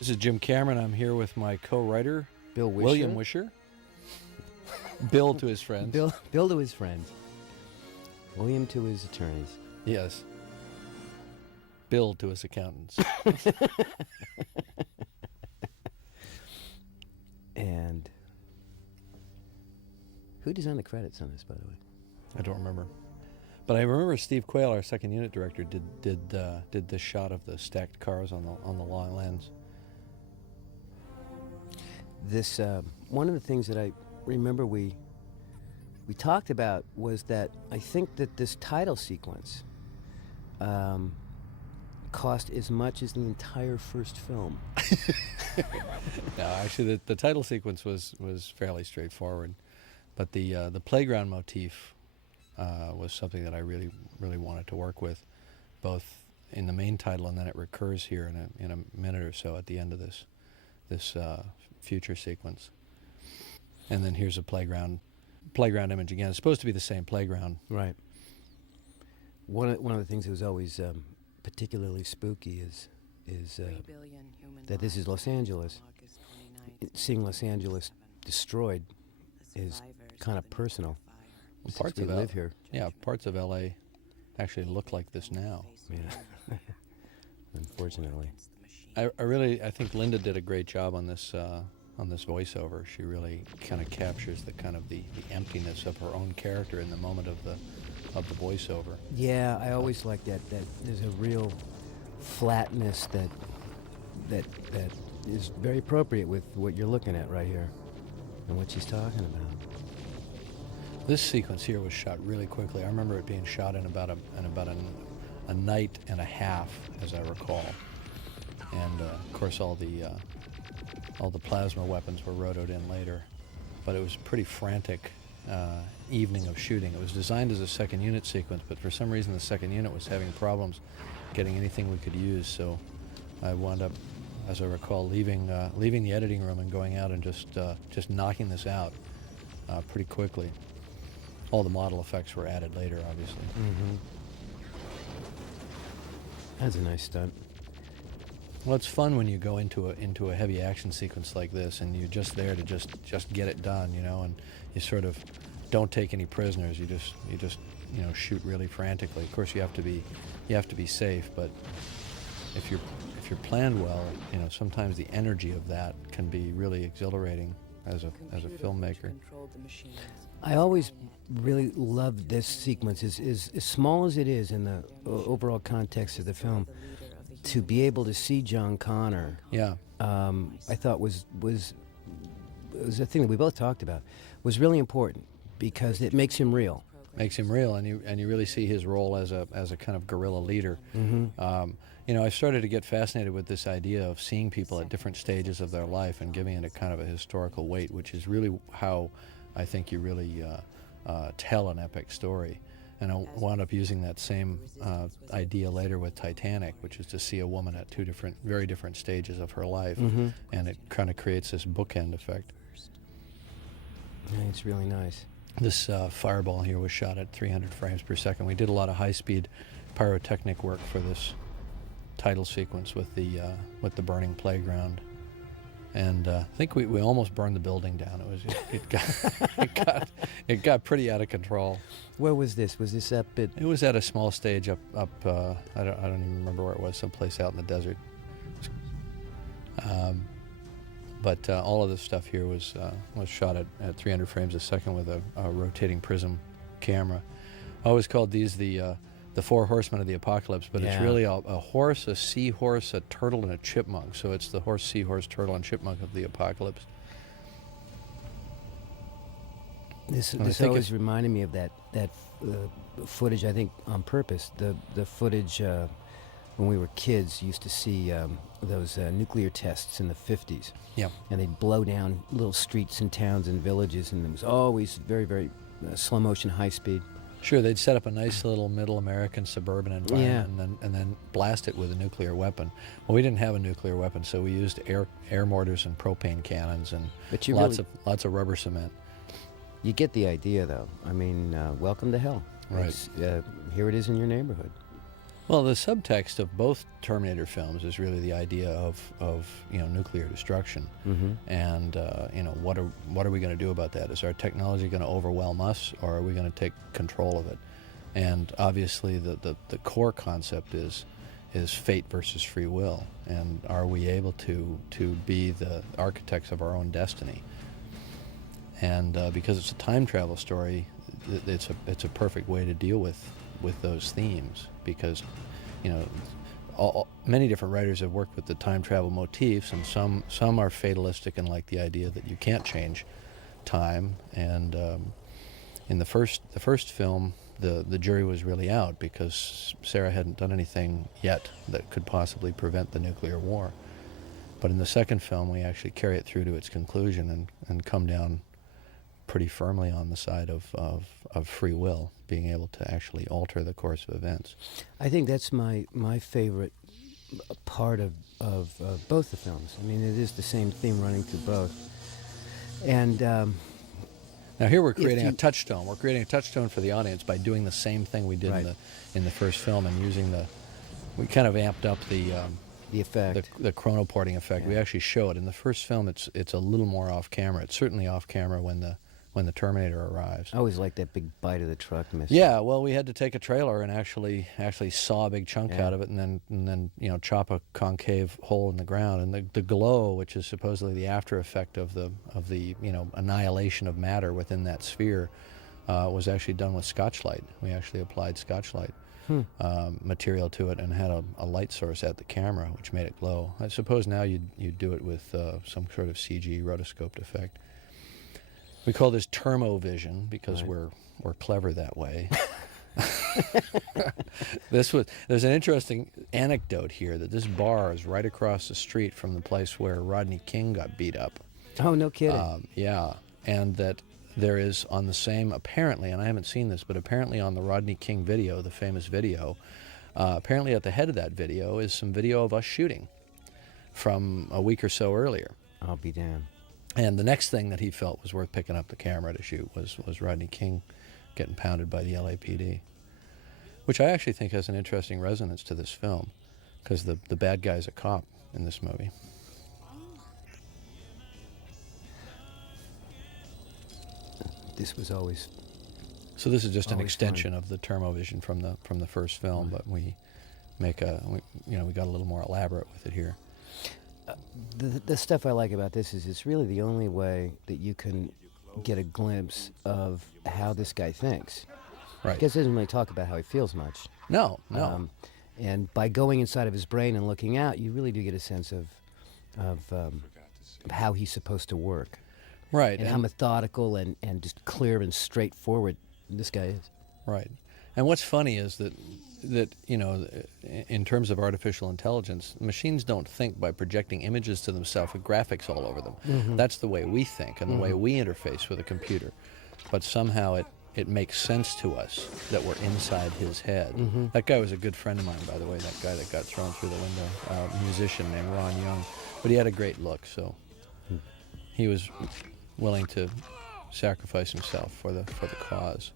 This is Jim Cameron. I'm here with my co-writer, William Wisher. Bill to his friends. Bill to his friends. William to his attorneys. Yes. Bill to his accountants. And who designed the credits on this, by the way? I don't remember. But I remember Steve Quayle, our second unit director, did this shot of the stacked cars on the long lens. This one of the things that I remember we talked about was that I think that this title sequence cost as much as the entire first film. No, actually, the title sequence was fairly straightforward, but the playground motif was something that I really wanted to work with, both in the main title and then it recurs here in a minute or so at the end of this future sequence. And then here's a playground image again. It's supposed to be the same playground. Right. One of the things that was always particularly spooky is that this is Los Angeles. Seeing Los Angeles destroyed is kind of personal. Well, parts we of live here. Yeah, parts of LA actually look like this now. Yeah. Unfortunately. I think Linda did a great job on this voiceover. She really kind of captures the emptiness of her own character in the moment of the voiceover. Yeah, I always like that there's a real flatness that is very appropriate with what you're looking at right here and what she's talking about. This sequence here was shot really quickly. I remember it being shot in about a night and a half, as I recall. And of course, all the plasma weapons were rotoed in later. But it was a pretty frantic evening of shooting. It was designed as a second unit sequence, but for some reason the second unit was having problems getting anything we could use. So I wound up, as I recall, leaving the editing room and going out and just knocking this out pretty quickly. All the model effects were added later, obviously. Mm-hmm. That's a nice stunt. Well, it's fun when you go into a heavy action sequence like this, and you're just there to just get it done, and you sort of don't take any prisoners. You just shoot really frantically. Of course, you have to be safe, but if you're planned well, sometimes the energy of that can be really exhilarating as a filmmaker. I always really loved this sequence, as small as it is in the overall context of the film. To be able to see John Connor, I thought was a thing that we both talked about, was really important because it makes him real. Makes him real, and you really see his role as a kind of guerrilla leader. Mm-hmm. I started to get fascinated with this idea of seeing people at different stages of their life and giving it a kind of a historical weight, which is really how I think you really tell an epic story. And I wound up using that same idea later with Titanic, which is to see a woman at two very different stages of her life, mm-hmm. and it kind of creates this bookend effect. Yeah, it's really nice. This fireball here was shot at 300 frames per second. We did a lot of high-speed pyrotechnic work for this title sequence with the burning playground. And I think we almost burned the building down. It got pretty out of control. Where was this? Was this up at? It was at a small stage up. I don't even remember where it was. Someplace out in the desert. But all of this stuff here was shot at 300 frames a second with a rotating prism camera. I always called these the four horsemen of the apocalypse, but it's really a horse, a seahorse, a turtle, and a chipmunk. So it's the horse, seahorse, turtle, and chipmunk of the apocalypse. This always reminded me of that footage, I think on purpose, the footage when we were kids used to see those nuclear tests in the 50s. Yeah. And they'd blow down little streets and towns and villages, and it was always very, very slow motion, high speed. Sure, they'd set up a nice little middle American suburban environment and then blast it with a nuclear weapon. Well, we didn't have a nuclear weapon, so we used air mortars and propane cannons and lots of rubber cement. You get the idea, though. I mean, welcome to hell. Right. Here it is in your neighborhood. Well, the subtext of both Terminator films is really the idea of nuclear destruction, and what are we going to do about that? Is our technology going to overwhelm us, or are we going to take control of it? And obviously, the core concept is fate versus free will, and are we able to be the architects of our own destiny? And because it's a time travel story, it's a perfect way to deal with those themes, because many different writers have worked with the time travel motifs, and some are fatalistic and like the idea that you can't change time. And in the first film, the jury was really out because Sarah hadn't done anything yet that could possibly prevent the nuclear war. But in the second film, we actually carry it through to its conclusion and come down pretty firmly on the side of free will, being able to actually alter the course of events. I think that's my favorite part of both the films. I mean, it is the same theme running through both. And now here we're creating a touchstone. We're creating a touchstone for the audience by doing the same thing we did in the first film, and using we kind of amped up the effect, the chronoporting effect. Yeah. We actually show it in the first film. It's a little more off camera. It's certainly off camera when the Terminator arrives. I always like that big bite of the truck missing. Yeah, well, we had to take a trailer and actually saw a big chunk out of it, and then chop a concave hole in the ground. And the glow, which is supposedly the after effect of the annihilation of matter within that sphere, was actually done with Scotchlight. We actually applied Scotchlight material to it and had a light source at the camera, which made it glow. I suppose now you'd do it with some sort of CG rotoscoped effect. We call this thermovision because we're clever that way. There's an interesting anecdote here that this bar is right across the street from the place where Rodney King got beat up. Oh, no kidding. Yeah, and that there is on the same, apparently, and I haven't seen this, but apparently on the Rodney King video, the famous video, apparently at the head of that video is some video of us shooting from a week or so earlier. I'll be damned. And the next thing that he felt was worth picking up the camera to shoot was Rodney King getting pounded by the LAPD, which I actually think has an interesting resonance to this film, because the bad guy's a cop in this movie. This was always... So this is just an extension of the thermovision from the first film, but we got a little more elaborate with it here. The stuff I like about this is it's really the only way that you can get a glimpse of how this guy thinks. Right. Because he doesn't really talk about how he feels much. No. And by going inside of his brain and looking out, you really do get a sense of how he's supposed to work. Right. And how methodical and just clear and straightforward this guy is. Right. And what's funny is that in terms of artificial intelligence, machines don't think by projecting images to themselves with graphics all over them. Mm-hmm. That's the way we think and the way we interface with a computer. But somehow it makes sense to us that we're inside his head. Mm-hmm. That guy was a good friend of mine, by the way, that guy that got thrown through the window, a musician named Ron Young. But he had a great look, so he was willing to sacrifice himself for the cause.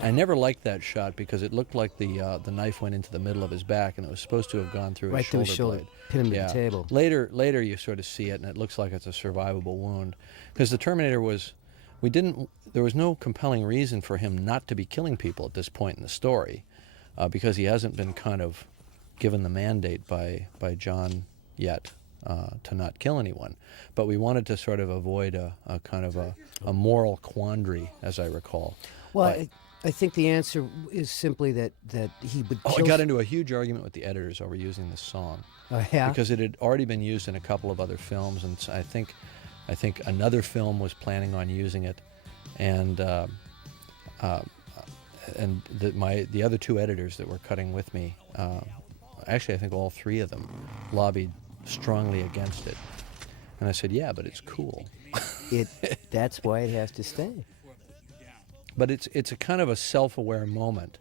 I never liked that shot because it looked like the knife went into the middle of his back, and it was supposed to have gone through his shoulder blade. Pin him to the table. Later you sort of see it, and it looks like it's a survivable wound. Because the Terminator there was no compelling reason for him not to be killing people at this point in the story, because he hasn't been kind of given the mandate by John yet to not kill anyone. But we wanted to sort of avoid a kind of a moral quandary, as I recall. Well, I think the answer is simply that he would kill... I got into a huge argument with the editors over using this song. Oh, yeah? Because it had already been used in a couple of other films, and I think another film was planning on using it, and the other two editors that were cutting with me, actually I think all three of them, lobbied strongly against it. And I said, yeah, but it's cool. That's why it has to stay. But it's a kind of a self-aware moment,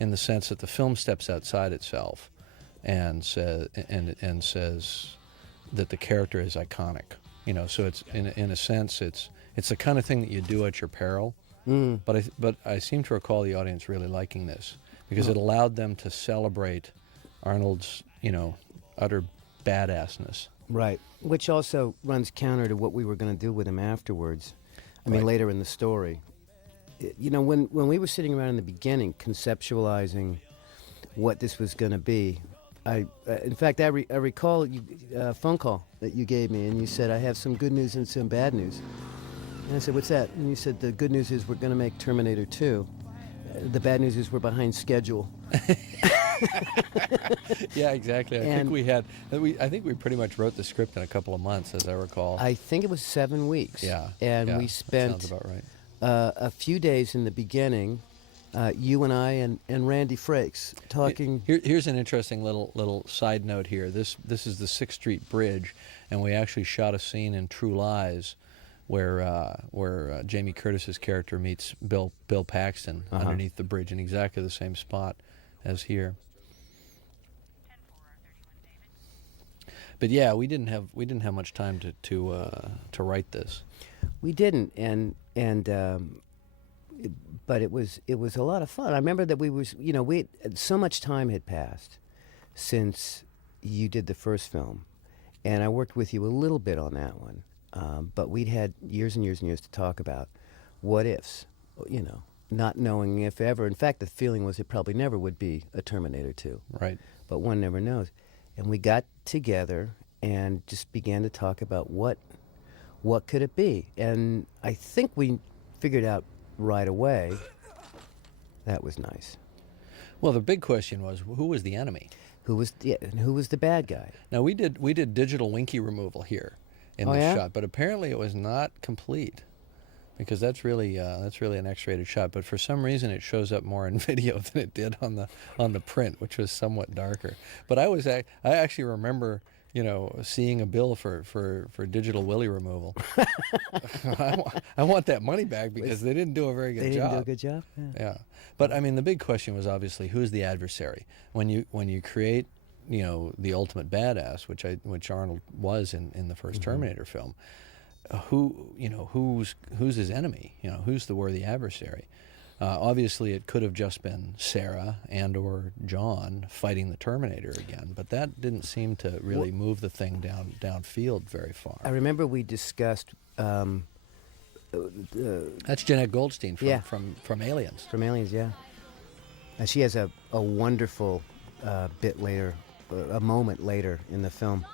in the sense that the film steps outside itself, and says that the character is iconic. So it's in a sense it's the kind of thing that you do at your peril. But I seem to recall the audience really liking this, because it allowed them to celebrate Arnold's, utter badassness. Right, which also runs counter to what we were going to do with him afterwards. I mean, later in the story. When we were sitting around in the beginning conceptualizing what this was going to be, in fact, I recall a phone call that you gave me, and you said, I have some good news and some bad news. And I said, what's that? And you said, the good news is we're going to make Terminator 2. The bad news is we're behind schedule. Yeah, exactly. I think we pretty much wrote the script in a couple of months, as I recall. I think it was 7 weeks. Yeah. And we spent that sounds about right. A few days in the beginning, you and I and Randy Frakes talking. Here's an interesting little side note here. This is the 6th Street Bridge, and we actually shot a scene in True Lies where Jamie Curtis's character meets Bill Paxton underneath the bridge in exactly the same spot as here. But yeah, we didn't have much time to write this. We didn't, but it was a lot of fun. I remember that so much time had passed since you did the first film, and I worked with you a little bit on that one. But we'd had years and years and years to talk about what ifs, not knowing if ever. In fact, the feeling was it probably never would be a Terminator 2. Right. But one never knows. And we got together and just began to talk about what could it be. And I think we figured out right away that was nice. Well, the big question was, who was the enemy? Who was the bad guy? Now, we did digital winky removal here in this shot, but apparently it was not complete, because that's really an X-rated shot. But for some reason, it shows up more in video than it did on the print, which was somewhat darker. But I actually remember seeing a bill for digital willy removal. I want that money back, because they didn't do a very good job. They didn't do a good job. Yeah. But I mean, the big question was obviously, who's the adversary when you create the ultimate badass, which Arnold was in the first Terminator film. Who's his enemy? Who's the worthy adversary? Obviously, it could have just been Sarah or John fighting the Terminator again, but that didn't seem to really move the thing downfield very far. I remember we discussed. That's Jeanette Goldstein from Aliens. From Aliens, yeah. And she has a wonderful bit later, a moment later in the film.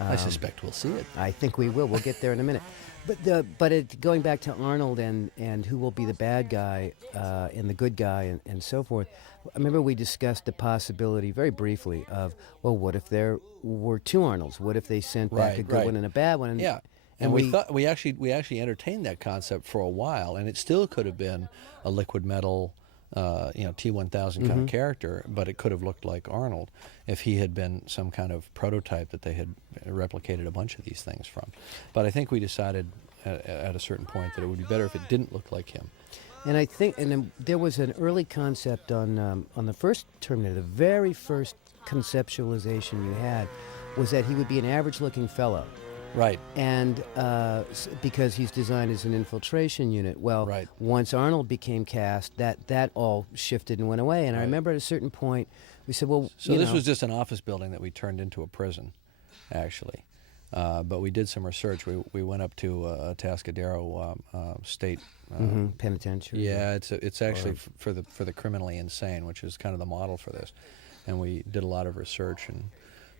I suspect we'll see it. I think we will. We'll get there in a minute. But going back to Arnold and who will be the bad guy and the good guy and so forth, I remember we discussed the possibility very briefly of, well, what if there were two Arnolds? What if they sent back a good one and a bad one? Yeah. And we actually entertained that concept for a while, and it still could have been a liquid metal, T-1000 kind of character, but it could have looked like Arnold if he had been some kind of prototype that they had replicated a bunch of these things from. But I think we decided at a certain point that it would be better if it didn't look like him. And I think, there was an early concept on the first Terminator. The very first conceptualization you had was that he would be an average-looking fellow. Right. And because he's designed as an infiltration unit. Well, once Arnold became cast, that all shifted and went away. And I remember at a certain point, we said, well, so this was just an office building that we turned into a prison, actually. But we did some research. We went up to Atascadero State Penitentiary. Yeah, it's actually for the criminally insane, which is kind of the model for this. And we did a lot of research and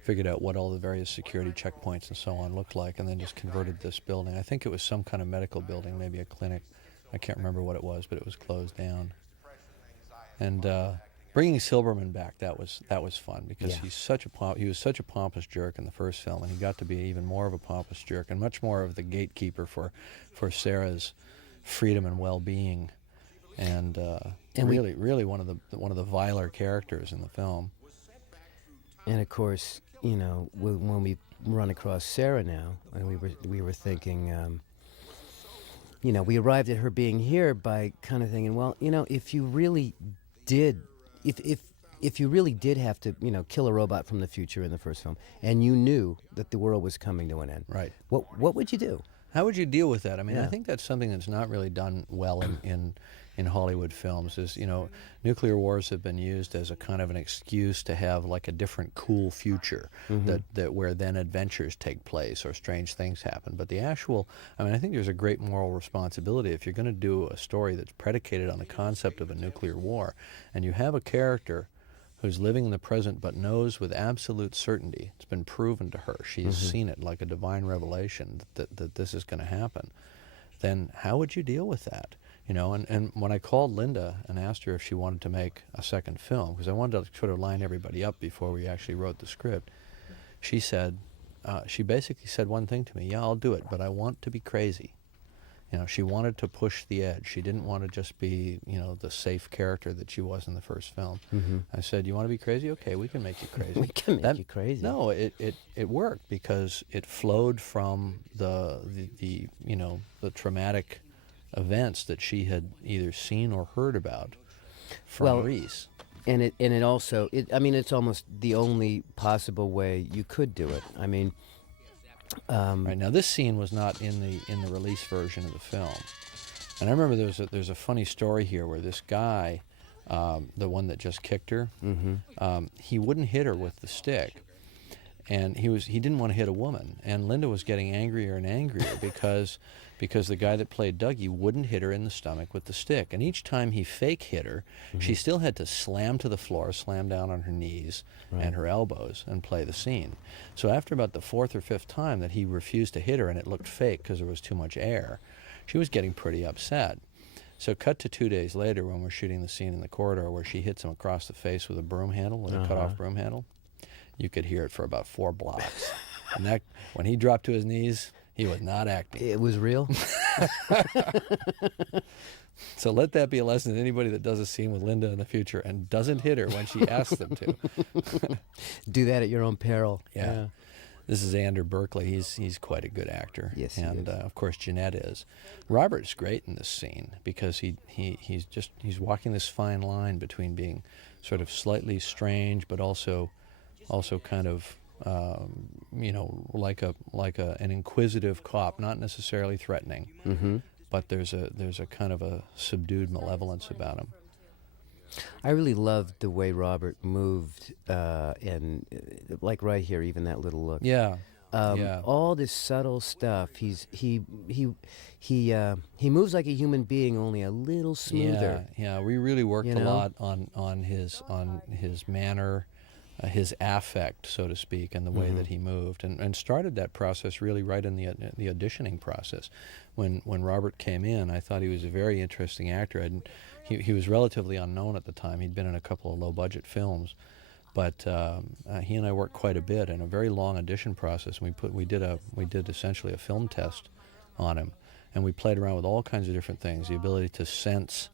figured out what all the various security checkpoints and so on looked like, and then just converted this building. I think it was some kind of medical building, maybe a clinic. I can't remember what it was, but it was closed down. And bringing Silberman back, that was fun, because he was such a pompous jerk in the first film, and he got to be even more of a pompous jerk and much more of the gatekeeper for Sarah's freedom and well-being, and really one of the viler characters in the film. And of course, when we run across Sarah now, and we were thinking, we arrived at her being here by kind of thinking, well, if you really did, if you really did have to, kill a robot from the future in the first film, and you knew that the world was coming to an end, right? What would you do? How would you deal with that? I mean, I think that's something that's not really done well in in Hollywood films is, nuclear wars have been used as a kind of an excuse to have like a different cool future that where then adventures take place or strange things happen. But the actual, I think there's a great moral responsibility if you're going to do a story that's predicated on the concept of a nuclear war, and you have a character who's living in the present but knows with absolute certainty, it's been proven to her, she's seen it like a divine revelation that this is going to happen, then how would you deal with that? And when I called Linda and asked her if she wanted to make a second film, because I wanted to sort of line everybody up before we actually wrote the script, she said, she basically said one thing to me, yeah, I'll do it, but I want to be crazy. She wanted to push the edge. She didn't want to just be, the safe character that she was in the first film. I said, you want to be crazy? Okay, we can make you crazy. We can make you crazy. No, it worked because it flowed from the traumatic events that she had either seen or heard about from Reese. And it also, it's almost the only possible way you could do it. Right, now this scene was not in the release version of the film, and I remember there's a funny story here where this guy, the one that just kicked her, he wouldn't hit her with the stick, and he didn't want to hit a woman, and Linda was getting angrier and angrier because the guy that played Dougie wouldn't hit her in the stomach with the stick, and each time he fake hit her, she still had to slam to the floor, slam down on her knees and her elbows, and play the scene. So after about the fourth or fifth time that he refused to hit her and it looked fake because there was too much air, she was getting pretty upset. So cut to 2 days later when we're shooting the scene in the corridor where she hits him across the face with a broom handle, with a cut-off broom handle. You could hear it for about 4 blocks. And that, when he dropped to his knees, he was not acting. It was real? So let that be a lesson to anybody that does a scene with Linda in the future and doesn't hit her when she asks them to. Do that at your own peril. Yeah. This is Andrew Berkeley. He's quite a good actor. Yes, and of course Jeanette is. Robert's great in this scene because he's walking this fine line between being sort of slightly strange but also kind of like an inquisitive cop, not necessarily threatening, but there's a kind of a subdued malevolence about him. I really loved the way Robert moved, and like right here, even that little look. Yeah. All this subtle stuff. He moves like a human being, only a little smoother. Yeah. We really worked a lot on his manner, his affect, so to speak, and the way that he moved, and started that process really right in the auditioning process. When Robert came in, I thought he was a very interesting actor. He was relatively unknown at the time. He'd been in a couple of low-budget films, but he and I worked quite a bit in a very long audition process. We did essentially a film test on him, and we played around with all kinds of different things. The ability to sense.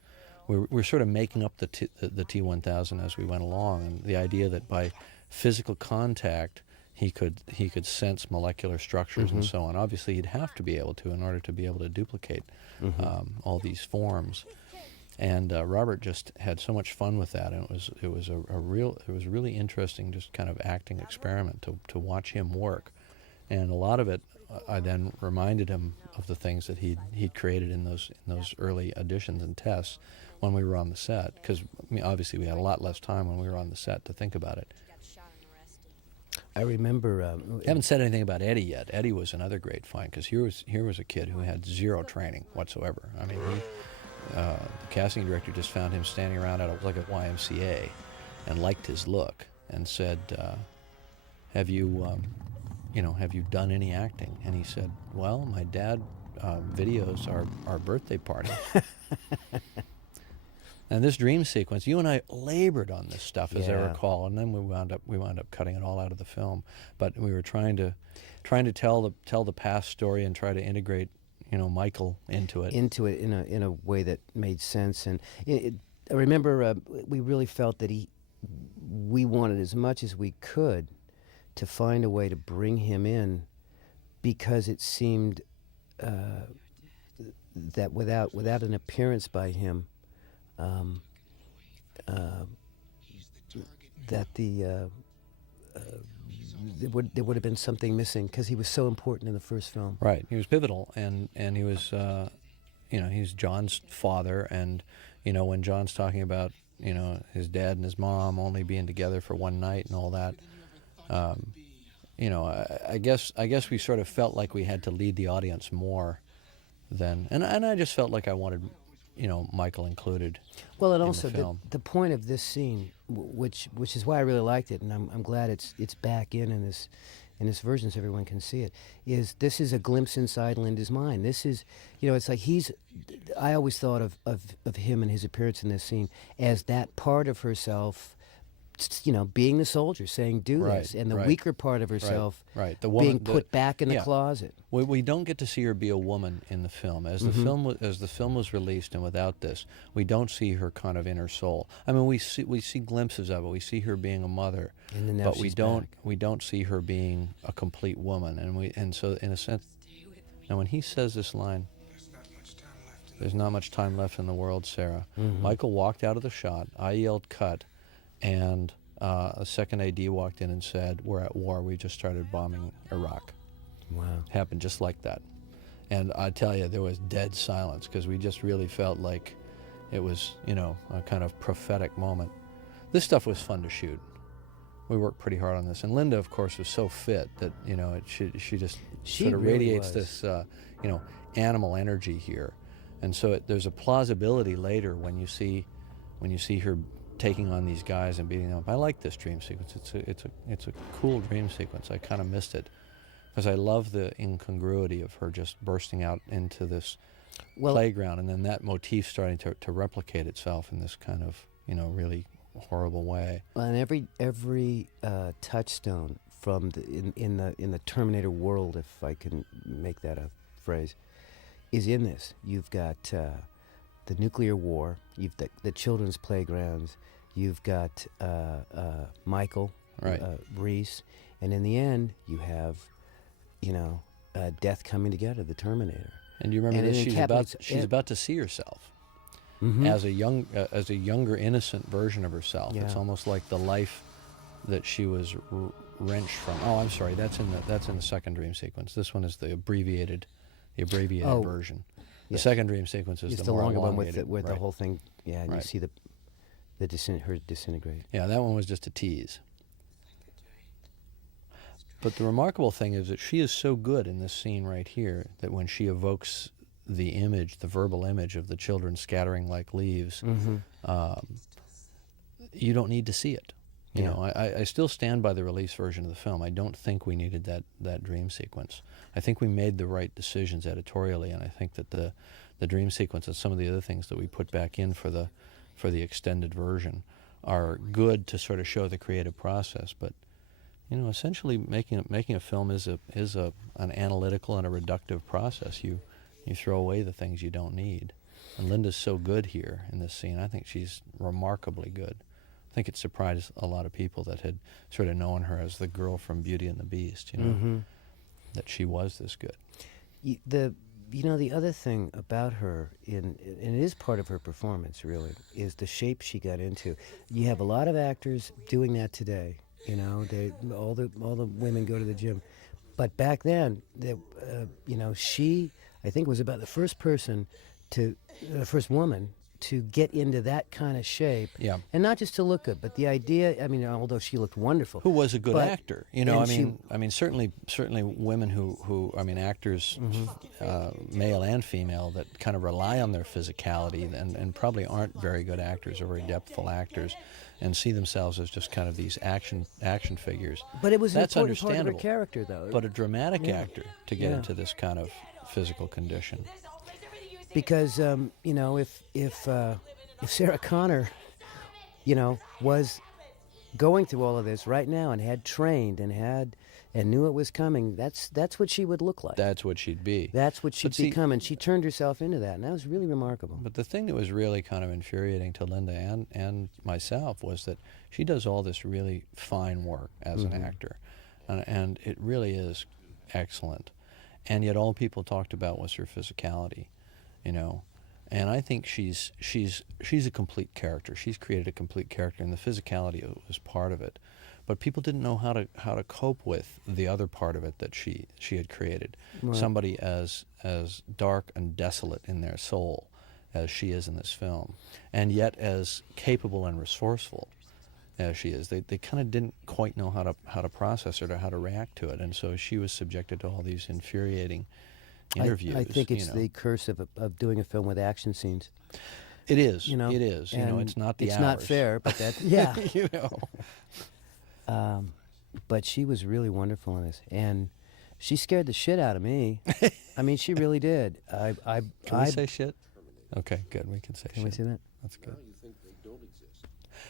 We're sort of making up the T-1000 as we went along, and the idea that by physical contact he could sense molecular structures and so on. Obviously, he'd have to be able to in order to be able to duplicate all these forms. And Robert just had so much fun with that, and it was a really interesting just kind of acting experiment to watch him work. And a lot of it, I then reminded him of the things that he'd created in those early auditions and tests when we were on the set, because obviously we had a lot less time when we were on the set to think about it. I remember. I haven't said anything about Eddie yet. Eddie was another great find, because here was a kid who had zero training whatsoever. I mean, the casting director just found him standing around at a YMCA, and liked his look, and said, "Have you done any acting?" And he said, "Well, my dad videos our birthday party." And this dream sequence, you and I labored on this stuff, as I recall, and then we wound up cutting it all out of the film. But we were trying to tell the past story and try to integrate, Michael into it in a way that made sense. And I remember we really felt that we wanted as much as we could to find a way to bring him in, because it seemed that without an appearance by him, that there would have been something missing, because he was so important in the first film. Right, he was pivotal, and he was he's John's father, and when John's talking about his dad and his mom only being together for one night and all that, I guess we sort of felt like we had to lead the audience more than, and I just felt like I wanted Michael included. Well, and in also the film. the point of this scene, which is why I really liked it, and I'm glad it's back in this version so everyone can see it, is this is a glimpse inside Linda's mind. This is, it's like I always thought of him and his appearance in this scene as that part of herself, being the soldier, saying do this, and the weaker part of herself the woman, being put back in the closet. We don't get to see her be a woman in the film. As the film was released, and without this, we don't see her kind of inner soul. I mean, we see glimpses of it. We see her being a mother, but we don't see her being a complete woman. And so in a sense, now when he says this line, "There's not much time left in the world, Sarah," Michael walked out of the shot. I yelled "cut," and a second AD walked in and said, "We're at war. We just started bombing Iraq." Wow. Happened just like that. And I tell you, there was dead silence because we just really felt like it was, a kind of prophetic moment. This stuff was fun to shoot. We worked pretty hard on this. And Linda, of course, was so fit that, she just sort of really radiates was. this, animal energy here. And so there's a plausibility later when you see her taking on these guys and beating them up. I like this dream sequence. It's a cool dream sequence. I kind of missed it because I love the incongruity of her just bursting out into this playground, and then that motif starting to replicate itself in this kind of really horrible way. And every touchstone from in the Terminator world, if I can make that a phrase, is in this. You've got the nuclear war, you've got the children's playgrounds, you've got Michael, Reese, and in the end, you have, death coming together, the Terminator. And you remember this? She's about to see herself as a younger, innocent version of herself. Yeah. It's almost like the life that she was wrenched from. Oh, I'm sorry. That's in the second dream sequence. This one is the abbreviated version. The second dream sequence is the more longer one elongated, with the whole thing. Yeah, and you see her disintegrate. Yeah, that one was just a tease. But the remarkable thing is that she is so good in this scene right here that when she evokes the verbal image of the children scattering like leaves, you don't need to see it. I still stand by the release version of the film. I don't think we needed that dream sequence. I think we made the right decisions editorially, and I think that the dream sequence and some of the other things that we put back in for the extended version are good to sort of show the creative process. But essentially making a film is an analytical and a reductive process. You throw away the things you don't need. And Linda's so good here in this scene. I think she's remarkably good. I think it surprised a lot of people that had sort of known her as the girl from Beauty and the Beast, that she was this good. The other thing about her, and it is part of her performance really, is the shape she got into. You have a lot of actors doing that today. All the women go to the gym, but back then, she, I think, was about the first woman to get into that kind of shape. Yeah. And not just to look good, but the idea, although she looked wonderful. Who was a good actor. Certainly women who actors, male and female, that kind of rely on their physicality and probably aren't very good actors or very depthful actors and see themselves as just kind of these action figures. But it was That's an important part of her understandable. character, though. But a dramatic actor to get into this kind of physical condition. Because if Sarah Connor, was going through all of this right now and had trained and knew it was coming, that's what she would look like. That's what she'd be. That's what she'd become, and she turned herself into that, and that was really remarkable. But the thing that was really kind of infuriating to Linda and myself was that she does all this really fine work as an actor, and it really is excellent, and yet all people talked about was her physicality. And I think she's a complete character. She's created a complete character, and the physicality was part of it. but people didn't know how to cope with the other part of it that she had created. Right. Somebody as dark and desolate in their soul as she is in this film, and yet as capable and resourceful as she is. They kind of didn't quite know how to process it or how to react to it, and so she was subjected to all these infuriating interviews. I think it's the curse of doing a film with action scenes. It is. You know, it is. You know, it's not the it's hours. not fair, but that yeah. You know. But she was really wonderful in this, and she scared the shit out of me. I mean, she really did. Can we say shit? Okay, good. We can say shit. Can we say that? That's good.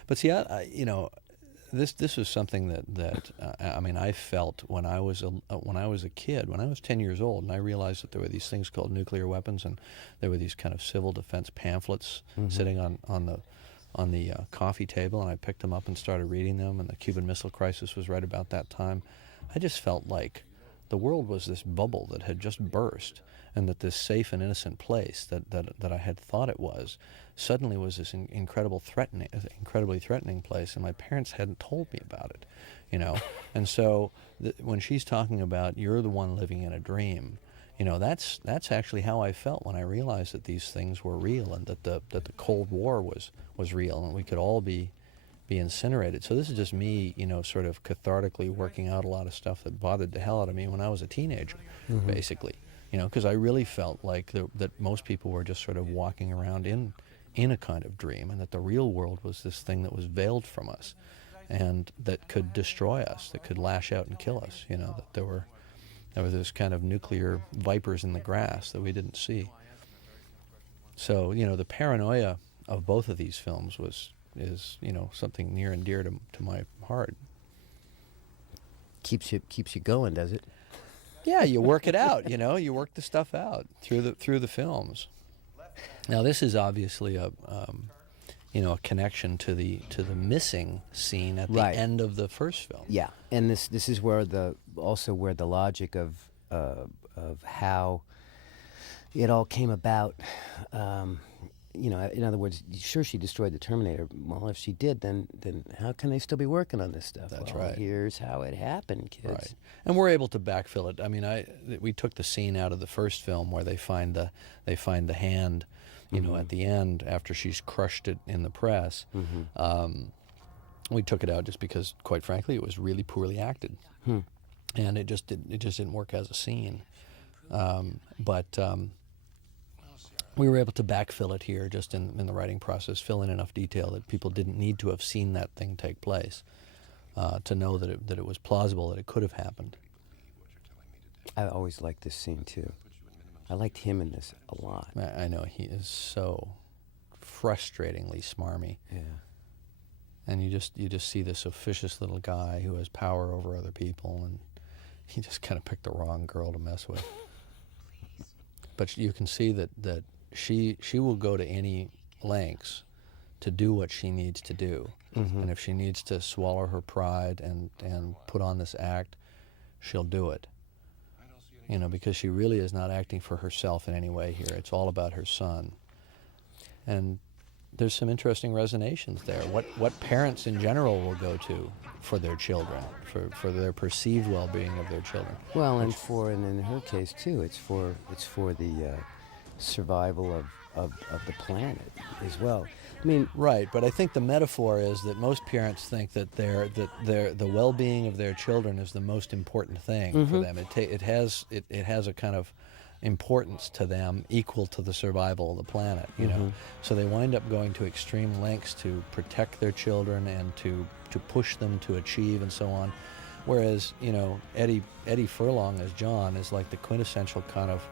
But see, you know, this was something that I mean, I felt when I was a kid, when I was 10 years old, and I realized that there were these things called nuclear weapons, and there were these kind of civil defense pamphlets sitting on the coffee table, and I picked them up and started reading them, and the Cuban Missile Crisis was right about that time. I just felt like the world was this bubble that had just burst, and that this safe and innocent place that I had thought it was suddenly was this incredibly threatening place, and my parents hadn't told me about it, you know. And so when she's talking about you're the one living in a dream, you know, that's actually how I felt when I realized that these things were real, and that the Cold War was real, and we could all be incinerated. So this is just me, you know, sort of cathartically working out a lot of stuff that bothered the hell out of me when I was a teenager, basically. You know, because I really felt like that most people were just sort of walking around in a kind of dream, and that the real world was this thing that was veiled from us, and that could destroy us, that could lash out and kill us. You know, that there were this kind of nuclear vipers in the grass that we didn't see. So, you know, the paranoia of both of these films is you know, something near and dear to my heart. Keeps you going, does it? Yeah, you work it out. You know, you work the stuff out through the films. Now, this is obviously a connection to the missing scene at the end of the first film. Yeah, and this is where the logic of how it all came about. You know, in other words, sure, she destroyed the Terminator. Well, if she did, then how can they still be working on this stuff? That's well, right. Here's how it happened, kids. Right, and we're able to backfill it. I mean, we took the scene out of the first film where they find the hand, you know, at the end after she's crushed it in the press. We took it out just because, quite frankly, it was really poorly acted, and it just didn't work as a scene. But we were able to backfill it here just in the writing process, fill in enough detail that people didn't need to have seen that thing take place to know that it was plausible that it could have happened. I always liked this scene too. I liked him in this a lot. I know, he is so frustratingly smarmy. Yeah. And you just see this officious little guy who has power over other people, and he just kind of picked the wrong girl to mess with. But you can see that she will go to any lengths to do what she needs to do. And if she needs to swallow her pride and put on this act, she'll do it. You know, because she really is not acting for herself in any way here. It's all about her son. And there's some interesting resonations there. What parents in general will go to for their children, for their perceived well-being of their children. Well, and in her case too, it's for the survival of the planet as well. I mean, right, but I think the metaphor is that most parents think that the well-being of their children is the most important thing for them. It has a kind of importance to them equal to the survival of the planet, you know. So they wind up going to extreme lengths to protect their children and to push them to achieve and so on. Whereas, you know, Eddie Furlong as John is like the quintessential kind of,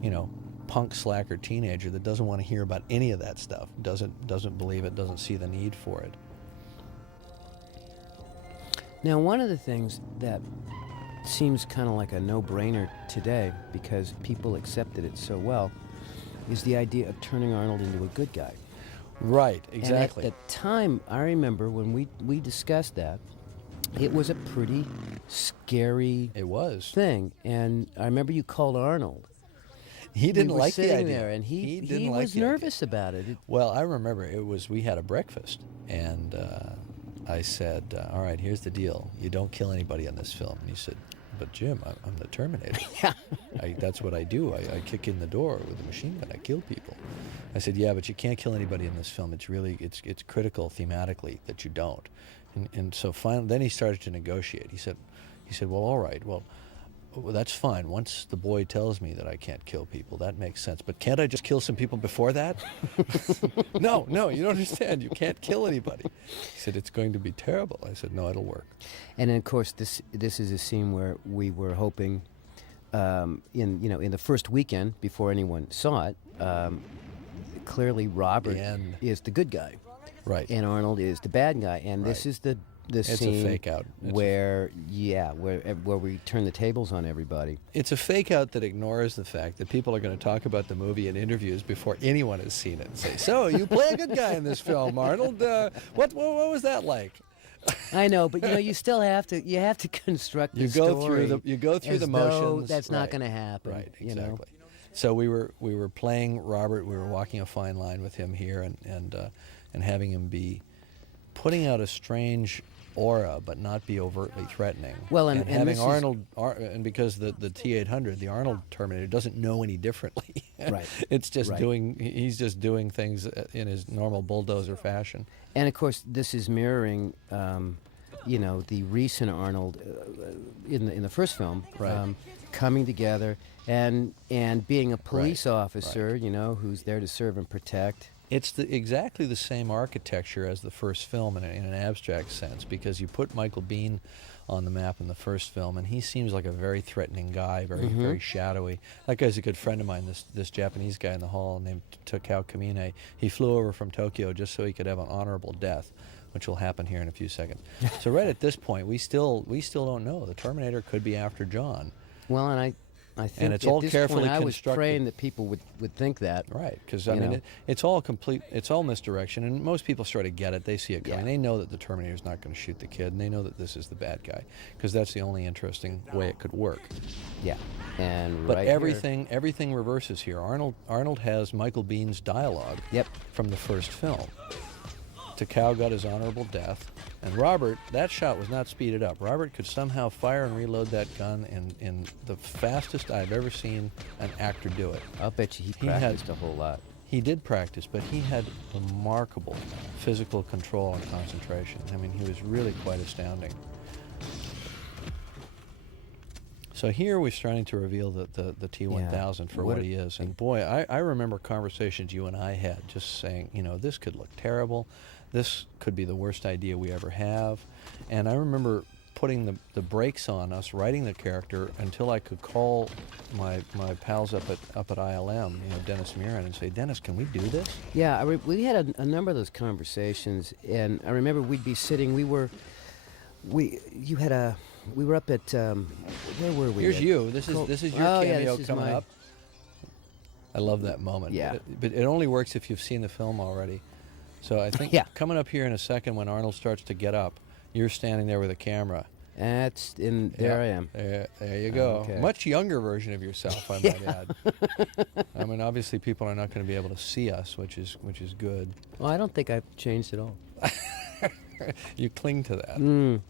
you know, punk slacker teenager that doesn't want to hear about any of that stuff, doesn't believe it, doesn't see the need for it. Now, one of the things that seems kind of like a no-brainer today, because people accepted it so well, is the idea of turning Arnold into a good guy. Right, exactly. And at the time, I remember when we discussed that, it was a pretty scary thing. And I remember you called Arnold. He didn't like the idea. There and he was nervous about it. Well, I remember we had a breakfast, and I said, all right, here's the deal. You don't kill anybody in this film. And he said, but Jim, I'm the Terminator. Yeah. That's what I do. I kick in the door with a machine gun. I kill people. I said, yeah, but you can't kill anybody in this film. It's critical thematically that you don't. And so finally, then he started to negotiate. He said, well, all right, well, that's fine. Once the boy tells me that I can't kill people, that makes sense. But can't I just kill some people before that? No, you don't understand. You can't kill anybody. He said, it's going to be terrible. I said, no, it'll work. And then, of course, this is a scene where we were hoping, in the first weekend before anyone saw it, clearly Robert is the good guy, right, and Arnold is the bad guy, and right. This is the it's scene a fake out. where we turn the tables on everybody. It's a fake out that ignores the fact that people are going to talk about the movie in interviews before anyone has seen it and say, so you play a good guy in this film, Arnold. What was that like? I know, but you still have to construct the story. You go through the motions. That's not going to happen. Right, exactly. So we were playing Robert. We were walking a fine line with him here, and having him be putting out a strange aura, but not be overtly threatening. Well, and having Arnold, and because the T-800, the Arnold Terminator, doesn't know any differently. Right. It's just he's just doing things in his normal bulldozer fashion. And of course, this is mirroring, the recent Arnold in the first film, right. Coming together and being a police officer, who's there to serve and protect. It's exactly the same architecture as the first film in an abstract sense, because you put Michael Biehn on the map in the first film, and he seems like a very threatening guy, very shadowy. That guy's a good friend of mine, this Japanese guy in the hall named Takao Kamine. He flew over from Tokyo just so he could have an honorable death, which will happen here in a few seconds. So right at this point, we still don't know. The Terminator could be after John. Well, and I think and it's all carefully I was constructed. praying that people would think that. Right, because it's all misdirection, and most people sort of get it. They see it coming. Yeah. They know that the Terminator's not going to shoot the kid, and they know that this is the bad guy, because that's the only interesting way it could work. Yeah, but everything reverses here. Arnold has Michael Bihn's dialogue from the first film. Takao got his honorable death, and Robert, that shot was not speeded up. Robert could somehow fire and reload that gun in the fastest I've ever seen an actor do it. I'll bet you he practiced a whole lot. He did practice, but he had remarkable physical control and concentration. I mean, he was really quite astounding. So here we're starting to reveal the T-1000 for what he is. And boy, I remember conversations you and I had just saying, this could look terrible. This could be the worst idea we ever have. And I remember putting the brakes on us writing the character until I could call my pals up at ILM, Dennis Murin, and say, Dennis, can we do this? Yeah, we had a number of those conversations, and I remember we'd be sitting. We were up at where were we? Here's you. This is your cameo coming up. I love that moment. Yeah. But it only works if you've seen the film already. So I think coming up here in a second when Arnold starts to get up, you're standing there with a camera. There I am. There you go. Okay. Much younger version of yourself, I might add. I mean, obviously people are not going to be able to see us, which is good. Well, I don't think I've changed at all. You cling to that. Mm.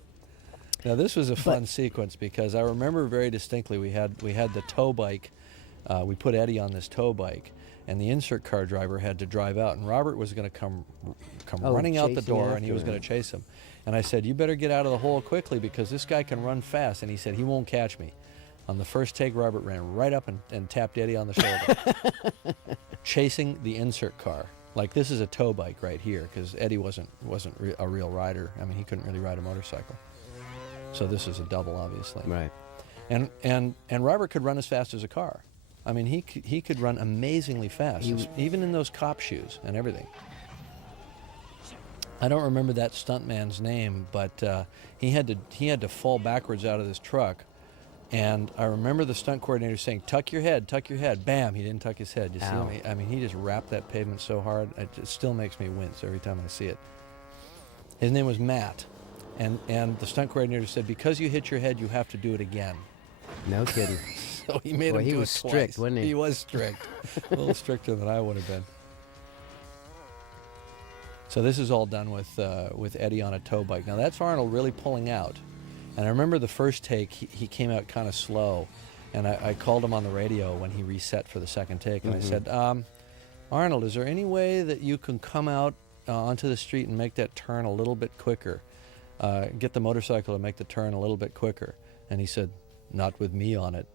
Now this was a fun sequence because I remember very distinctly we had the tow bike. We put Eddie on this tow bike, and the insert car driver had to drive out, and Robert was going to come running out the door, and he was going to chase him. And I said, you better get out of the hole quickly because this guy can run fast. And he said, he won't catch me. On the first take, Robert ran right up and tapped Eddie on the shoulder, chasing the insert car. Like, this is a tow bike right here, because Eddie wasn't a real rider. I mean, he couldn't really ride a motorcycle. So this is a double, obviously. Right. And Robert could run as fast as a car. I mean, he could run amazingly fast, even in those cop shoes and everything. I don't remember that stuntman's name, but he had to fall backwards out of this truck. And I remember the stunt coordinator saying, tuck your head. Bam, he didn't tuck his head. You see him? I mean, he just wrapped that pavement so hard, it still makes me wince every time I see it. His name was Matt. And the stunt coordinator said, because you hit your head, you have to do it again. No kidding. So he made him do it twice. He was strict, wasn't he? He was strict. A little stricter than I would have been. So this is all done with Eddie on a tow bike. Now that's Arnold really pulling out. And I remember the first take, he came out kind of slow. And I called him on the radio when he reset for the second take. And I said, Arnold, is there any way that you can come out onto the street and make that turn a little bit quicker? Get the motorcycle to make the turn a little bit quicker. And he said, not with me on it.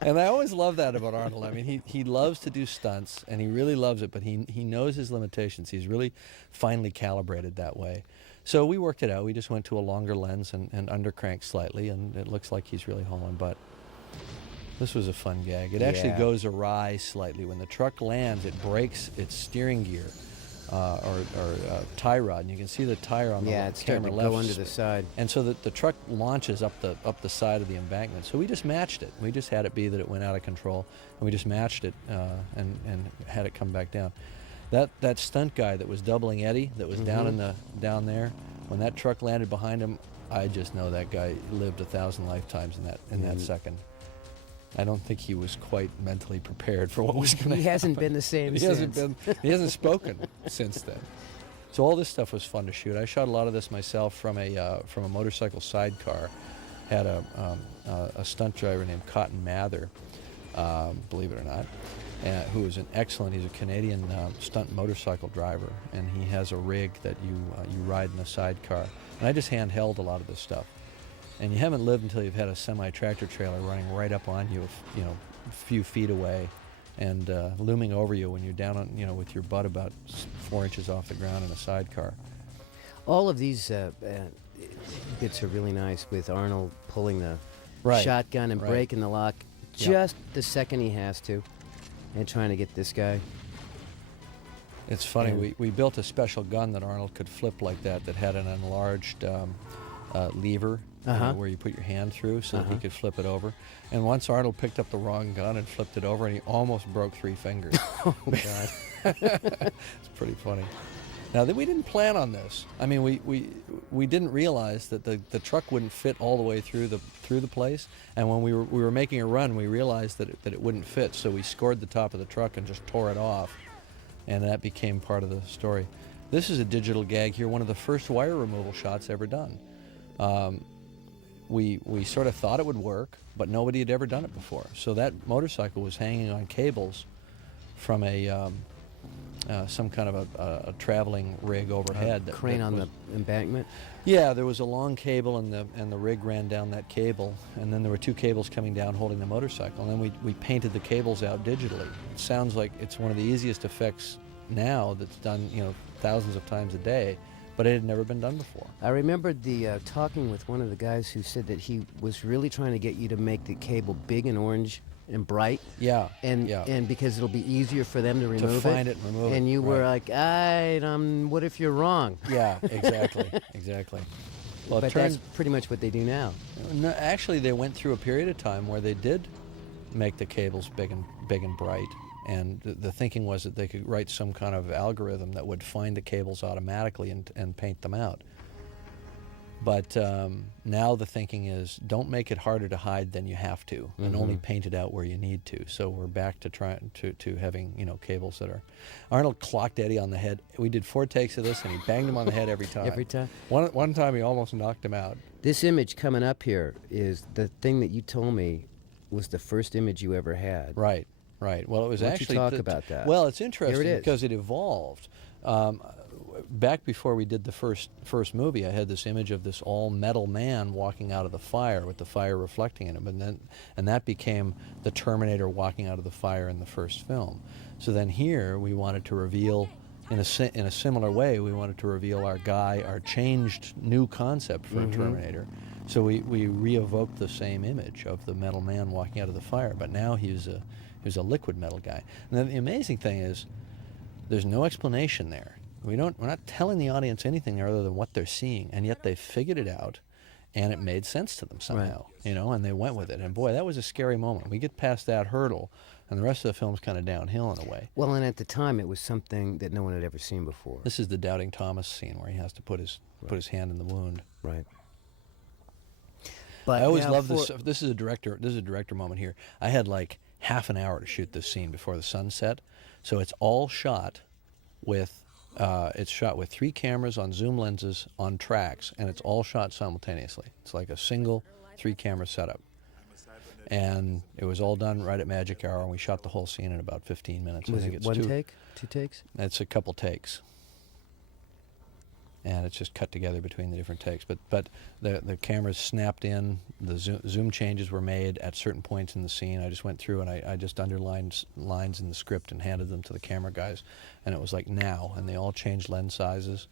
And I always love that about Arnold. I mean, he loves to do stunts, and he really loves it, but he knows his limitations. He's really finely calibrated that way. So we worked it out. We just went to a longer lens and undercranked slightly, and it looks like he's really hauling butt. This was a fun gag. It actually goes awry slightly. When the truck lands, it breaks its steering gear or tie rod, and you can see the tire on the camera left. Go under the side. And so the truck launches up the side of the embankment. So we just matched it. We just had it be that it went out of control, and we just matched it and had it come back down. That stunt guy that was doubling Eddie, that was down there, when that truck landed behind him, I just know that guy lived 1,000 lifetimes in that second. I don't think he was quite mentally prepared for what was going to happen. He hasn't been the same since. He hasn't spoken since then. So all this stuff was fun to shoot. I shot a lot of this myself from a motorcycle sidecar. Had a stunt driver named Cotton Mather, believe it or not, who is he's a Canadian stunt motorcycle driver, and he has a rig that you ride in a sidecar. And I just handheld a lot of this stuff. And you haven't lived until you've had a semi-tractor trailer running right up on you, a few feet away, and looming over you when you're down on, with your butt about 4 inches off the ground in a sidecar. All of these bits are really nice, with Arnold pulling the shotgun and breaking the lock just the second he has to, and trying to get this guy. It's funny, we built a special gun that Arnold could flip like that had an enlarged lever where you put your hand through so that he could flip it over. And once Arnold picked up the wrong gun and flipped it over, and he almost broke 3 fingers. Oh, God. It's pretty funny. Now, we didn't plan on this. I mean, we didn't realize that the truck wouldn't fit all the way through the place. And when we were making a run, we realized that it wouldn't fit. So we scored the top of the truck and just tore it off, and that became part of the story. This is a digital gag here, one of the first wire removal shots ever done. We sort of thought it would work, but nobody had ever done it before. So that motorcycle was hanging on cables from some kind of a traveling rig overhead. Crane on the embankment? Yeah, there was a long cable, and the rig ran down that cable, and then there were 2 cables coming down holding the motorcycle, and then we painted the cables out digitally. It sounds like it's one of the easiest effects now that's done, thousands of times a day, but it had never been done before. I remembered talking with one of the guys who said that he was really trying to get you to make the cable big and orange and bright. Yeah. And because it'll be easier for them to remove it. To find it and remove it. And you were like, what if you're wrong? Yeah, exactly, exactly. Well, but that's pretty much what they do now. No, actually, they went through a period of time where they did make the cables big and bright. And the thinking was that they could write some kind of algorithm that would find the cables automatically and paint them out. But now the thinking is, don't make it harder to hide than you have to, and only paint it out where you need to. So we're back to trying to having cables that are. Arnold clocked Eddie on the head. We did 4 takes of this, and he banged him on the head every time. Every time. One time he almost knocked him out. This image coming up here is the thing that you told me was the first image you ever had. Right. Right. Well, it was actually. Why don't you talk about that? Well, it's interesting Here it is. Because it evolved. Back before we did the first movie, I had this image of this all metal man walking out of the fire with the fire reflecting in him, and that became the Terminator walking out of the fire in the first film. So then here we wanted to reveal, in a similar way, we wanted to reveal our changed new concept for a Terminator. So we re-evoked the same image of the metal man walking out of the fire, but now he's a liquid metal guy. And then the amazing thing is, there's no explanation there. We're not telling the audience anything other than what they're seeing, and yet they figured it out, and it made sense to them somehow, and they went with it. And boy, that was a scary moment. We get past that hurdle, and the rest of the film's kind of downhill in a way. Well, and at the time, it was something that no one had ever seen before. This is the Doubting Thomas scene where he has to put his hand in the wound. Right. But I always love this. This is a director moment here. I had like half an hour to shoot this scene before the sun set, so it's all shot with it's shot with 3 cameras on zoom lenses on tracks, and it's all shot simultaneously. It's like a single 3-camera setup. And it was all done right at magic hour, and we shot the whole scene in about 15 minutes. Was I think it it's one take? 2 takes? It's a couple takes. And it's just cut together between the different takes. But the cameras snapped in, the zoom changes were made at certain points in the scene. I just went through and I just underlined lines in the script and handed them to the camera guys. And it was like now, and they all changed lens sizes.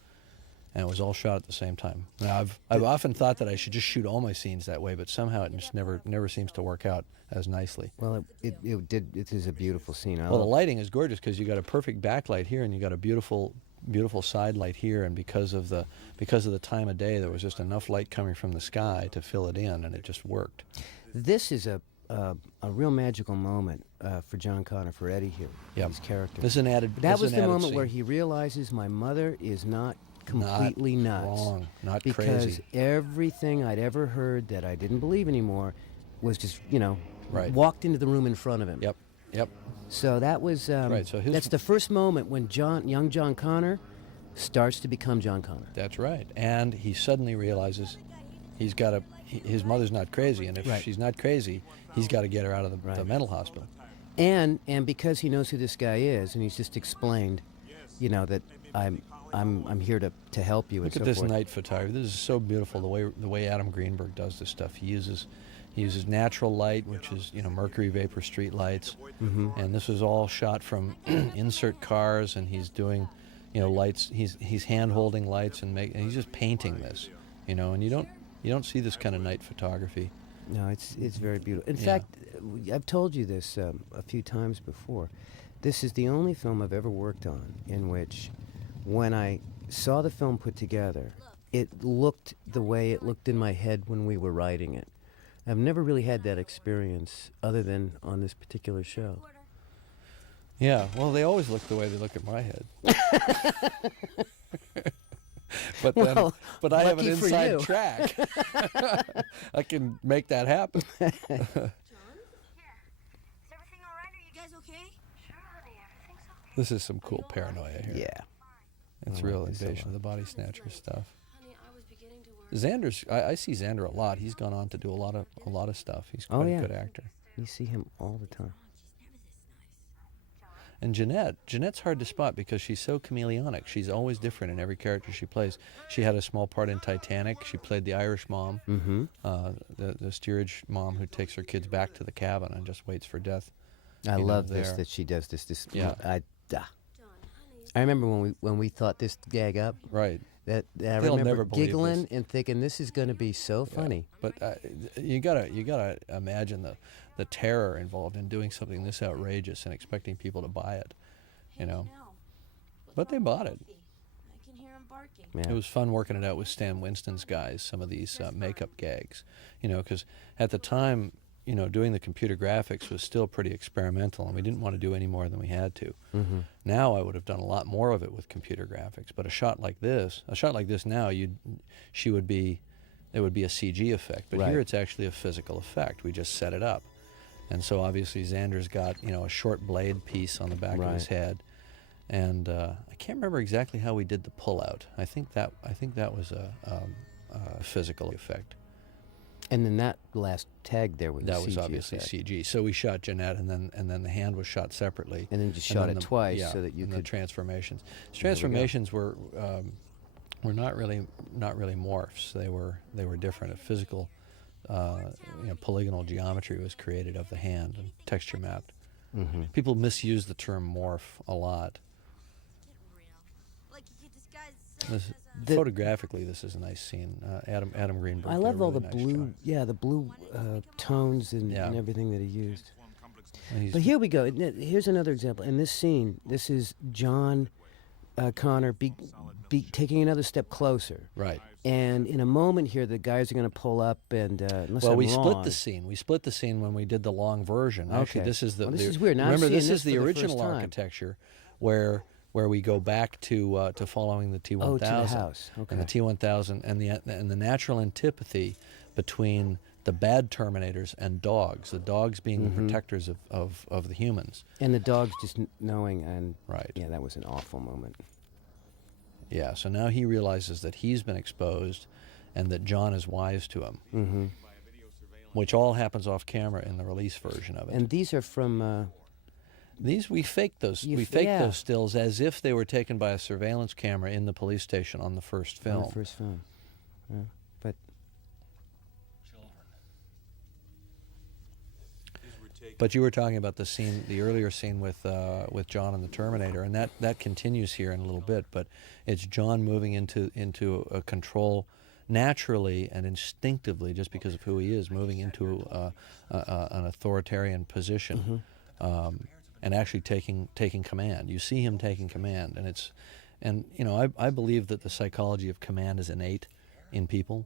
And it was all shot at the same time. Now, I've often thought that I should just shoot all my scenes that way, but somehow it just never seems to work out as nicely. Well, it did. It is a beautiful scene. Well, the lighting is gorgeous because you got a perfect backlight here, and you got a beautiful side light here, and because of the time of day, there was just enough light coming from the sky to fill it in, and it just worked. This is a real magical moment for John Connor, for Eddie here, his character. This is an added. That was the moment scene. where he realizes my mother is not completely nuts. Wrong, not because crazy. Because everything I'd ever heard that I didn't believe anymore was just, right. walked into the room in front of him. Yep. So that was right. So that's the first moment when young John Connor starts to become John Connor. That's right. And he suddenly realizes his mother's not crazy, and if she's not crazy, he's got to get her out of the mental hospital. And because he knows who this guy is, and he's just explained, that I'm here to help you. Look at this night photography. This is so beautiful. The way Adam Greenberg does this stuff. He uses natural light, which is mercury vapor street lights, and this is all shot from insert cars. And he's doing lights. He's hand holding lights and he's just painting this, And you don't see this kind of night photography. No, it's very beautiful. In fact, I've told you this a few times before. This is the only film I've ever worked on in which, when I saw the film put together, it looked the way it looked in my head when we were writing it. I've never really had that experience other than on this particular show. Yeah, well, they always look the way they look at my head. But I have an inside track. I can make that happen. John? Here. Is everything all right? Are you guys okay? Sure, honey. Everything's okay. This is some cool paranoia here. Yeah. It's real Invasion of the Body Snatchers stuff. Xander's, I see Xander a lot. He's gone on to do a lot of stuff. He's quite a good actor. You see him all the time. And Jeanette's hard to spot because she's so chameleonic. She's always different in every character she plays. She had a small part in Titanic. She played the Irish mom, the steerage mom who takes her kids back to the cabin and just waits for death. I love this, that she does this. Yeah. I remember when we thought this gag up. Right. That I remember giggling and thinking this is going to be so funny. But you gotta imagine the terror involved in doing something this outrageous and expecting people to buy it, But they bought it. I can hear him barking. Yeah. It was fun working it out with Stan Winston's guys. Some of these makeup gags, because at the time, doing the computer graphics was still pretty experimental, and we didn't want to do any more than we had to. Now I would have done a lot more of it with computer graphics, but a shot like this now, it would be a CG effect, but here it's actually a physical effect. We just set it up, and so obviously Xander's got a short blade piece on the back of his head, and I can't remember exactly how we did the pullout. I think that was a physical effect. And then that last tag there was that was obviously effect. CG. So we shot Jeanette, and then the hand was shot separately. And then just shot it twice so that you could. The transformations. Transformations were not really morphs. They were different. A physical, polygonal geometry was created of the hand and texture mapped. People misuse the term morph a lot. Photographically, this is a nice scene. Adam Greenberg. I love all really the blue tones and everything that he used. But here we go. Here's another example. In this scene, this is John Connor taking another step closer. Right. And in a moment here, the guys are going to pull up and split the scene. We split the scene when we did the long version. Actually, this is this is weird. Now remember, this is the original architecture where we go back to following the T-1000. Oh, to the house. Okay. And the T-1000 and the natural antipathy between the bad Terminators and dogs. The dogs being the protectors of the humans. And the dogs just knowing, and Right. yeah, that was an awful moment. Yeah, so now he realizes that he's been exposed and that John is wise to him. Mm-hmm. Which all happens off camera in the release version of it. And these are from... These we faked those. We faked those stills as if they were taken by a surveillance camera in the police station on the first film. On the first film. Yeah. But But you were talking about the scene, the earlier scene with John and the Terminator, and that continues here in a little bit. But it's John moving into a control naturally and instinctively, just because of who he is, moving into an authoritarian position. And actually taking command. You see him taking command, and I believe that the psychology of command is innate in people.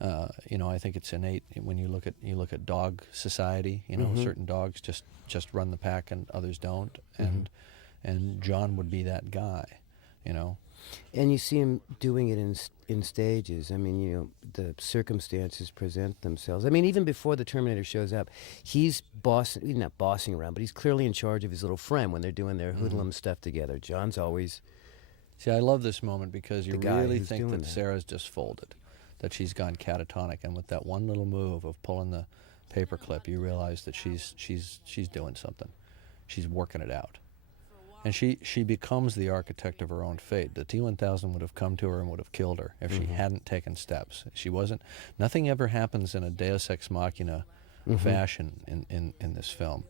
I think it's innate when you look at dog society. Certain dogs just run the pack and others don't, and John would be that guy. And you see him doing it in stages. I mean, the circumstances present themselves. I mean, even before the Terminator shows up, he's not bossing around, but he's clearly in charge of his little friend when they're doing their hoodlum stuff together. John's always... See, I love this moment because you really think that that. Sarah's just folded, that she's gone catatonic, and with that one little move of pulling the paperclip, you realize that she's doing something. She's working it out. And she becomes the architect of her own fate. The T-1000 would have come to her and would have killed her if she hadn't taken steps. Nothing ever happens in a Deus Ex Machina fashion in this film.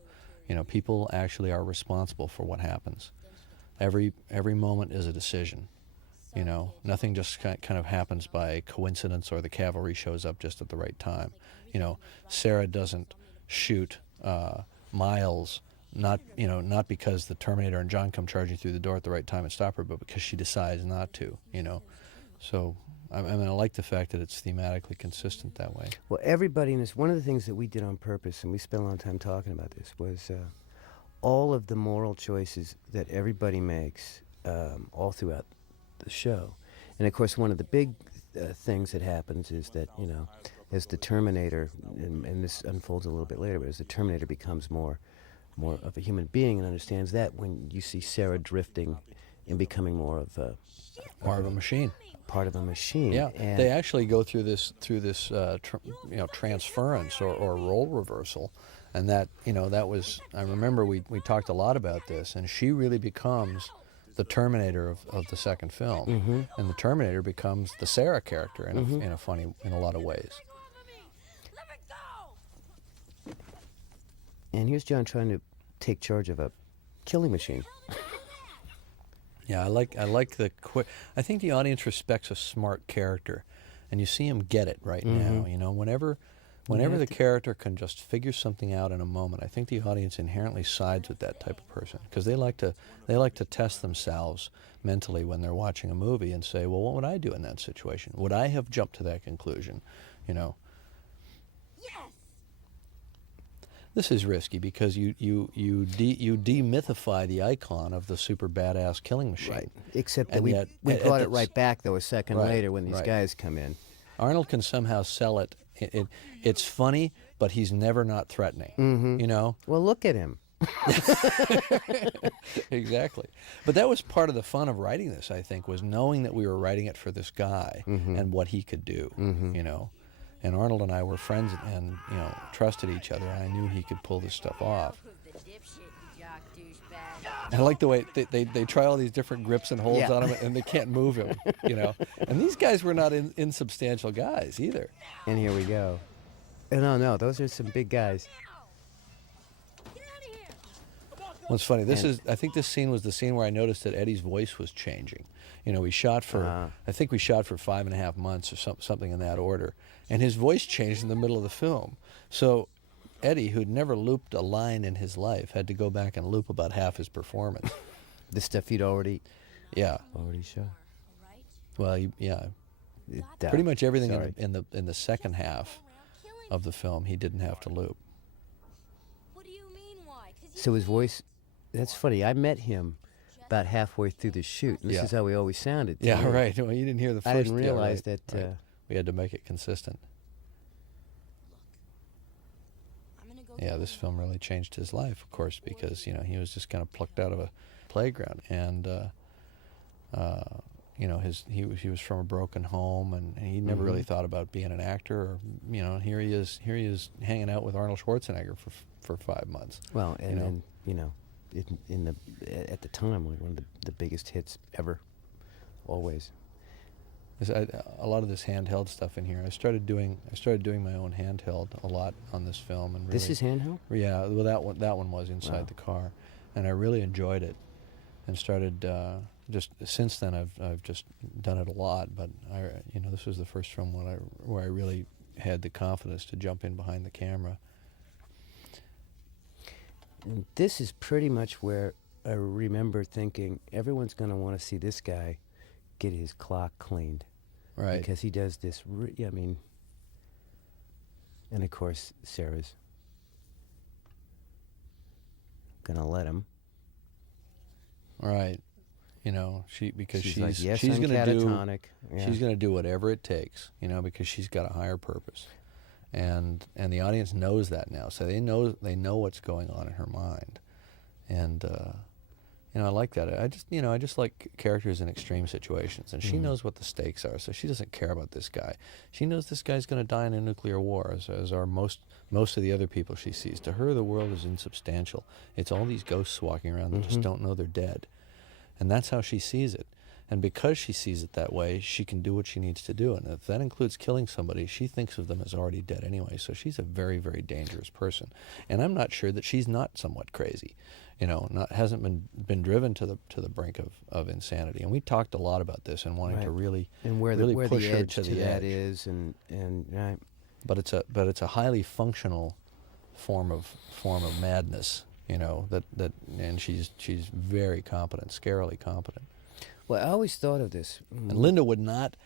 People actually are responsible for what happens. Every moment is a decision. Nothing just kind of happens by coincidence or the cavalry shows up just at the right time. Sarah doesn't shoot Miles. Not because the Terminator and John come charging through the door at the right time and stop her, but because she decides not to. So I like the fact that it's thematically consistent that way. Well, everybody in this, one of the things that we did on purpose, and we spent a long time talking about this, was all of the moral choices that everybody makes all throughout the show. And of course, one of the big things that happens is that, as the Terminator, and this unfolds a little bit later, but as the Terminator becomes more of a human being and understands that, when you see Sarah drifting and becoming more of a part of a machine. Part of a machine. Yeah, and they actually go through this transference or role reversal, and that was, I remember we talked a lot about this, and she really becomes the Terminator of the second film, and the Terminator becomes the Sarah character in a lot of ways. And here's John trying to take charge of a killing machine. Yeah, I like the quick. I think the audience respects a smart character, and you see him get it right now. Whenever the character can just figure something out in a moment, I think the audience inherently sides with that type of person, because they like to test themselves mentally when they're watching a movie and say, well, what would I do in that situation? Would I have jumped to that conclusion? This is risky because you demythify the icon of the super badass killing machine. Right. Except that we brought it right back, though, a second later when these guys come in. Arnold can somehow sell it. It's funny, but he's never not threatening. Well, look at him. Exactly. But that was part of the fun of writing this, I think, was knowing that we were writing it for this guy and what he could do, And Arnold and I were friends and, trusted each other. And I knew he could pull this stuff off. I like the way they try all these different grips and holds on him, and they can't move him, And these guys were not insubstantial guys either. And here we go. No, those are some big guys. Well, it's funny. I think this scene was the scene where I noticed that Eddie's voice was changing. We shot for, I think we shot for 5.5 months or something in that order. And his voice changed in the middle of the film. So Eddie, who'd never looped a line in his life, had to go back and loop about half his performance. The stuff he'd already shot. Well, pretty much everything in the second half of the film he didn't have to loop. What do you mean why? So his voice, that's funny. I met him about halfway through the shoot. And this is how he always sounded. Yeah, right. Well, you didn't hear the first. I didn't realize that. Right. We had to make it consistent. yeah, this film really changed his life, of course, because he was just kind of plucked out of a playground, and he was from a broken home, and he never really thought about being an actor, or here he is hanging out with Arnold Schwarzenegger for 5 months. Well, and then at the time, like one of the biggest hits ever, always. A lot of this handheld stuff in here. I started doing my own handheld a lot on this film, and really, this is handheld? Yeah, well, that one was inside the car, and I really enjoyed it, and started just since then I've just done it a lot. But this was the first film where I really had the confidence to jump in behind the camera. And this is pretty much where I remember thinking everyone's going to want to see this guy get his clock cleaned. Right. Because he does this, and of course, Sarah's going to let him. Right. She's like, yes, she's I'm going to do catatonic. Yeah. she's going to do whatever it takes, because she's got a higher purpose. And the audience knows that now, so they know what's going on in her mind, and I like that. I just like characters in extreme situations, and she knows what the stakes are, so she doesn't care about this guy. She knows this guy's going to die in a nuclear war, as are most of the other people she sees. To her, the world is insubstantial. It's all these ghosts walking around that just don't know they're dead, and that's how she sees it. And because she sees it that way, she can do what she needs to do. And if that includes killing somebody, she thinks of them as already dead anyway. So she's a very, very dangerous person. And I'm not sure that she's not somewhat crazy. Hasn't been driven to the brink of insanity. And we talked a lot about this and wanting to really where push the her edge to the that edge. is, and right. But it's a highly functional form of madness. And she's very competent, scarily competent. Well, I always thought of this. And Linda would not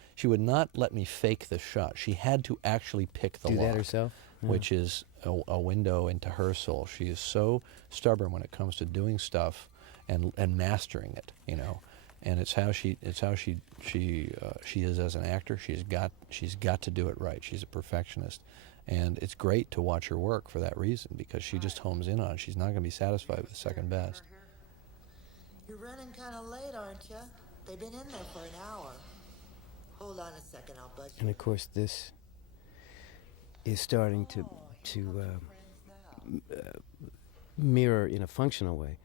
let me fake the shot. She had to actually pick the do lock, that herself, which is a window into her soul. She is so stubborn when it comes to doing stuff and mastering it, And it's how she is as an actor. She's got to do it right. She's a perfectionist, and it's great to watch her work for that reason, because she just homes in on it. She's not going to be satisfied with second best. You're running kind of late, aren't you? They've been in there for an hour. Hold on a second, I'll buzz you. And of course, this is starting to mirror in a functional way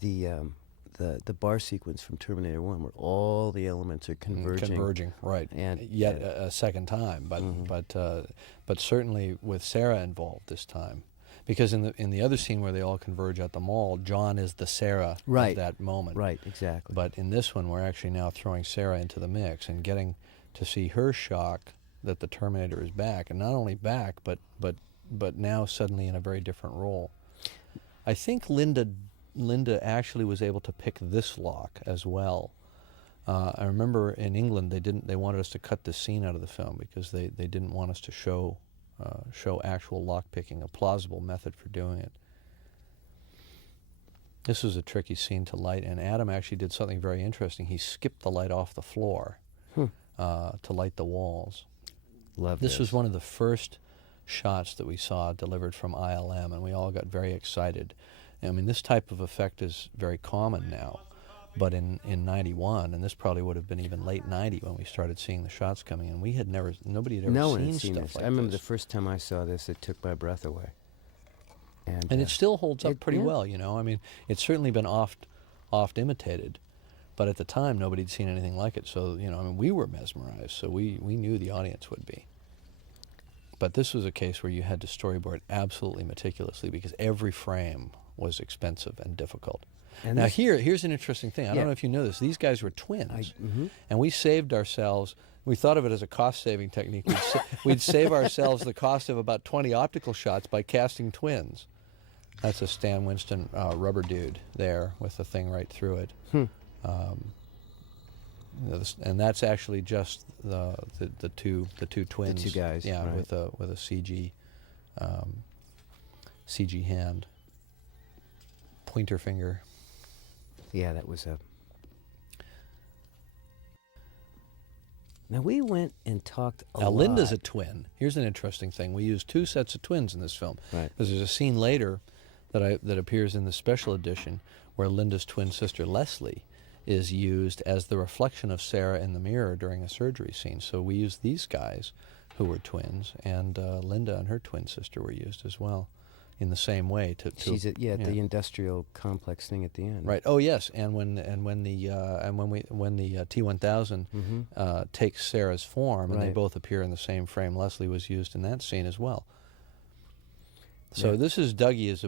the bar sequence from Terminator 1, where all the elements are converging. Right. And yet a second time, but certainly with Sarah involved this time. Because in the other scene where they all converge at the mall, John is the Sarah of that moment. Right, exactly. But in this one, we're actually now throwing Sarah into the mix and getting to see her shock that the Terminator is back, and not only back, but now suddenly in a very different role. I think Linda actually was able to pick this lock as well. I remember in England they wanted us to cut this scene out of the film because they didn't want us to show actual lock picking, a plausible method for doing it. This was a tricky scene to light, and Adam actually did something very interesting. He skipped the light off the floor to light the walls. Love this was one of the first shots that we saw delivered from ILM, and we all got very excited. I mean, this type of effect is very common now, but in 91, and this probably would have been even late 90 when we started seeing the shots coming in, nobody had ever seen stuff like this. I remember the first time I saw this, it took my breath away. And it still holds up pretty well, I mean, it's certainly been oft imitated, but at the time nobody had seen anything like it. So, I mean, we were mesmerized, so we knew the audience would be. But this was a case where you had to storyboard absolutely meticulously because every frame was expensive and difficult. And now here's an interesting thing. I don't know if you know this. These guys were twins, and we saved ourselves. We thought of it as a cost-saving technique. We'd save ourselves the cost of about 20 optical shots by casting twins. That's a Stan Winston rubber dude there with the thing right through it. And that's actually just the two twins. The two guys. Yeah, right. with a CG hand, pointer finger. Yeah, that was Now, we went and talked a Now, lot. Linda's a twin. Here's an interesting thing. We used 2 sets of twins in this film. Right. There's a scene later that appears in the special edition where Linda's twin sister, Leslie, is used as the reflection of Sarah in the mirror during a surgery scene. So we used these guys who were twins, and Linda and her twin sister were used as well in the same way. She's at the industrial complex thing at the end. Right. Oh yes. And when the T-1000 takes Sarah's form, and they both appear in the same frame, Leslie was used in that scene as well. So this is Dougie is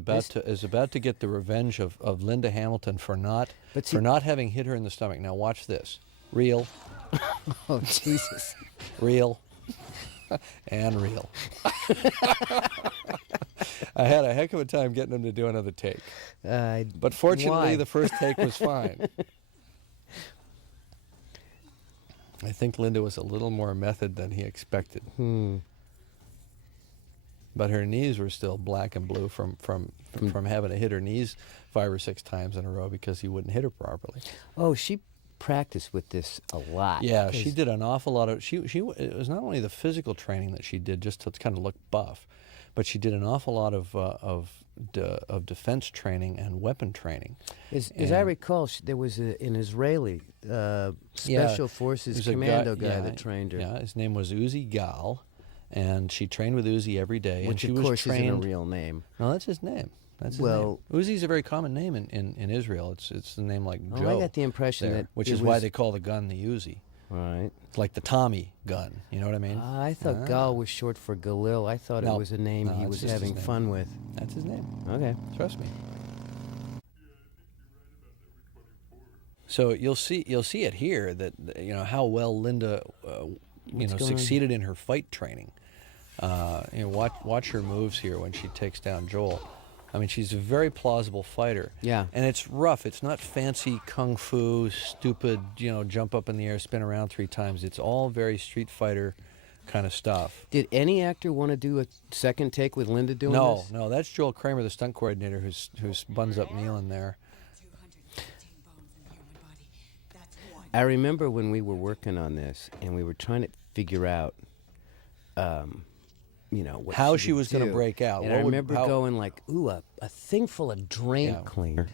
about to get the revenge of Linda Hamilton for not having hit her in the stomach. Now watch this. Real. Oh Jesus. Real. And real. I had a heck of a time getting him to do another take. But fortunately, the first take was fine. I think Linda was a little more method than he expected. But her knees were still black and blue from having to hit her knees 5 or 6 times in a row because he wouldn't hit her properly. Oh, she practiced with this a lot. Yeah, she did an awful lot of. It was not only the physical training that she did just to kind of look buff, but she did an awful lot of defense training and weapon training. As I recall, there was an Israeli special forces commando guy that trained her. Yeah, his name was Uzi Gal, and she trained with Uzi every day. Which, and she of course, was trained, isn't a real name. No, that's his name. That's his name. Uzi's a very common name in Israel. It's the name like Joe. I got the impression that which is why they call the gun the Uzi. Right. It's like the Tommy gun. You know what I mean? I thought Gal was short for Galil. I thought it was a name he was having fun with. That's his name. Okay. Trust me. So you'll see it here that how well Linda succeeded in her fight training. Watch her moves here when she takes down Joel. I mean, she's a very plausible fighter. Yeah. And it's rough. It's not fancy kung fu, stupid, jump up in the air, spin around 3 times. It's all very Street Fighter kind of stuff. Did any actor want to do a second take with Linda doing this? No. That's Joel Kramer, the stunt coordinator, who's buns up kneeling there. I remember when we were working on this and we were trying to figure out what how she was going to break out. And I remember going like, ooh, a thing full of drain cleaner.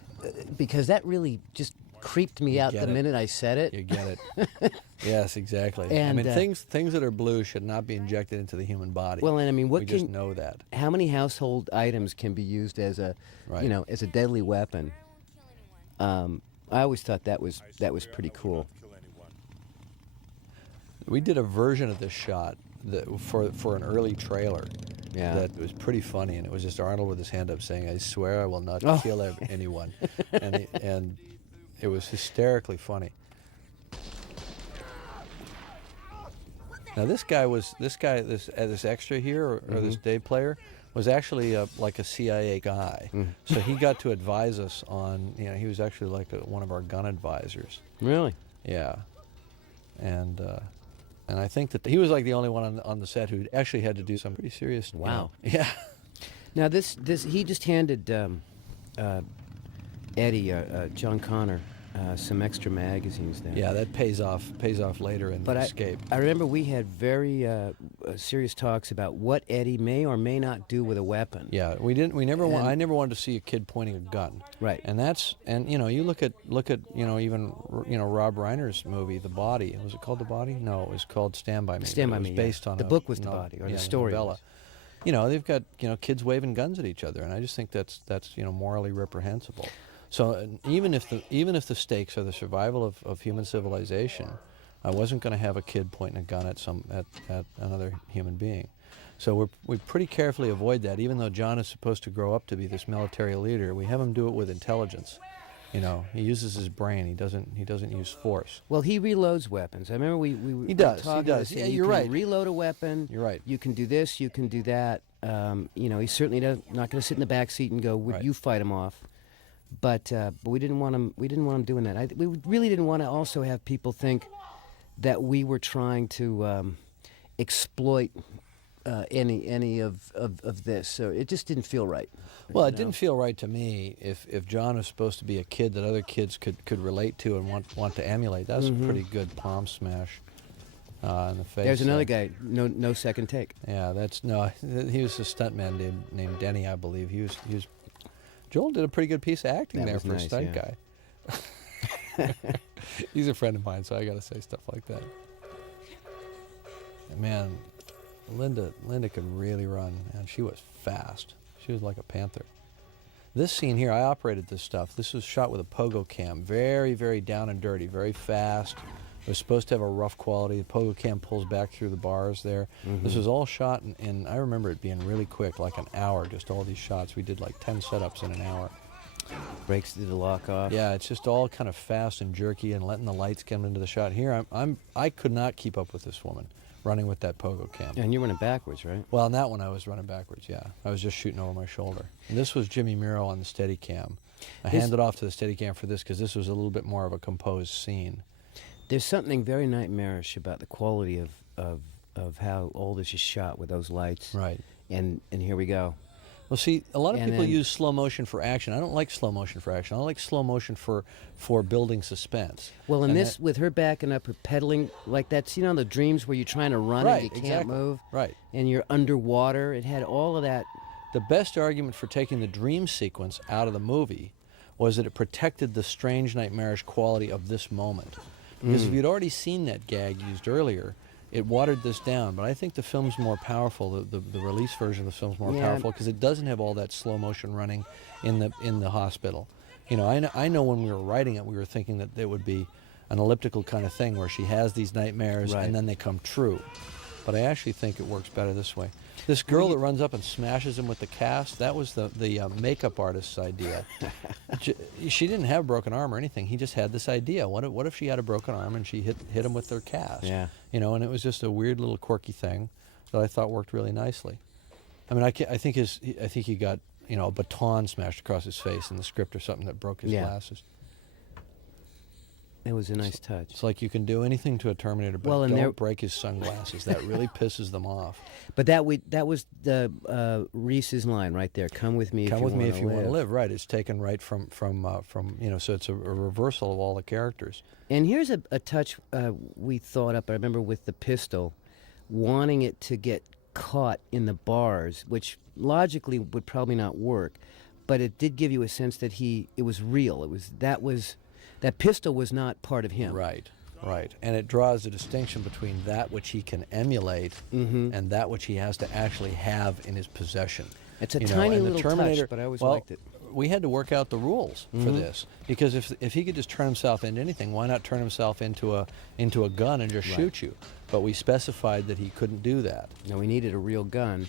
Because that really just creeped me out the minute I said it. You get it. Yes, exactly. And, I mean, things that are blue should not be injected into the human body. Well, and I mean, we just know that. How many household items can be used as a, as a deadly weapon? I always thought that was pretty cool. We did a version of this shot for an early trailer that was pretty funny, and it was just Arnold with his hand up saying, "I swear I will not kill anyone," and it was hysterically funny. Now this extra here or this day player was actually like a CIA guy, so he got to advise us on. He was actually like one of our gun advisors. Really? Yeah, and I think that he was like the only one on the set who actually had to do some pretty serious. Wow. Yeah. Now this he just handed Eddie John Connor some extra magazines there. Yeah, that pays off later in Escape. I remember we had very serious talks about what Eddie may or may not do with a weapon. Yeah, we didn't. I never wanted to see a kid pointing a gun. Right. And you look at even Rob Reiner's movie The Body. Was it called The Body? No, it was called Stand By Me. Stand By Me. It was based on the book was The Body, or the story novella. was. They've got kids waving guns at each other, and I just think that's morally reprehensible. So even if the stakes are the survival of human civilization, I wasn't going to have a kid pointing a gun at another human being. So we pretty carefully avoid that. Even though John is supposed to grow up to be this military leader, we have him do it with intelligence. He uses his brain. He doesn't use force. Well, he reloads weapons. I remember we He does. Yeah, you're right. Reload a weapon. You're right. You can do this. You can do that. He's certainly not going to sit in the back seat and go, "Would you fight him off?" But we didn't want him. We didn't want him doing that. We really didn't want to also have people think that we were trying to exploit any of this. So it just didn't feel right. Well, it didn't feel right to me if John was supposed to be a kid that other kids could relate to and want to emulate. That was a pretty good palm smash. in the face. There's another guy. No second take. Yeah, he was a stuntman named Denny, I believe. He was. Joel did a pretty good piece of acting there for a stunt guy. He's a friend of mine, so I got to say stuff like that. And man, Linda could really run, and she was fast. She was like a panther. This scene here, I operated this stuff. This was shot with a pogo cam, very, very down and dirty, very fast. It was supposed to have a rough quality. The pogo cam pulls back through the bars there. This was all shot in, I remember it being really quick, like an hour, just all these shots. We did like 10 setups in an hour. Brakes did the lock off. Yeah, it's just all kind of fast and jerky and letting the lights come into the shot. Here, I could not keep up with this woman running with that pogo cam. And you running backwards, right? Well, in that one I was running backwards, yeah. I was just shooting over my shoulder. And this was Jimmy Miro on the Steadicam. I handed off to the Steadicam for this because this was a little bit more of a composed scene. There's something very nightmarish about the quality of how all this is shot with those lights. Right. And here we go. Well, see, a lot of people use slow motion for action. I don't like slow motion for action. I like slow motion for building suspense. Well, in this, with her backing up, her pedaling, like that's, the dreams where you're trying to run and you can't move. Right. And you're underwater. It had all of that. The best argument for taking the dream sequence out of the movie was that it protected the strange, nightmarish quality of this moment. Because if you'd already seen that gag used earlier, it watered this down. But I think the film's more powerful. The release version of the film's more powerful because it doesn't have all that slow motion running in the hospital. I know when we were writing it, we were thinking that it would be an elliptical kind of thing where she has these nightmares and then they come true. But I actually think it works better this way. This girl that runs up and smashes him with the cast, that was the makeup artist's idea. She didn't have a broken arm or anything. He just had this idea. What if she had a broken arm and she hit him with her cast? Yeah. And it was just a weird little quirky thing that I thought worked really nicely. I mean, I think he got a baton smashed across his face in the script or something that broke his glasses. It was a nice touch. It's like you can do anything to a Terminator, but don't break his sunglasses. That really pisses them off. But that was the Reese's line right there. Come with me. Come with me if you want to live. Right. It's taken right from so it's a reversal of all the characters. And here's a touch we thought up. I remember with the pistol, wanting it to get caught in the bars, which logically would probably not work, but it did give you a sense that it was real. That pistol was not part of him. Right. And it draws a distinction between that which he can emulate and that which he has to actually have in his possession. It's a tiny little touch, but I always liked it. We had to work out the rules for this because if he could just turn himself into anything, why not turn himself into a gun and just shoot you? But we specified that he couldn't do that. No, we needed a real gun.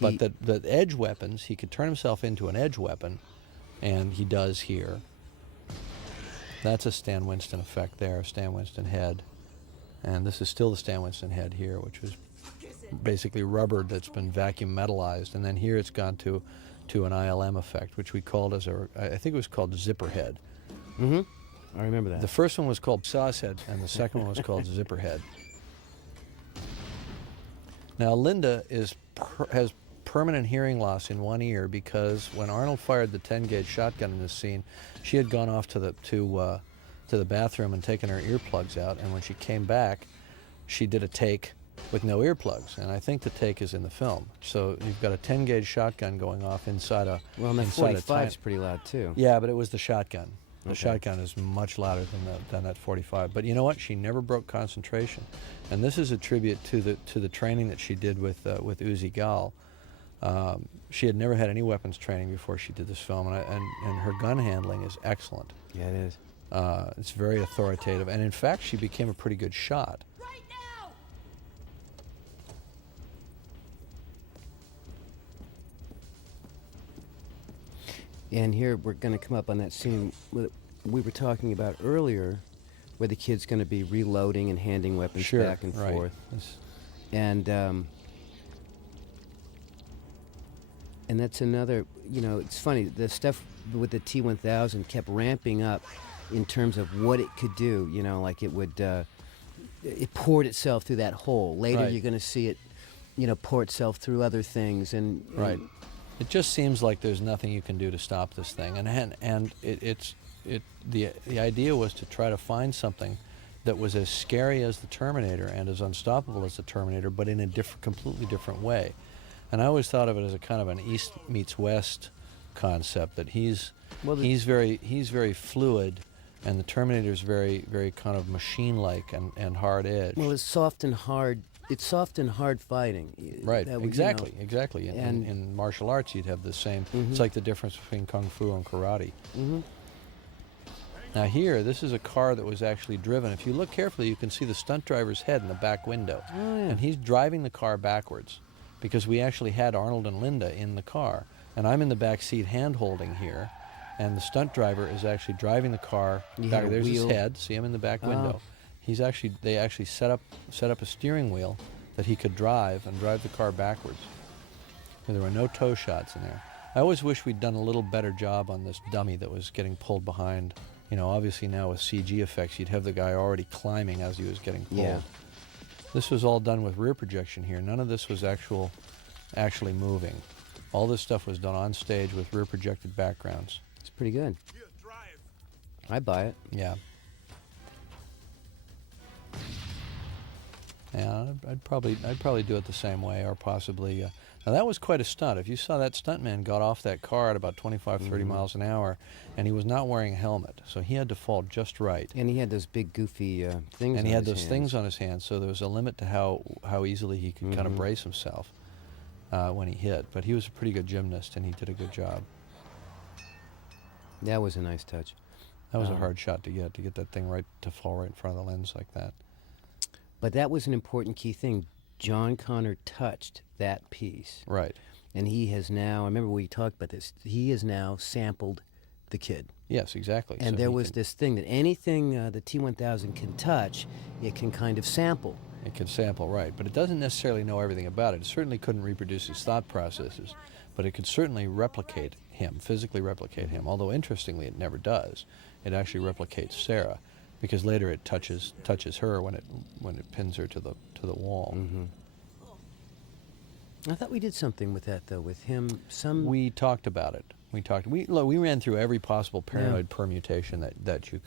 But the edge weapons, he could turn himself into an edge weapon, and he does here. That's a Stan Winston effect there, a Stan Winston head. And this is still the Stan Winston head here, which was basically rubber that's been vacuum metallized. And then here it's gone to an ILM effect, which we called I think it was called zipper head. I remember that. The first one was called sauce head, and the second one was called zipper head. Now Linda has permanent hearing loss in one ear because when Arnold fired the 10-gauge shotgun in this scene, she had gone off to the bathroom and taken her earplugs out, and when she came back, she did a take with no earplugs, and I think the take is in the film. So you've got a 10-gauge shotgun going off inside a Well, and the 45 is pretty loud too. Yeah, but it was the shotgun. The shotgun is much louder than that 45. But you know what? She never broke concentration, and this is a tribute to the training that she did with Uzi Gal. She had never had any weapons training before she did this film, and her gun handling is excellent. Yeah, it is. It's very authoritative, and in fact, she became a pretty good shot. Right now! And here we're going to come up on that scene we were talking about earlier, where the kid's going to be reloading and handing weapons back and forth. And that's another, it's funny, the stuff with the T-1000 kept ramping up in terms of what it could do, like it would, it poured itself through that hole. Later you're going to see it, pour itself through other things. And it just seems like there's nothing you can do to stop this thing. And the idea was to try to find something that was as scary as the Terminator and as unstoppable as the Terminator, but in a completely different way. And I always thought of it as a kind of an East meets West concept, that he's very fluid, and the Terminator's very kind of machine-like and hard-edged. Well, it's soft and hard. It's soft and hard fighting. Right. That Exactly. You know, Exactly. In martial arts, you'd have the same. It's like the difference between kung fu and karate. Now here, this is a car that was actually driven. If you look carefully, you can see the stunt driver's head in the back window. Oh, yeah. And he's driving the car backwards, because we actually had Arnold and Linda in the car. And I'm in the back seat hand-holding here, and the stunt driver is actually driving the car back. There's his head. See him in the back window. They actually set up a steering wheel that he could drive the car backwards. And there were no toe shots in there. I always wish we'd done a little better job on this dummy that was getting pulled behind. You know, obviously now with CG effects, you'd have the guy already climbing as he was getting pulled. Yeah. This was all done with rear projection here. None of this was actually moving. All this stuff was done on stage with rear projected backgrounds. It's pretty good. I buy it. Yeah. Yeah, I'd probably do it the same way, or possibly. Now that was quite a stunt. If you saw that stuntman got off that car at about 25, 30 miles an hour, and he was not wearing a helmet, so he had to fall just right. And he had those big goofy things. And he had those things on his hands, so there was a limit to how easily he could kind of brace himself when he hit. But he was a pretty good gymnast, and he did a good job. That was a nice touch. That was a hard shot to get that thing to fall right in front of the lens like that. But that was an important key thing. John Connor touched that piece. Right. And he has now, I remember we talked about this, he has now sampled the kid. Yes, exactly. And so there was this thing that anything the T-1000 can touch, it can kind of sample. It can sample, right. But it doesn't necessarily know everything about it. It certainly couldn't reproduce his thought processes, but it could certainly replicate him, physically replicate him, although interestingly it never does. It actually replicates Sarah, because later it touches her when it pins her to the wall. I thought we did something with that though, with him. We talked about it. We ran through every possible paranoid permutation that you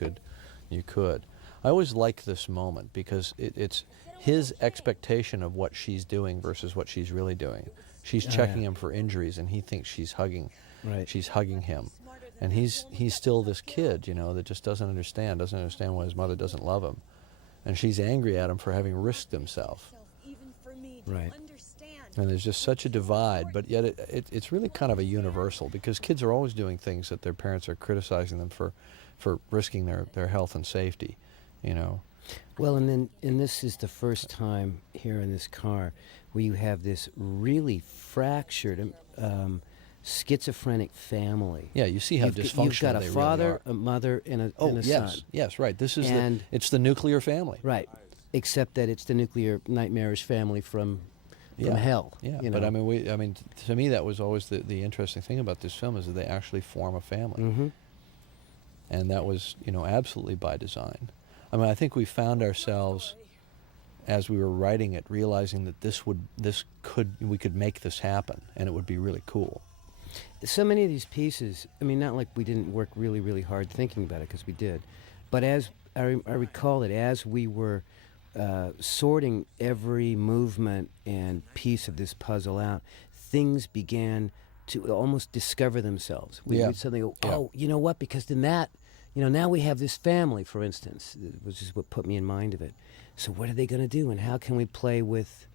could. I always like this moment because it's his expectation of what she's doing versus what she's really doing. She's checking him for injuries, and he thinks she's hugging him. And he's still this kid, you know, that just doesn't understand why his mother doesn't love him. And she's angry at him for having risked himself. Right. And there's just such a divide, but yet it's really kind of a universal, because kids are always doing things that their parents are criticizing them for risking their health and safety, you know. Well, and this is the first time here in this car where you have this really fractured schizophrenic family. Yeah, you see how dysfunctional you've got a they father, really are. a mother, and a yes, son. Yes, right. This is And- it's the nuclear family. Right, except that it's the nuclear nightmarish family from hell. Yeah, you but know? I mean, to me that was always the interesting thing about this film, is that they actually form a family, and that was, you know, absolutely by design. I mean, I think we found ourselves as we were writing it, realizing that we could make this happen, and it would be really cool. So many of these pieces, I mean, not like we didn't work really, really hard thinking about it, because we did, but as I recall it, as we were sorting every movement and piece of this puzzle out, things began to almost discover themselves. We'd suddenly go, oh, you know what, because then that, you know, now we have this family, for instance, which is what put me in mind of it. So what are they going to do, and how can we play with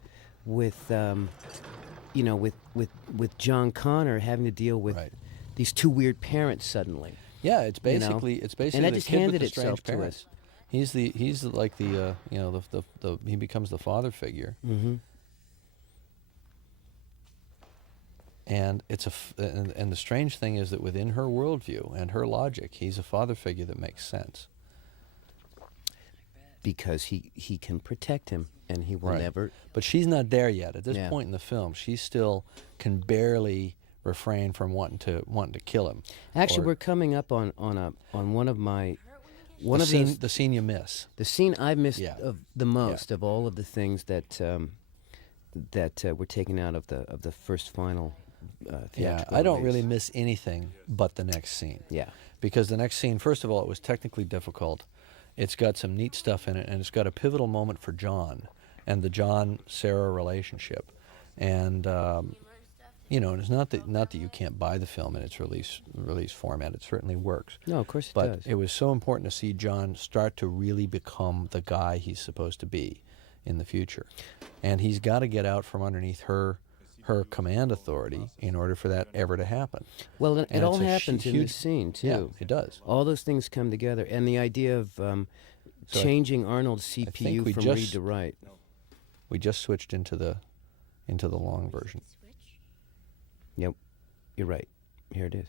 John Connor having to deal with these two weird parents suddenly? Yeah, it's basically and that the just kid handed with the strange itself to parents. us. He's he becomes the father figure. And and the strange thing is that within her worldview and her logic, he's a father figure that makes sense. Because he can protect him, and he will never. But she's not there yet. At this point in the film, she still can barely refrain from wanting to kill him. Actually, we're coming up on one of my the scene you miss. The scene I missed of the most of all of the things that were taken out of the first final theatrical I don't release. really miss anything but the next scene. Yeah. Because the next scene, first of all, it was technically difficult. it's got some neat stuff in it, and it's got a pivotal moment for John and the John-Sarah relationship. And, you know, and it's not that you can't buy the film in its release format. It certainly works. No, of course it but does. It was so important to see John start to really become the guy he's supposed to be in the future. And he's got to get out from underneath her command authority in order for that ever to happen. Well, And it all it's a happens in huge- this scene, too. Yeah, it does. All those things come together. And the idea of So changing Arnold's think CPU we from just- read to write. We just switched into the long version. Yep, you're right. Here it is.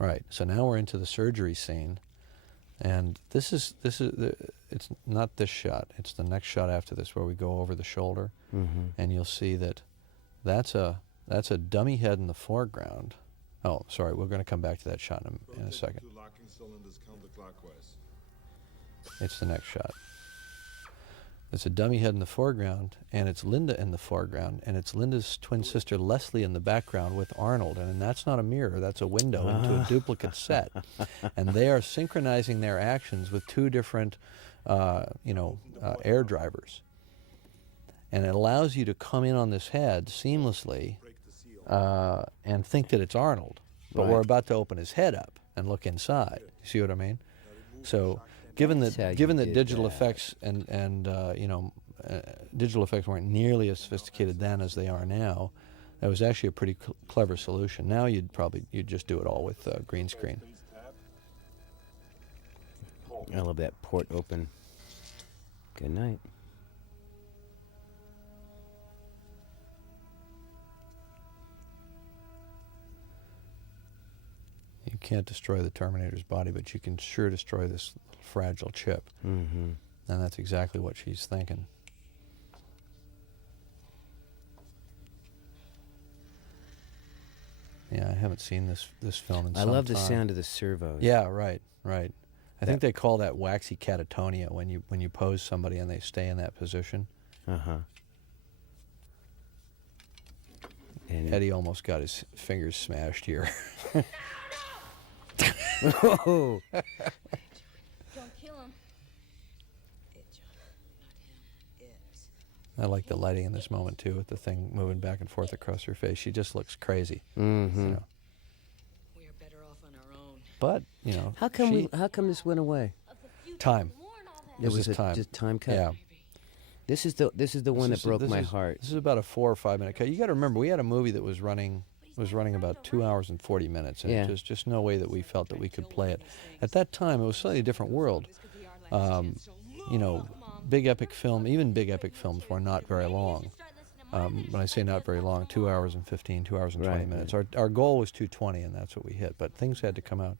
All right, so now we're into the surgery scene, and this is it's not this shot. It's the next shot after this where we go over the shoulder, and you'll see that that's a dummy head in the foreground. Oh, sorry, we're going to come back to that shot in a second. It's the next shot. It's a dummy head in the foreground, and it's Linda in the foreground, and it's Linda's twin sister Leslie in the background with Arnold, and that's not a mirror, that's a window into a duplicate set. And they are synchronizing their actions with two different, air drivers. And it allows you to come in on this head seamlessly and think that it's Arnold. But we're Right. about to open his head up and look inside. You see what I mean? So given That's how that you given that did digital that. effects and digital effects weren't nearly as sophisticated then as they are now, that was actually a pretty clever solution. Now you'd just do it all with green screen. I love that port open. Good night. You can't destroy the Terminator's body, but you can sure destroy this fragile chip. Mm-hmm. And that's exactly what she's thinking. Yeah, I haven't seen this film in I some love the time. sound of the servos. Yeah, right. I think they call that waxy catatonia when you pose somebody and they stay in that position. Uh-huh. And Eddie almost got his fingers smashed here. oh, Don't kill him. I like the lighting in this moment too, with the thing moving back and forth across her face. She just looks crazy. mm-hmm. You know. We are better off on our own. But you know, How come this went away? time. It was just time. just time cut. Yeah. This is the one that broke my heart. This is about a 4 or 5 minute cut. You got to remember, we had a movie that was running about 2 hours and 40 minutes, and Yeah. there's just no way that we felt that we could play it. At that time, it was a slightly different world. Big epic film, even big epic films were not very long. When I say not very long, 2 hours and 15, 2 hours and 20 Right, minutes. right. Our goal was 2:20, and that's what we hit. But things had to come out.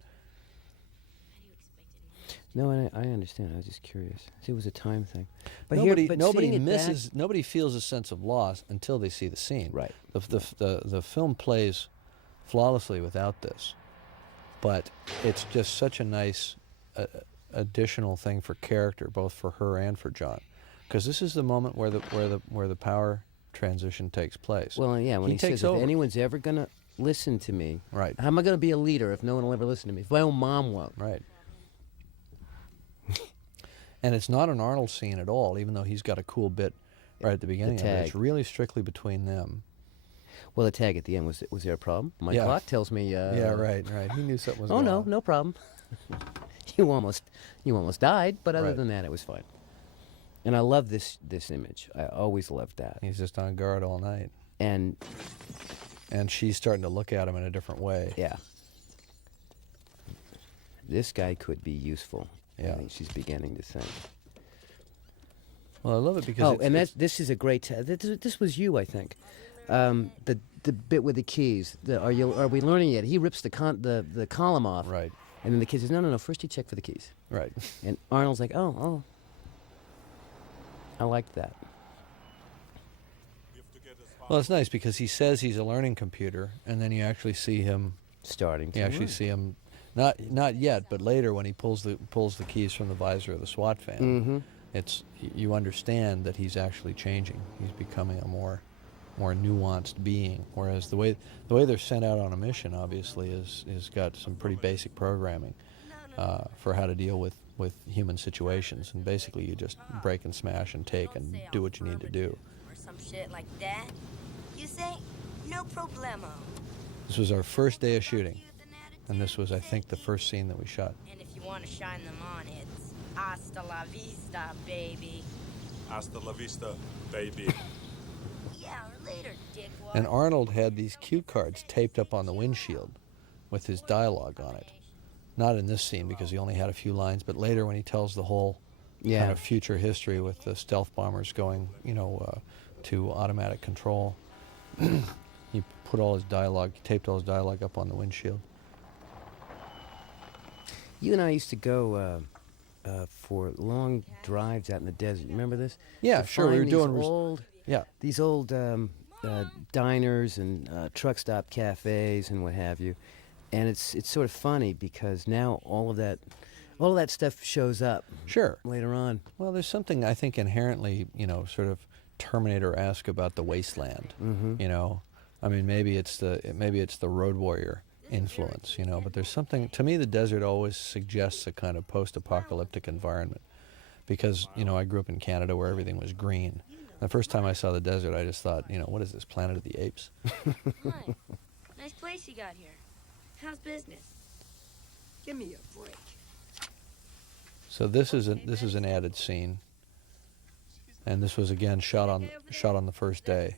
No, and I understand. I was just curious. See, it was a time thing. But Nobody seeing it misses. Nobody feels a sense of loss until they see the scene. Right. The film plays flawlessly without this, but it's just such a nice additional thing for character, both for her and for John, because this is the moment where the power transition takes place. Well, yeah, when he takes says, over. if anyone's ever going to listen to me, Right. how am I going to be a leader if no one will ever listen to me? If my own mom won't. Right. And it's not an Arnold scene at all, even though he's got a cool bit right at the beginning of it. It's tag. really strictly between them. Well, the tag at the end, was there a problem? My Yeah. clock tells me... Yeah, right. He knew something was Oh, going no, on. no problem. you almost died, but other Right. than that, it was fine. And I love this image. I always loved that. He's just on guard all night. And, And she's starting to look at him in a different way. yeah. This guy could be useful. Yeah. I think she's beginning to think. Well, I love it because Oh, and this is a great... this was you, I think. The bit with the keys. Are we learning yet? He rips the column off. Right, And then the kid says, no, first you check for the keys. right. And Arnold's like, oh. I liked that. Well, it's nice because he says he's a learning computer, and then you actually see him. Starting to You actually learn. see him, not yet, but later when he pulls the keys from the visor of the SWAT van. Mm-hmm. You understand that he's actually changing. He's becoming a more nuanced being. Whereas the way they're sent out on a mission, obviously, is got some pretty basic programming for how to deal with with human situations, and basically you just break and smash and take and do what you need to do. Or some shit like that. You say, no problemo. This was our first day of shooting, and this was, I think, the first scene that we shot. And if you want to shine them on, it's hasta la vista, baby. Hasta la vista, baby. Yeah, or later, dickwad. And Arnold had these cue cards taped up on the windshield with his dialogue on it. Not in this scene because he only had a few lines, but later when he tells the whole kind of future history with the stealth bombers going, to automatic control, he put all his dialogue, he taped all his dialogue up on the windshield. You and I used to go for long drives out in the desert. Remember this? Yeah, to sure. We were find doing these old diners and truck stop cafes and what have you. And it's sort of funny because now all of that stuff shows up. Sure. Later on. Well, there's something I think inherently, sort of Terminator-esque about the wasteland. Mm-hmm. I mean, maybe it's the Road Warrior influence, but there's something, to me the desert always suggests a kind of post-apocalyptic environment because, I grew up in Canada where everything was green. The first time I saw the desert, I just thought, what is this, Planet of the Apes? Hi. Nice place you got here. How's business? Give me a break. So this is an added scene, and this was again shot on the first day.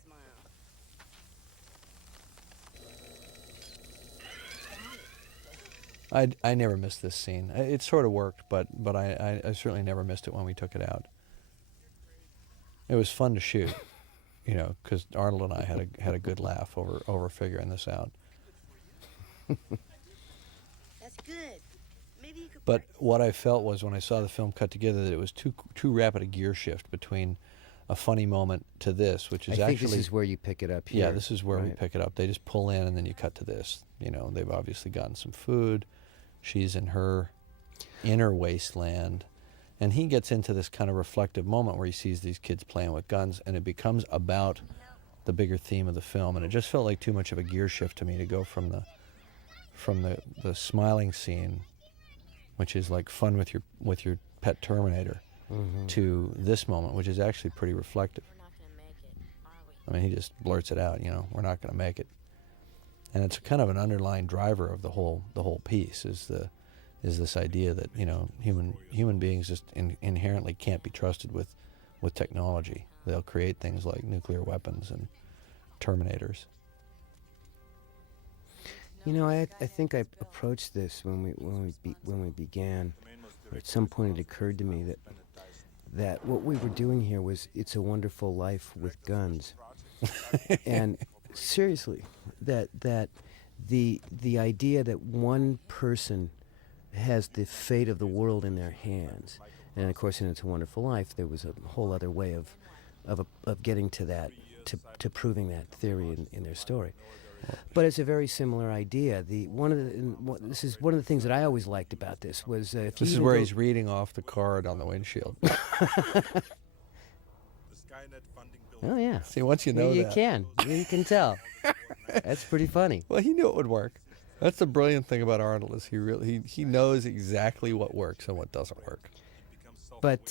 I never missed this scene. It sort of worked, but I certainly never missed it when we took it out. It was fun to shoot, because Arnold and I had a good laugh over figuring this out. That's good. Maybe you could. But what I felt was when I saw the film cut together that it was too rapid a gear shift between a funny moment to this, which is I think actually this is where you pick it up here. Yeah, this is where we right. pick it up. They just pull in and then you cut to this. They've obviously gotten some food. She's in her inner wasteland. And he gets into this kind of reflective moment where he sees these kids playing with guns, and it becomes about the bigger theme of the film. And it just felt like too much of a gear shift to me to go from the smiling scene, which is like fun with your pet Terminator, Mm-hmm. to this moment, which is actually pretty reflective. We're not gonna make it, are we? I mean, he just blurts it out, we're not going to make it. And it's kind of an underlying driver of the whole piece is this idea that, human beings just inherently can't be trusted with technology. They'll create things like nuclear weapons and Terminators. I think I approached this when we began, or at some point it occurred to me that what we were doing here was It's a Wonderful Life with guns. And seriously, that the idea that one person has the fate of the world in their hands, and of course in It's a Wonderful Life there was a whole other way of getting to that, to proving that theory in their story. But it's a very similar idea. This is one of the things that I always liked about this was this is where he's reading off the card on the windshield. Oh yeah. See, once you know you that. You can tell. That's pretty funny. Well, he knew it would work. That's the brilliant thing about Arnold is he knows exactly what works and what doesn't work. But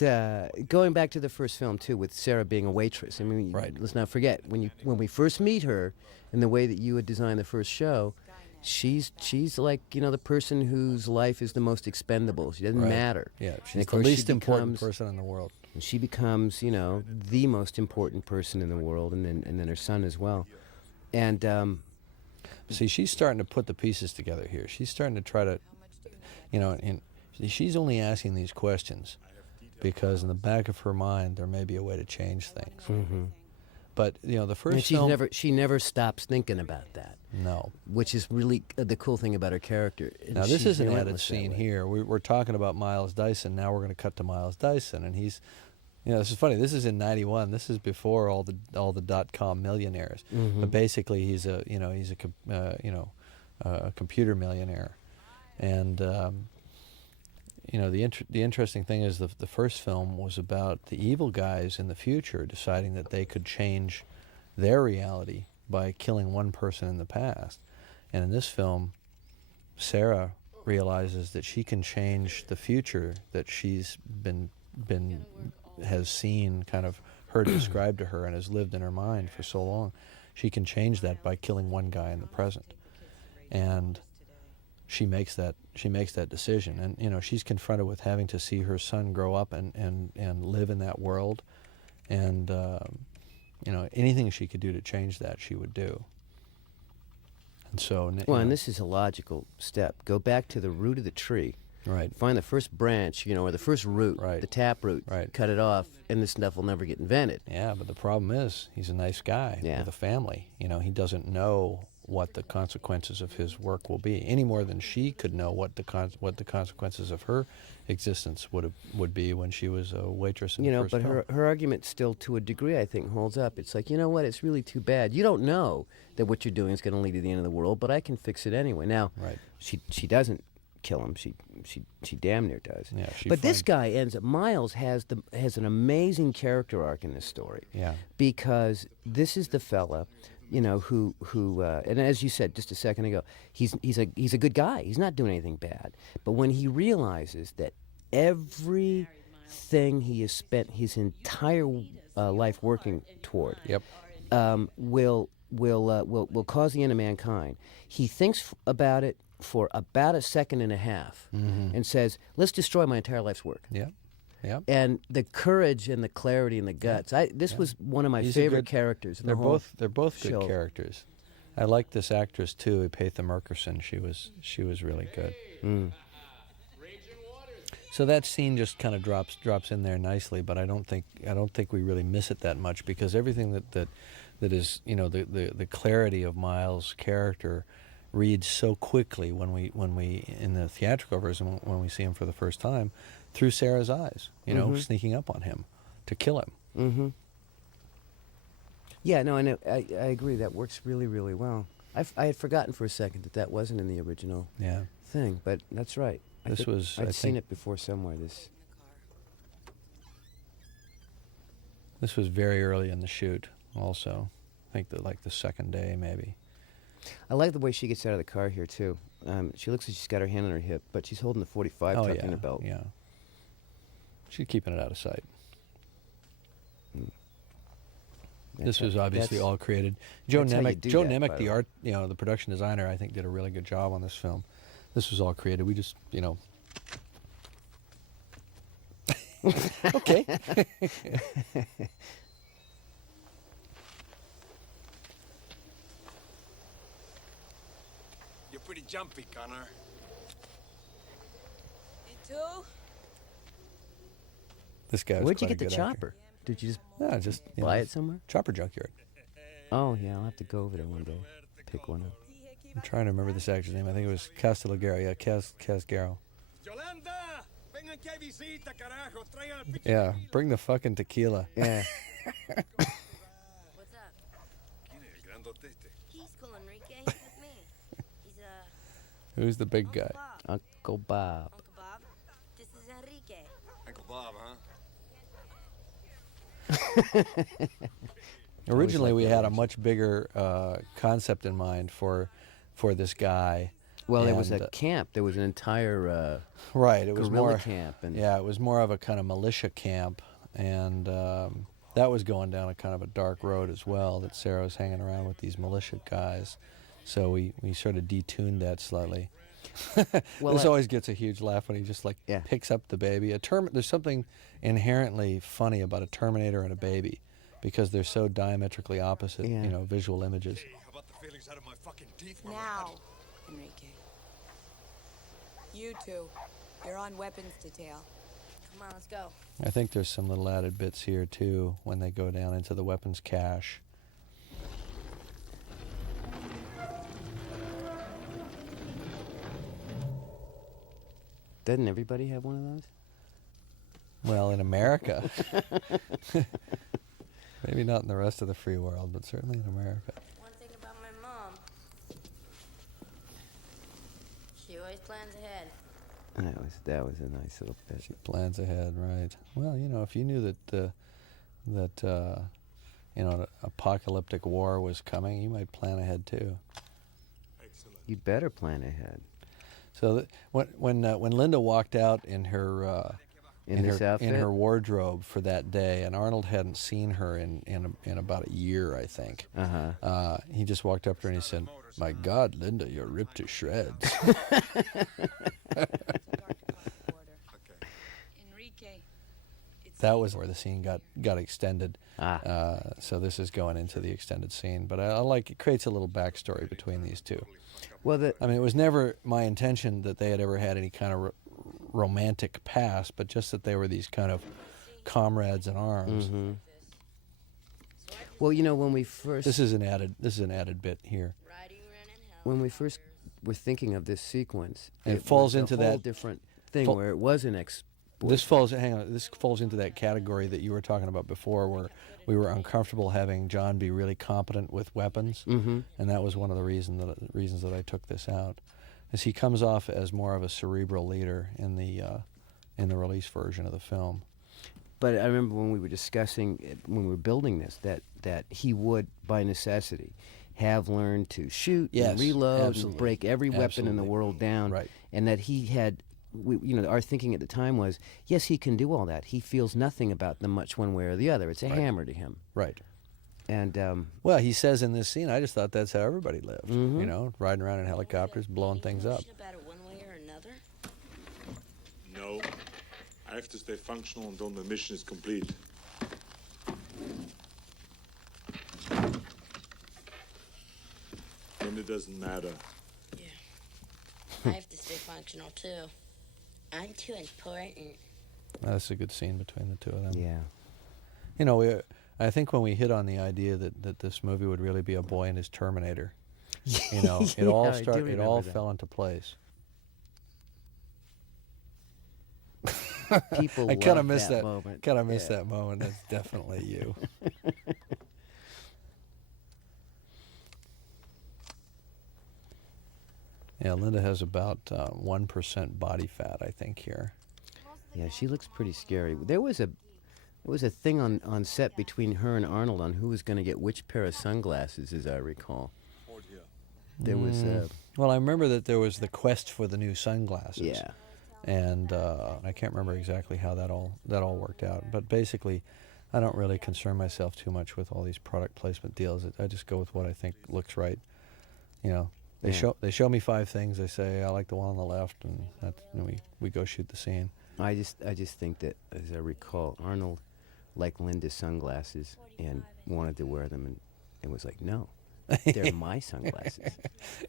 going back to the first film too, with Sarah being a waitress. I mean, right. Let's not forget when we first meet her, in the way that you had designed the first show, she's like the person whose life is the most expendable. She doesn't matter. Yeah, And she's of the course least she important becomes- person in the world. And she becomes the most important person in the world, and then her son as well. And See, she's starting to put the pieces together here. She's starting to try to, and she's only asking these questions because in the back of her mind there may be a way to change things. Mm-hmm. But the first and film, she never stops thinking about that. No. Which is really the cool thing about her character. And Now this she's is an added relentless that scene way. here. We're talking about Miles Dyson. Now we're going to cut to Miles Dyson, and he's, this is funny. This is in '91. This is before all the .com millionaires. Mm-hmm. But basically, he's a computer millionaire, and the interesting thing is the first film was about the evil guys in the future deciding that they could change their reality by killing one person in the past, and in this film, Sarah realizes that she can change the future that she's has seen, kind of heard described to her and has lived in her mind for so long. She can change that by killing one guy in the present, and she makes that decision. And you know, she's confronted with having to see her son grow up and live in that world, and you know, anything she could do to change that, she would do. And so, well, and this is a logical step. Go back to the root of the tree. Right. Find the first branch, you know, or the first root, right. the tap root. Right. Cut it off, and this stuff will never get invented. Yeah, but the problem is, he's a nice guy with a family. You know, he doesn't know what the consequences of his work will be, any more than she could know what the consequences of her existence would be when she was a waitress in the first film. But her argument still, to a degree, I think, holds up. It's like, you know what, it's really too bad. You don't know that what you're doing is going to lead to the end of the world, but I can fix it anyway. Now, she doesn't kill him. She damn near does. Yeah, but this guy ends up. Miles has an amazing character arc in this story. Yeah. Because this is the fella, you know, who and as you said just a second ago, he's a good guy. He's not doing anything bad. But when he realizes that everything he has spent his entire life working toward, will cause the end of mankind, he thinks about it for about a second and a half, and says, "Let's destroy my entire life's work." Yeah. Yeah. And the courage and the clarity and the guts. This was one of my favorite characters. In they're the both show. Good characters. I like this actress too, Epatha Merkerson. She was really good. Mm. So that scene just kind of drops in there nicely, but I don't think we really miss it that much, because everything that is, you know, the clarity of Miles' character reads so quickly when we in the theatrical version, when we see him for the first time, through Sarah's eyes, you know, sneaking up on him to kill him. Mm-hmm. Yeah, no, I agree. That works really, really well. I had forgotten for a second that wasn't in the original thing, but that's right. I'd seen it before somewhere. This was very early in the shoot. Also, I think that like the second day maybe. I like the way she gets out of the car here too. She looks like she's got her hand on her hip, but she's holding the .45 tucked in her belt. Yeah. She's keeping it out of sight. This was obviously all created. Joe Nemec, the production designer, I think did a really good job on this film. This was all created. We just, you know. Okay. You're pretty jumpy, Connor. You too? This guy was Where'd you quite get a the good chopper? Actor. Did you just buy it somewhere? Chopper Junkyard. Oh yeah, I'll have to go over there one day. Pick one up. I'm trying to remember this actor's name. I think it was Castellagaro. Yeah, Casgaro. Yeah, bring the fucking tequila. Yeah. What's up? He's cool, Enrique. He's with me. He's Who's the big guy? Uncle Bob. Uncle Bob. This is Enrique. Uncle Bob, huh? Originally, we had a much bigger concept in mind for this guy. Well, there was a camp. There was an entire right. It was more camp. And it was more of a kind of militia camp, and that was going down a kind of a dark road as well. That Sarah was hanging around with these militia guys, so we sort of detuned that slightly. Well, this always gets a huge laugh when he just picks up the baby. There's something inherently funny about a Terminator and a baby, because they're so diametrically opposite, you know, visual images. How about the feelings out of my fucking teeth? Now, Enrique. You two, you're on weapons detail. Come on, let's go. I think there's some little added bits here too when they go down into the weapons cache. Doesn't everybody have one of those? Well, in America. Maybe not in the rest of the free world, but certainly in America. One thing about my mom. She always plans ahead. That was a nice little bit. She plans ahead, right? Well, you know, if you knew that you know, an apocalyptic war was coming, you might plan ahead too. Excellent. You better plan ahead. So when Linda walked out in her this outfit? in her wardrobe for that day, and Arnold hadn't seen her in about a year, I think. He just walked up to her and he said, "My God, Linda, you're ripped to shreds." That was where the scene got extended. So this is going into the extended scene, but I like it. Creates a little backstory between these two. Well, I mean, it was never my intention that they had ever had any kind of romantic past, but just that they were these kind of comrades in arms. Mm-hmm. Well, you know, when we first This is an added bit here. when we first were thinking of this sequence, It falls was into a whole that- different thing Fal- where it was an This falls into that category that you were talking about before, where we were uncomfortable having John be really competent with weapons, and that was one of the reasons that I took this out, is he comes off as more of a cerebral leader in the release version of the film. But I remember when we were discussing it, when we were building this, that he would, by necessity, have learned to shoot Yes, and reload absolutely. and break every weapon in the Absolutely. world down, Right. and that he had. Our thinking at the time was, yes, he can do all that. He feels nothing about them much one way or the other. It's a hammer to him. Right. And Well, he says in this scene, I just thought that's how everybody lived. You know, riding around in helicopters, blowing things up. About it one way or another? No. I have to stay functional until the mission is complete. And it doesn't matter. Yeah. I have to stay functional too. I'm too important. That's a good scene between the two of them. yeah, You know, I think when we hit on the idea that this movie would really be a boy and his Terminator, you know, it all I do it all remember that. fell into place. people I kind of love missed that moment. Kind of missed Yeah. that moment. That's definitely you. Yeah, Linda has about 1% body fat, I think, here. Yeah, she looks pretty scary. There was a thing on set between her and Arnold on who was going to get which pair of sunglasses, as I recall. There was Well, I remember that there was the quest for the new sunglasses. yeah. And I can't remember exactly how that all worked out. But basically, I don't really concern myself too much with all these product placement deals. I just go with what I think looks right. You know, they show me 5 things. They say I like the one on the left, and we go shoot the scene. I just think that, as I recall, Arnold liked Linda's sunglasses and wanted to wear them, and it was like, no, they're my sunglasses.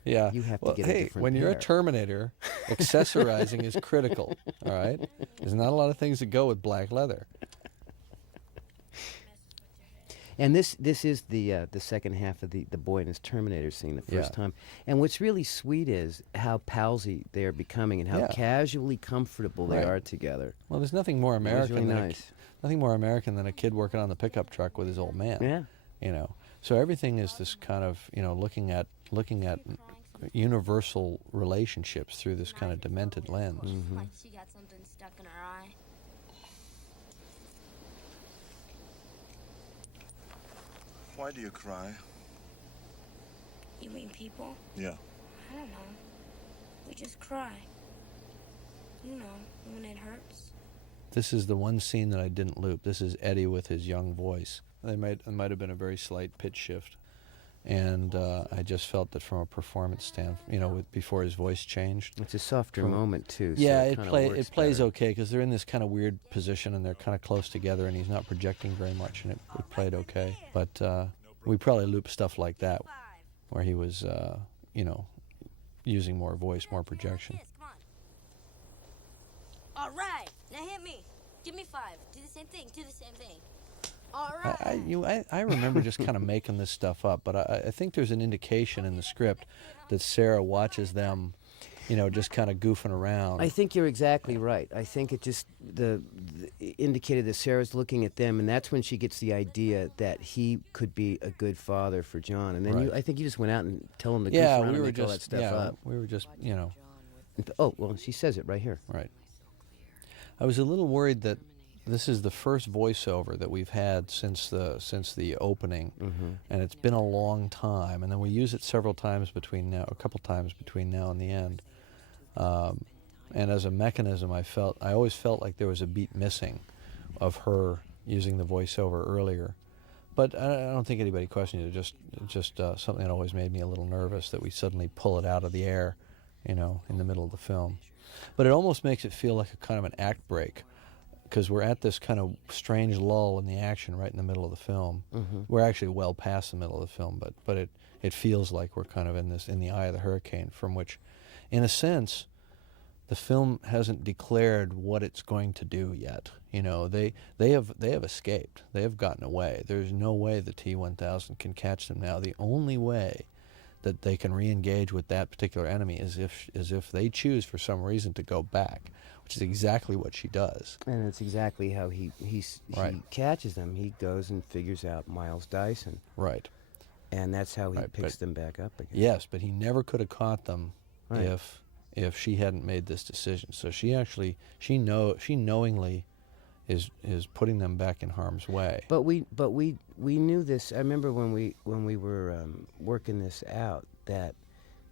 Yeah. You have to Well, get a hey, different when you're a pair. Terminator, accessorizing is critical. All right. There's not a lot of things that go with black leather. And this is the second half of the boy and his Terminator scene, the first Yeah. time. And what's really sweet is how palsy they are becoming and how Yeah. casually comfortable they Right. are together. Well, there's nothing more That was American really than nice. nothing more American than a kid working on the pickup truck with his old man. Yeah. You know, so everything is this kind of, you know, looking at universal relationships through this kind of demented lens. Like she got something stuck in her eye. Why do you cry? You mean people? Yeah. I don't know. We just cry. You know, when it hurts. This is the one scene that I didn't loop. This is Eddie with his young voice. It might have been a very slight pitch shift, and I just felt that from a performance standpoint, you know, before his voice changed. It's a softer moment, too. Yeah, so it kinda works plays better. okay because they're in this kind of weird position and they're kind of close together, and he's not projecting very much, and it played okay. But we probably looped stuff like that, where he was, you know, using more voice, more projection. Come on. All right, now hit me. Give me 5. Do the same thing. Do the same thing. All right. I remember just kind of making this stuff up, but I think there's an indication in the script that Sarah watches them, you know, just kind of goofing around. I think you're exactly right. I think it just indicated that Sarah's looking at them, and that's when she gets the idea that he could be a good father for John. And then Right. I think you just went out and tell him to goof Yeah, around we and were make all that just stuff up. we were just, you know, Oh, well, she says it right here. right. I was a little worried that this is the first voiceover that we've had since the opening, and it's been a long time. And then we use it several times a couple times between now and the end. And as a mechanism, I always felt like there was a beat missing of her using the voiceover earlier. But I don't think anybody questioned it. Just something that always made me a little nervous, that we suddenly pull it out of the air, in the middle of the film. But it almost makes it feel like a kind of an act break, because we're at this kind of strange lull in the action right in the middle of the film. Mm-hmm. We're actually well past the middle of the film, but it feels like we're kind of in the eye of the hurricane, from which, in a sense, the film hasn't declared what it's going to do yet. They have escaped. They have gotten away. There's no way the T-1000 can catch them now. The only way that they can re-engage with that particular enemy is if they choose for some reason to go back, which is exactly what she does. And it's exactly how he catches them. He goes and figures out Miles Dyson. Right. And that's how he picks them back up again. Yes, but he never could have caught them if she hadn't made this decision. So she knowingly is putting them back in harm's way. But we knew this. I remember when we were working this out, that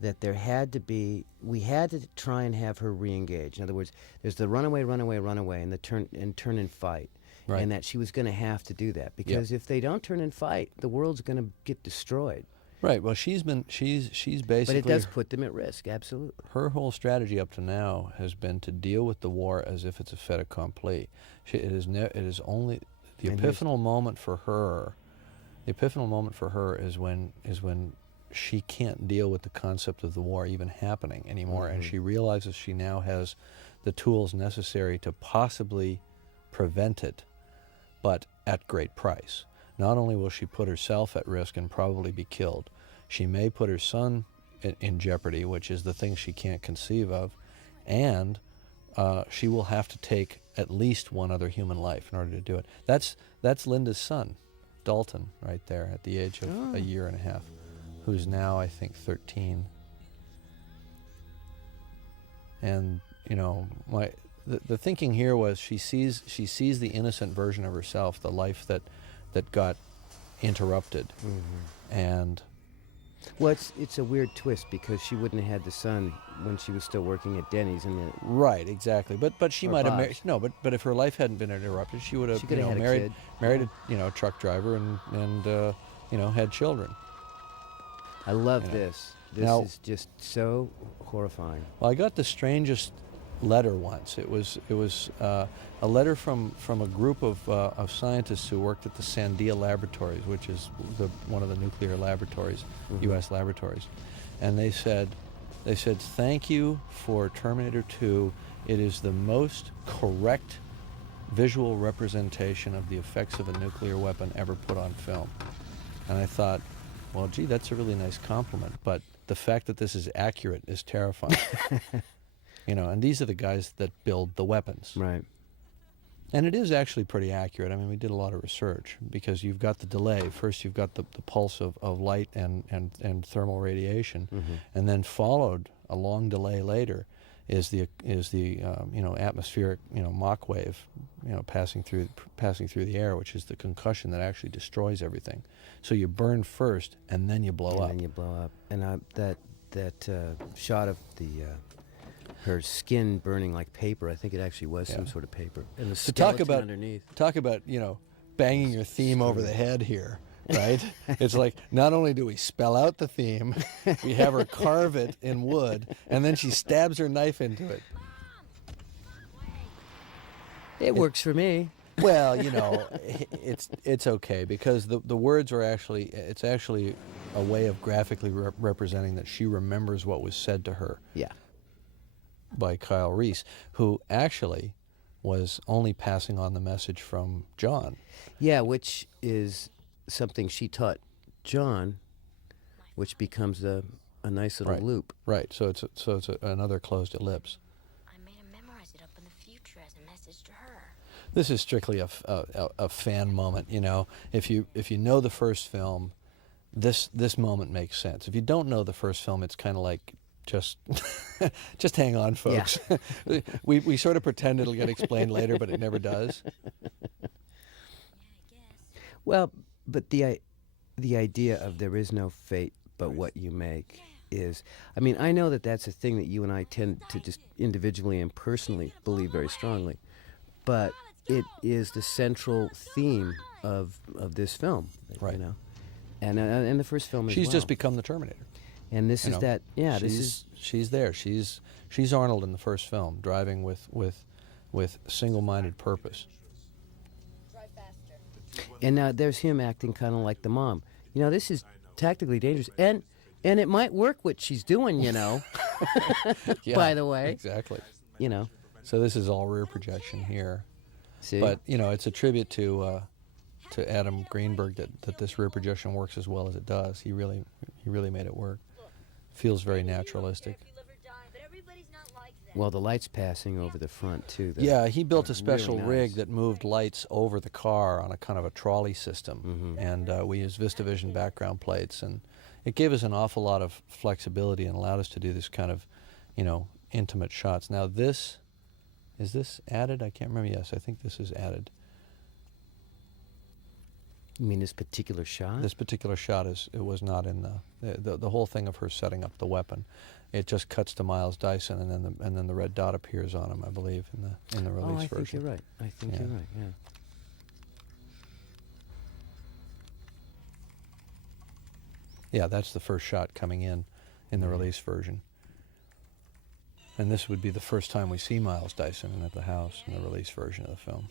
we had to try and have her re-engage. In other words, there's the run away, and the turn and fight. Right. And that she was going to have to do that, because if they don't turn and fight, the world's going to get destroyed. Right. Well, she's basically. But it does put them at risk. Absolutely. Her whole strategy up to now has been to deal with the war as if it's a fait accompli. It is only the epiphanal moment for her. The epiphanal moment for her is when she can't deal with the concept of the war even happening anymore, and she realizes she now has the tools necessary to possibly prevent it, but at great price. Not only will she put herself at risk and probably be killed, she may put her son in jeopardy, which is the thing she can't conceive of, and she will have to take at least one other human life in order to do it. That's Linda's son, Dalton, right there at the age of a year and a half, who's now, I think, 13. And the thinking here was she sees the innocent version of herself, the life that got interrupted, and well, it's a weird twist, because she wouldn't have had the son when she was still working at Denny's, and right, exactly. But she might have married. No, but if her life hadn't been interrupted, she would have married a truck driver and had children. I love this. This is just so horrifying. Well, I got the strangest letter once. It was a letter from a group of scientists who worked at the Sandia Laboratories, which is one of the nuclear laboratories, U.S. laboratories, and they said, "Thank you for Terminator 2. It is the most correct visual representation of the effects of a nuclear weapon ever put on film." And I thought, well, gee, that's a really nice compliment, but the fact that this is accurate is terrifying. And these are the guys that build the weapons. Right. And it is actually pretty accurate. I mean, we did a lot of research, because you've got the delay. First, you've got the pulse of light and thermal radiation, and then followed a long delay later is the atmospheric Mach wave passing through the air, which is the concussion that actually destroys everything. So you burn first, and then you blow up. And that shot of her skin burning like paper, I think it actually was some sort of paper. And the skeleton underneath. Talk about banging your theme over the head here, right? It's like, not only do we spell out the theme, we have her carve it in wood, and then she stabs her knife into it. It works for me. Well, it's okay, because the words are actually a way of graphically representing that she remembers what was said to her. Yeah. By Kyle Reese, who actually was only passing on the message from John. Yeah, which is something she taught John, which becomes a nice little loop. Right. So it's another closed ellipse. I made him memorize it up in the future as a message to her. This is strictly a fan moment. If you know the first film, this moment makes sense. If you don't know the first film, it's kind of like, just hang on, folks. Yeah. we sort of pretend it'll get explained later, but it never does. Well, but the idea of there is no fate but what you make is. I mean, I know that that's a thing that you and I tend to just individually and personally believe very strongly, but it is the central theme of this film, Right. you know, and the first film as She's well. just become the Terminator. And this You is know, that. Yeah, this is. she's there. She's Arnold in the first film, driving with single-minded purpose. And there's him acting kind of like the mom. You know, this is tactically dangerous, and it might work what she's doing. You know, Yeah, by the way, exactly. you know. So this is all rear projection here, See, but you know, it's a tribute to Adam Greenberg that this rear projection works as well as it does. He really made it work. Feels very naturalistic. well, the lights passing over the front too. Yeah, he built a special really rig nice. that moved lights over the car on a kind of a trolley system, and we used VistaVision background plates, and it gave us an awful lot of flexibility and allowed us to do this kind of, you know, intimate shots. Now is this added? I can't remember. Yes, I think this is added. You mean this particular shot? This particular shot was not in the whole thing of her setting up the weapon. It just cuts to Miles Dyson, and then the red dot appears on him, I believe, in the release I version. think you're right. I think Yeah. you're right. Yeah. Yeah, that's the first shot coming in the release version. And this would be the first time we see Miles Dyson at the house in the release version of the film.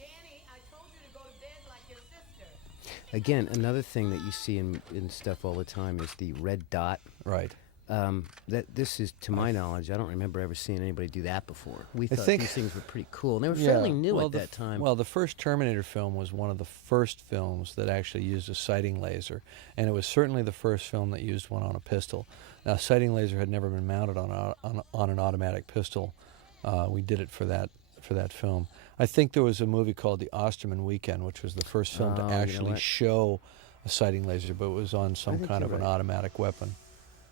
Again, another thing that you see in stuff all the time is the red dot. Right. That this is, to my knowledge, I don't remember ever seeing anybody do that before. We I thought think- these things were pretty cool, and they were fairly new well, at that time. Well, the first Terminator film was one of the first films that actually used a sighting laser, and it was certainly the first film that used one on a pistol. Now, sighting laser had never been mounted on an automatic pistol. We did it for that film. I think there was a movie called The Osterman Weekend, which was the first film to Oh, you know actually what? show a sighting laser, but it was on some think kind you're of an right. automatic weapon.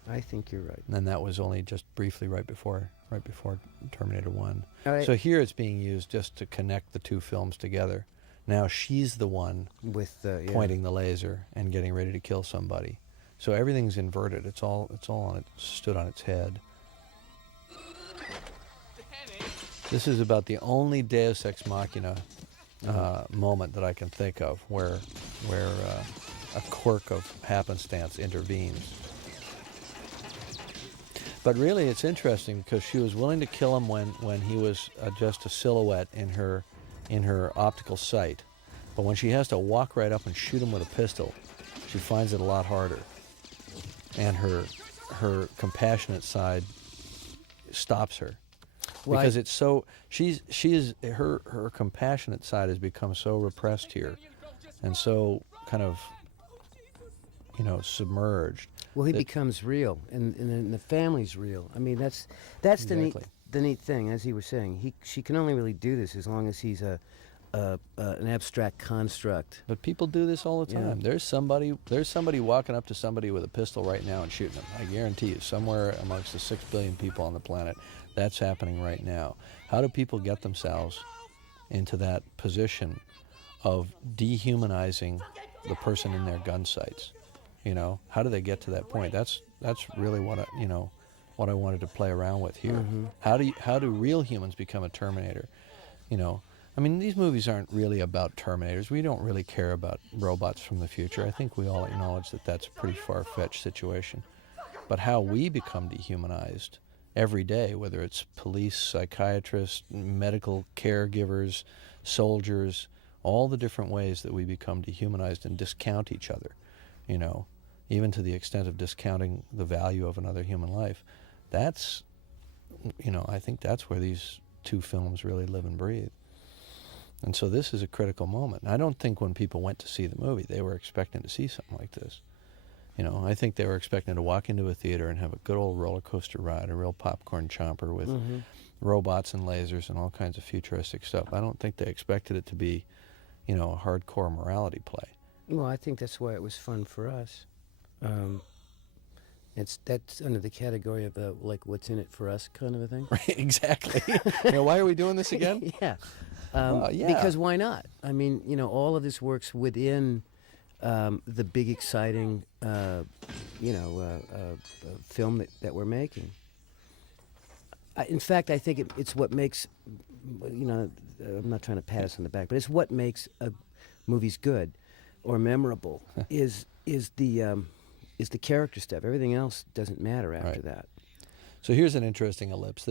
I think you're right. And that was only just briefly right before Terminator 1. All right. So here it's being used just to connect the two films together. Now she's the one With pointing the laser and getting ready to kill somebody. So everything's inverted. It's all stood on its head. This is about the only Deus Ex Machina moment that I can think of where a quirk of happenstance intervenes. But really, it's interesting because she was willing to kill him when he was just a silhouette in her optical sight. But when she has to walk right up and shoot him with a pistol, she finds it a lot harder. And her compassionate side stops her. Well, Because it's so her compassionate side has become so repressed here, and so kind of, you know, submerged. Well, he becomes real, and the family's real. I mean, that's Exactly. the neat thing. As he was saying, she can only really do this as long as he's an abstract construct. But people do this all the time. Yeah. There's somebody walking up to somebody with a pistol right now and shooting them. I guarantee you, somewhere amongst the 6 billion people on the planet, that's happening right now. How do people get themselves into that position of dehumanizing the person in their gun sights? You know, how do they get to that point? That's really what I wanted to play around with here. Mm-hmm. How do real humans become a Terminator? You know, I mean, these movies aren't really about Terminators. We don't really care about robots from the future. I think we all acknowledge that that's a pretty far-fetched situation. But how we become dehumanized every day, whether it's police, psychiatrists, medical caregivers, soldiers, all the different ways that we become dehumanized and discount each other, you know, even to the extent of discounting the value of another human life. That's, you know, I think that's where these two films really live and breathe. And so this is a critical moment. And I don't think when people went to see the movie, they were expecting to see something like this. You know, I think they were expecting to walk into a theater and have a good old roller coaster ride, a real popcorn chomper with robots and lasers and all kinds of futuristic stuff. I don't think they expected it to be, you know, a hardcore morality play. Well, I think that's why it was fun for us. That's under the category of like what's in it for us kind of a thing. Right, exactly. You know, why are we doing this again? Yeah. Yeah. Because why not? I mean, you know, all of this works within the big, exciting film that we're making. In fact, I think it's what makes, I'm not trying to pat us on the back, but it's what makes movies good or memorable is the character stuff. Everything else doesn't matter after that. So here's an interesting ellipse.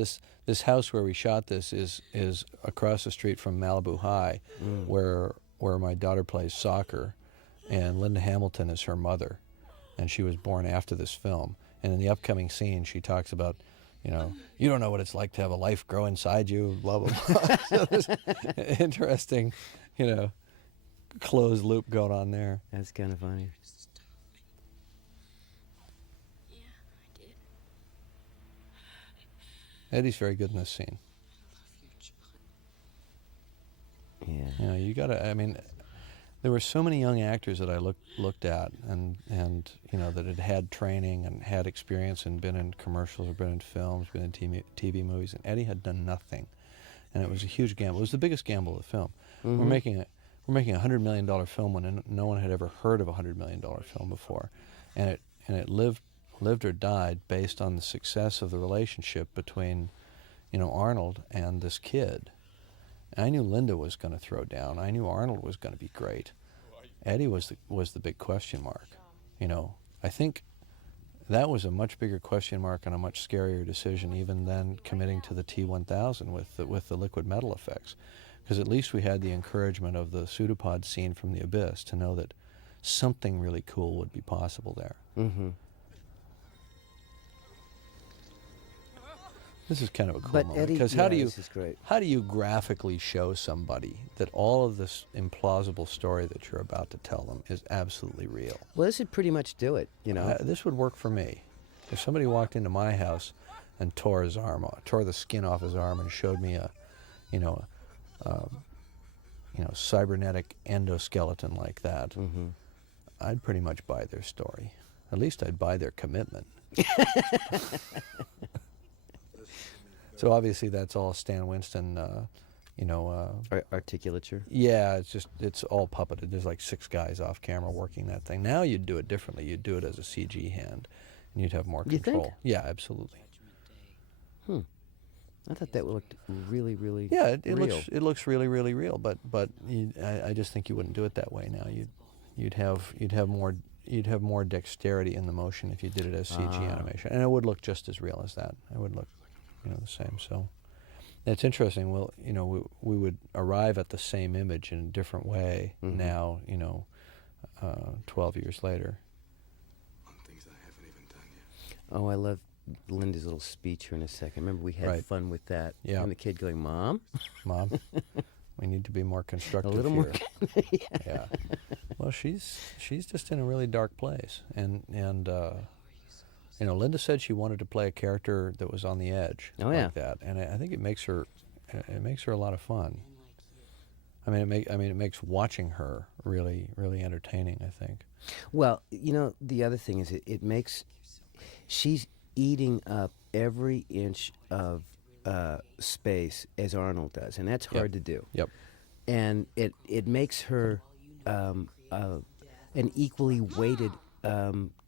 This house where we shot this is across the street from Malibu High, where my daughter plays soccer, and Linda Hamilton is her mother, and she was born after this film. And in the upcoming scene, she talks about, you don't know what it's like to have a life grow inside you, blah, blah, blah. So there's interesting, closed loop going on there. That's kind of funny. Yeah, I did. Eddie's very good in this scene. Yeah. You gotta, there were so many young actors that I looked at and that had training and had experience and been in commercials or been in films, been in TV movies, and Eddie had done nothing, and it was a huge gamble. It was the biggest gamble of the film. Mm-hmm. We're making a $100 million film when no one had ever heard of a $100 million film before, and it lived or died based on the success of the relationship between Arnold and this kid. I knew Linda was going to throw down. I knew Arnold was going to be great. Eddie was the big question mark. I think that was a much bigger question mark and a much scarier decision even than committing to the T-1000 with the liquid metal effects, because at least we had the encouragement of the pseudopod scene from the Abyss to know that something really cool would be possible there. Mm-hmm. This is kind of a cool but moment, Eddie, because this is great. how do you graphically show somebody that all of this implausible story that you're about to tell them is absolutely real? Well, this would pretty much do it, This would work for me. If somebody walked into my house and tore his arm off, tore the skin off his arm, and showed me a cybernetic endoskeleton like that, I'd pretty much buy their story. At least I'd buy their commitment. So obviously that's all Stan Winston, articulature. Yeah, it's all puppeted. There's like 6 guys off camera working that thing. Now you'd do it differently. You'd do it as a CG hand, and you'd have more control. You think? Yeah, absolutely. I thought that looked really, really. Yeah, real. it looks really, really real. But I just think you wouldn't do it that way now. You'd have more dexterity in the motion if you did it as CG animation, and it would look just as real as that. It would look the same. So it's interesting. Well, we would arrive at the same image in a different way now, 12 years later. On things I haven't even done yet. Oh, I love Linda's little speech here in a second. Remember, we had fun with that. Yeah. And the kid going, "Mom, we need to be more constructive a little here." more." Yeah. Well, she's just in a really dark place, and Linda said she wanted to play a character that was on the edge like that, and I think it makes her a lot of fun. It makes watching her really, really entertaining, I think. Well, the other thing is it makes she's eating up every inch of space as Arnold does, and that's hard to do. Yep. And it makes her an equally weighted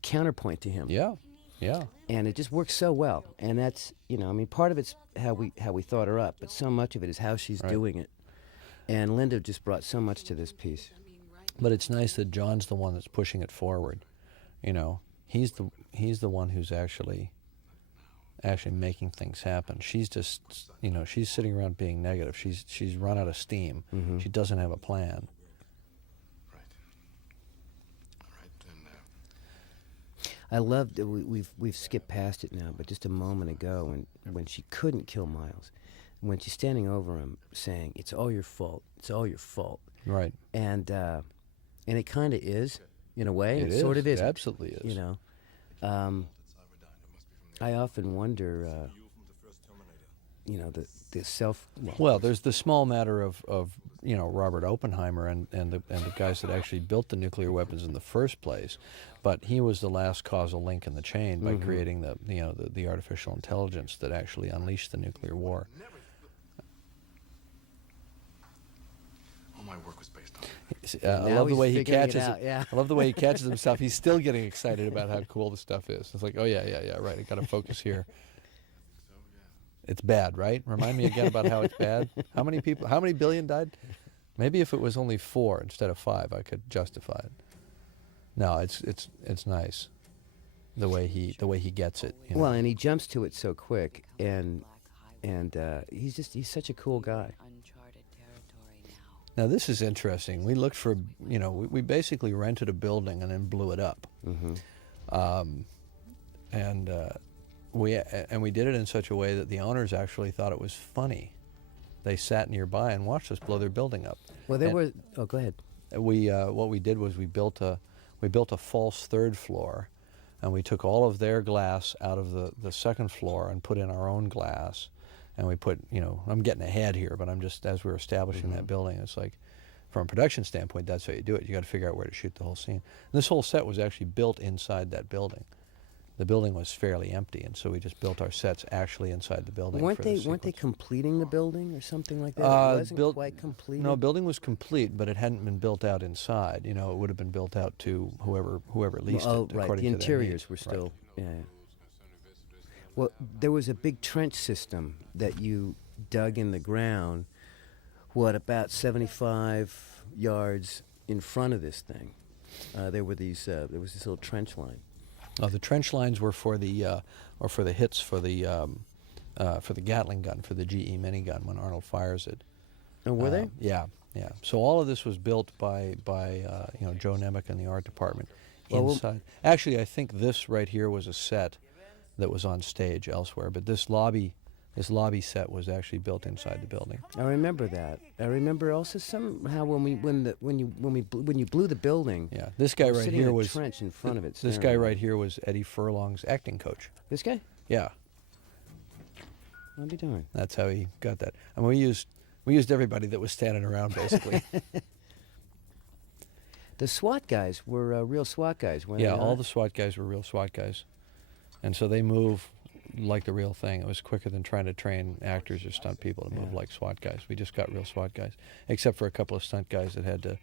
counterpoint to him. Yeah. Yeah. And it just works so well. And that's, part of it's how we thought her up, but so much of it is how she's doing it. And Linda just brought so much to this piece. But it's nice that John's the one that's pushing it forward. He's the one who's actually making things happen. She's just, she's sitting around being negative. She's run out of steam. Mm-hmm. She doesn't have a plan. I loved we've skipped past it now, but just a moment ago when she couldn't kill Miles, when she's standing over him saying, "It's all your fault. It's all your fault." Right. And it kind of is, in a way. It sort of is. It absolutely is. I often wonder, the self. Well, there's the small matter of Robert Oppenheimer and the guys that actually built the nuclear weapons in the first place, but he was the last causal link in the chain by creating the artificial intelligence that actually unleashed the nuclear war. Oh my my work was based on. I love the way he figuring it catches out, yeah. I love the way he catches himself. He's still getting excited about how cool the stuff is. It's like, oh yeah, right. I got to focus here. So yeah. It's bad, right? Remind me again about how it's bad. How many billion died? Maybe if it was only 4 instead of 5, I could justify it. No, it's nice. The way he gets it. You know? Well, and he jumps to it so quick, and he's such a cool guy. Now this is interesting. We looked for, we basically rented a building and then blew it up. Mm-hmm. We did it in such a way that the owners actually thought it was funny. They sat nearby and watched us blow their building up. Well, oh, go ahead. What we did was we built a false 3rd floor, and we took all of their glass out of the 2nd floor and put in our own glass. And we put, I'm getting ahead here, but I'm just, as we're establishing that building, it's like, from a production standpoint, that's how you do it. You got to figure out where to shoot the whole scene. And this whole set was actually built inside that building. The building was fairly empty, and so we just built our sets actually inside the building. Weren't they completing the building or something like that? It wasn't quite completed? No, building was complete, but it hadn't been built out inside. It would have been built out to whoever leased it. Oh, right. According The to their interiors needs. were still, Right. yeah. Well, there was a big trench system that you dug in the ground, about 75 yards in front of this thing. There was this little trench line. Oh, the trench lines were for the hits for the Gatling gun, for the GE minigun when Arnold fires it. Oh, were they? Yeah. So all of this was built by Joe Nemec in the art department inside. Actually, I think this right here was a set that was on stage elsewhere, but this lobby set was actually built inside the building. I remember that. I remember also somehow when you blew the building. Yeah, this guy right sitting here in a was trench in front of it. This staring guy at right it. here was Eddie Furlong's acting coach. This guy? Yeah, I'll be darned. that's how he got that. And we used everybody that was standing around basically. The SWAT guys were real SWAT guys, weren't they? Yeah, all the SWAT guys were real SWAT guys, and so they move like the real thing. It was quicker than trying to train actors or stunt people to move like SWAT guys. We just got real SWAT guys, except for a couple of stunt guys that had to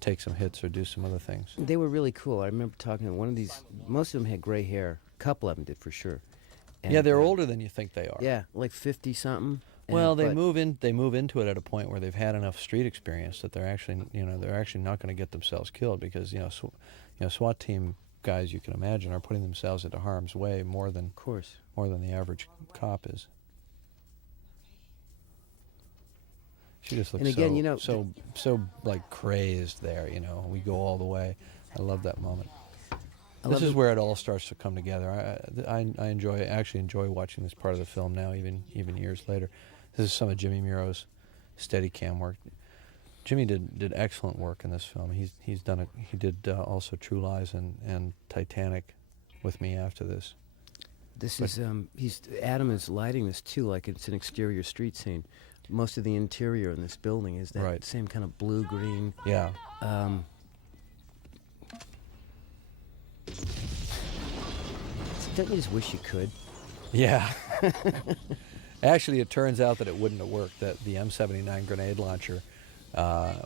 take some hits or do some other things. They were really cool. I remember talking to one of these. Most of them had gray hair. A couple of them did for sure. And, Yeah, they're older than you think they are. Yeah, like 50-something. Well, they move into it at a point where they've had enough street experience that they're actually not going to get themselves killed, because SWAT team guys, you can imagine, are putting themselves into harm's way more than the average cop is. She just looks so like crazed there. We go all the way. I love that moment. This is where it all starts to come together. I actually enjoy watching this part of the film now, even years later. This is some of Jimmy Muro's Steadicam work. Jimmy did excellent work in this film. He did also True Lies and Titanic with me after this. Adam is lighting this too, like it's an exterior street scene. Most of the interior in this building is that same kind of blue-green. Yeah. Don't you just wish you could? Yeah. Actually, it turns out that it wouldn't have worked, that the M79 grenade launcher,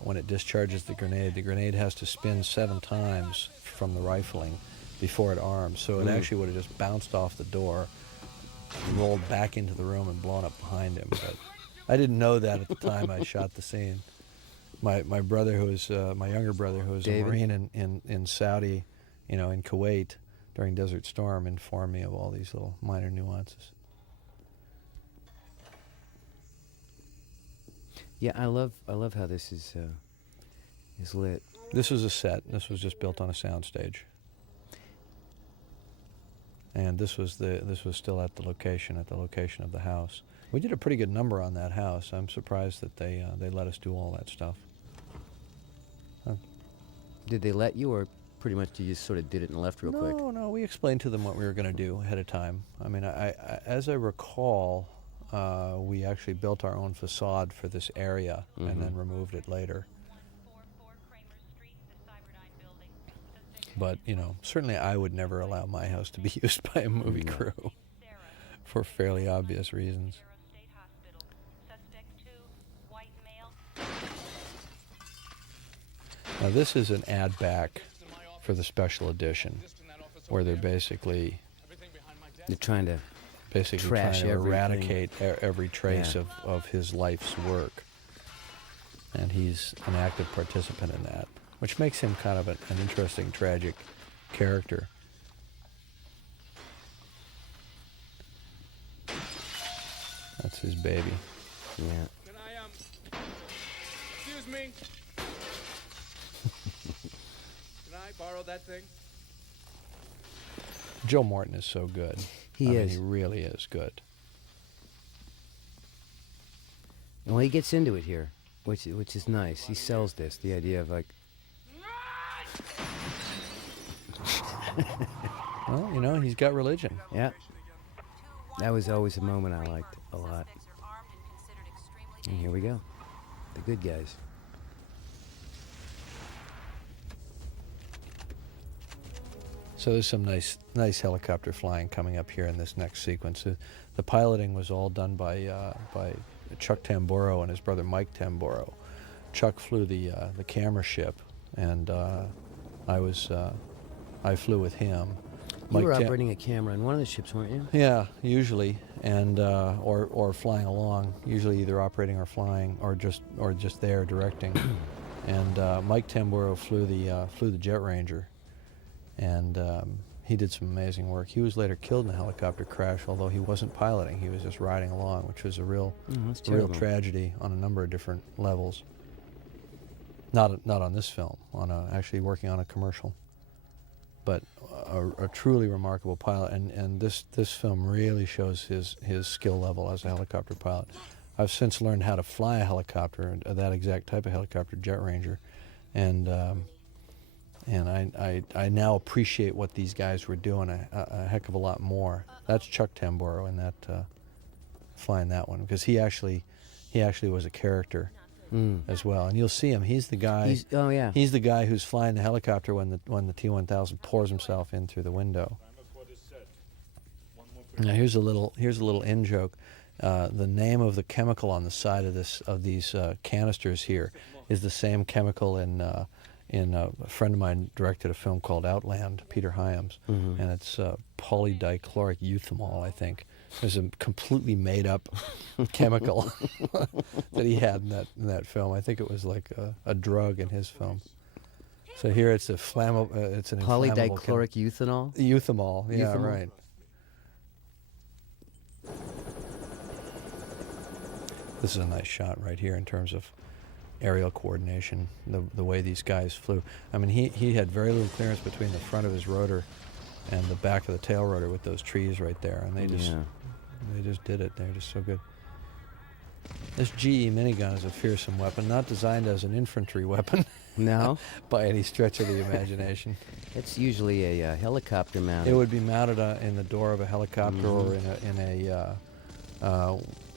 when it discharges the grenade has to spin 7 times from the rifling before it arms. So it actually would have just bounced off the door, rolled back into the room, and blown up behind him. But I didn't know that at the time I shot the scene. My brother, my younger brother, who was David? a Marine in Saudi, in Kuwait during Desert Storm, informed me of all these little minor nuances. Yeah, I love how this is lit. This was a set. This was just built on a soundstage, and this was still at the location of the house. We did a pretty good number on that house. I'm surprised that they let us do all that stuff. Did they let you, or pretty much you just sort of did it and left real quick? No, we explained to them what we were going to do ahead of time. I mean, I as I recall, we actually built our own facade for this area and then removed it later. But, certainly I would never allow my house to be used by a movie crew for fairly obvious reasons. Now this is an ad back for the special edition, where they're basically trying to trash trying to everything. eradicate every trace of his life's work. And he's an active participant in that, which makes him kind of an interesting, tragic character. That's his baby. Yeah. Can I, excuse me? Can I borrow that thing? Joe Morton is so good. He is. He really is good. Well, he gets into it here, which is nice. He sells this, the idea of like... Well, you know, he's got religion. Yeah. That was always a moment I liked a lot. And here we go. The good guys. So there's some nice helicopter flying coming up here in this next sequence. The piloting was all done by Chuck Tamburo and his brother Mike Tamburo. Chuck flew the camera ship, and I flew with him. You were operating a camera in one of the ships, weren't you? Yeah, usually, and or flying along. Usually either operating or flying, or just there directing. And Mike Tamburo flew the Jet Ranger, and he did some amazing work. He was later killed in a helicopter crash, although he wasn't piloting. He was just riding along, which was a real tragedy on a number of different levels. Not on this film, actually working on a commercial. But a truly remarkable pilot, and this film really shows his skill level as a helicopter pilot. I've since learned how to fly a helicopter, that exact type of helicopter, Jet Ranger, and I now appreciate what these guys were doing a heck of a lot more. That's Chuck Tamburo in that flying that one, because he actually was a character. As well, and you'll see him. He's the guy. He's the guy who's flying the helicopter when the T-1000 pours himself in through the window. Now here's a little in joke. The name of the chemical on the side of these canisters here is the same chemical in a friend of mine directed a film called Outland, Peter Hyams, and it's polydichloric euthamol, I think. There's a completely made-up chemical that he had in that film. I think it was like a drug in his film. So here it's a flammable. It's an polydichloric euthanol. Euthamol, yeah, Euthamol? Right. This is a nice shot right here in terms of aerial coordination. The way these guys flew. I mean, he had very little clearance between the front of his rotor and the back of the tail rotor with those trees right there, and they just did it. They're just so good. This GE minigun is a fearsome weapon, not designed as an infantry weapon. No, by any stretch of the imagination. It's usually a helicopter mount. It would be mounted in the door of a helicopter or in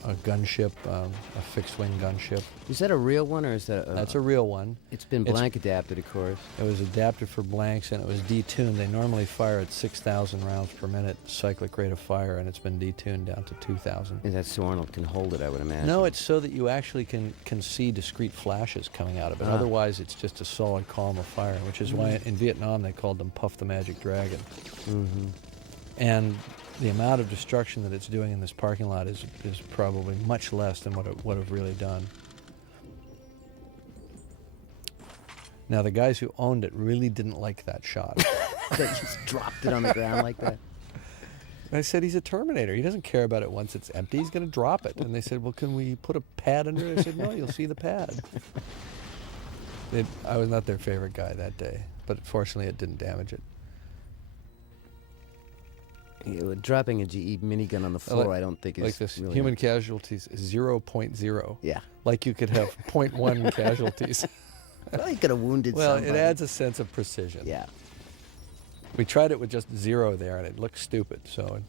a gunship, a fixed-wing gunship. Is that a real one, or is that? That's a real one. It's been blank adapted, of course. It was adapted for blanks, and it was detuned. They normally fire at 6,000 rounds per minute cyclic rate of fire, and it's been detuned down to 2,000. Is that so Arnold can hold it, I would imagine? No, it's so that you actually can see discrete flashes coming out of it. Otherwise, it's just a solid column of fire, which is why in Vietnam they called them Puff the Magic Dragon. And the amount of destruction that it's doing in this parking lot is probably much less than what it would have really done. Now, the guys who owned it really didn't like that shot. They just dropped it on the ground like that. I said, he's a Terminator. He doesn't care about it once it's empty. He's going to drop it. And they said, well, can we put a pad under it? I said, no, you'll see the pad. I was not their favorite guy that day, but fortunately it didn't damage it. Yeah, dropping a GE minigun on the floor, I don't think is like this. Really Human casualties is 0.0. Yeah. Like you could have 0.1 casualties. Well, you could have wounded Well, somebody. it adds a sense of precision. Yeah. We tried it with just 0 there, and it looked stupid. So.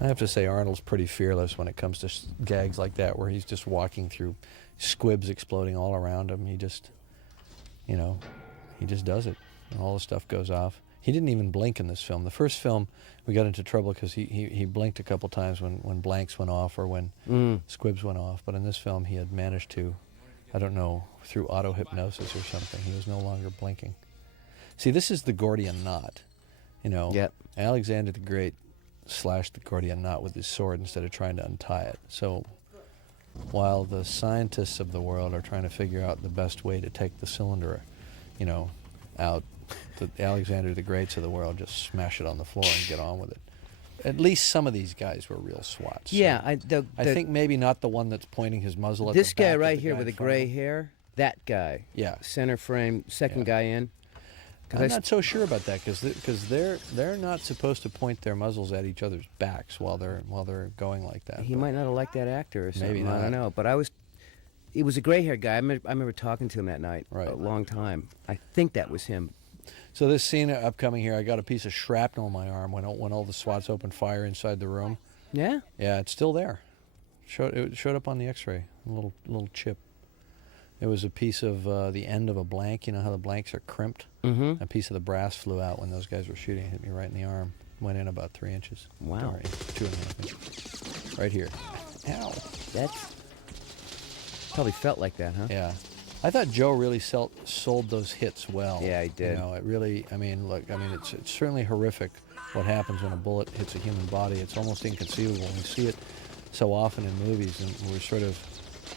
I have to say, Arnold's pretty fearless when it comes to gags like that, where he's just walking through squibs exploding all around him. He just, he just does it, and all the stuff goes off. He didn't even blink in this film. The first film, we got into trouble because he blinked a couple times when blanks went off or when squibs went off. But in this film, he had managed to, I don't know, through auto-hypnosis or something, he was no longer blinking. See, this is the Gordian knot. You know, Yep. Alexander the Great slashed the Gordian knot with his sword instead of trying to untie it. So while the scientists of the world are trying to figure out the best way to take the cylinder, you know, out, the Alexander the Greats of the world just smash it on the floor and get on with it. At least some of these guys were real swats. Yeah, So I think maybe not the one that's pointing his muzzle at this the back guy of right the here guy with the in front of gray him. hair, that guy. Yeah. Center frame, second Yeah. guy in. 'Cause I'm not so sure about that because they're not supposed to point their muzzles at each other's backs while they're going like that. He but- might not have liked that actor or something. Maybe I not. don't know. But it was a gray-haired guy. I remember talking to him that night Right. a long time. I think that was him. So this scene upcoming here, I got a piece of shrapnel in my arm when all the SWATs opened fire inside the room. Yeah? Yeah, it's still there. It showed up on the X-ray, a little chip. It was a piece of the end of a blank. You know how the blanks are crimped? Mm-hmm. A piece of the brass flew out when those guys were shooting. It hit me right in the arm. Went in about 3 inches. Wow. Or 2.5 inches. Right here. Ow. That's probably felt like that, huh? Yeah. I thought Joe really sold those hits well. Yeah, he did. You know, it really, it's certainly horrific what happens when a bullet hits a human body. It's almost inconceivable. We see it so often in movies and we're sort of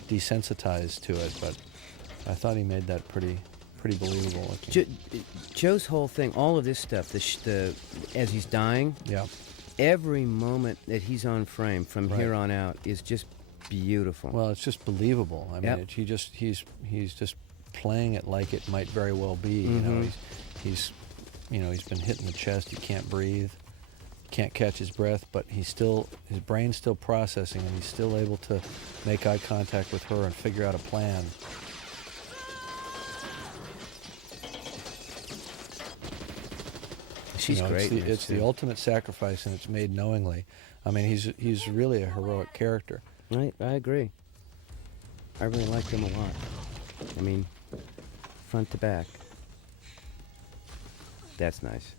desensitized to it, but I thought he made that pretty believable looking. Joe's whole thing, all of this stuff, as he's dying, Yeah. every moment that he's on frame from Right. here on out is just beautiful. Well, it's just believable. I mean, Yep. he's just playing it like it might very well be. You know, he's been hit in the chest. He can't breathe, can't catch his breath, but his brain's still processing, and he's still able to make eye contact with her and figure out a plan. She's You know, great. in this, It's the too. ultimate sacrifice, and it's made knowingly. I mean, he's really a heroic character. Right, I agree. I really liked him a lot. I mean, front to back. That's nice.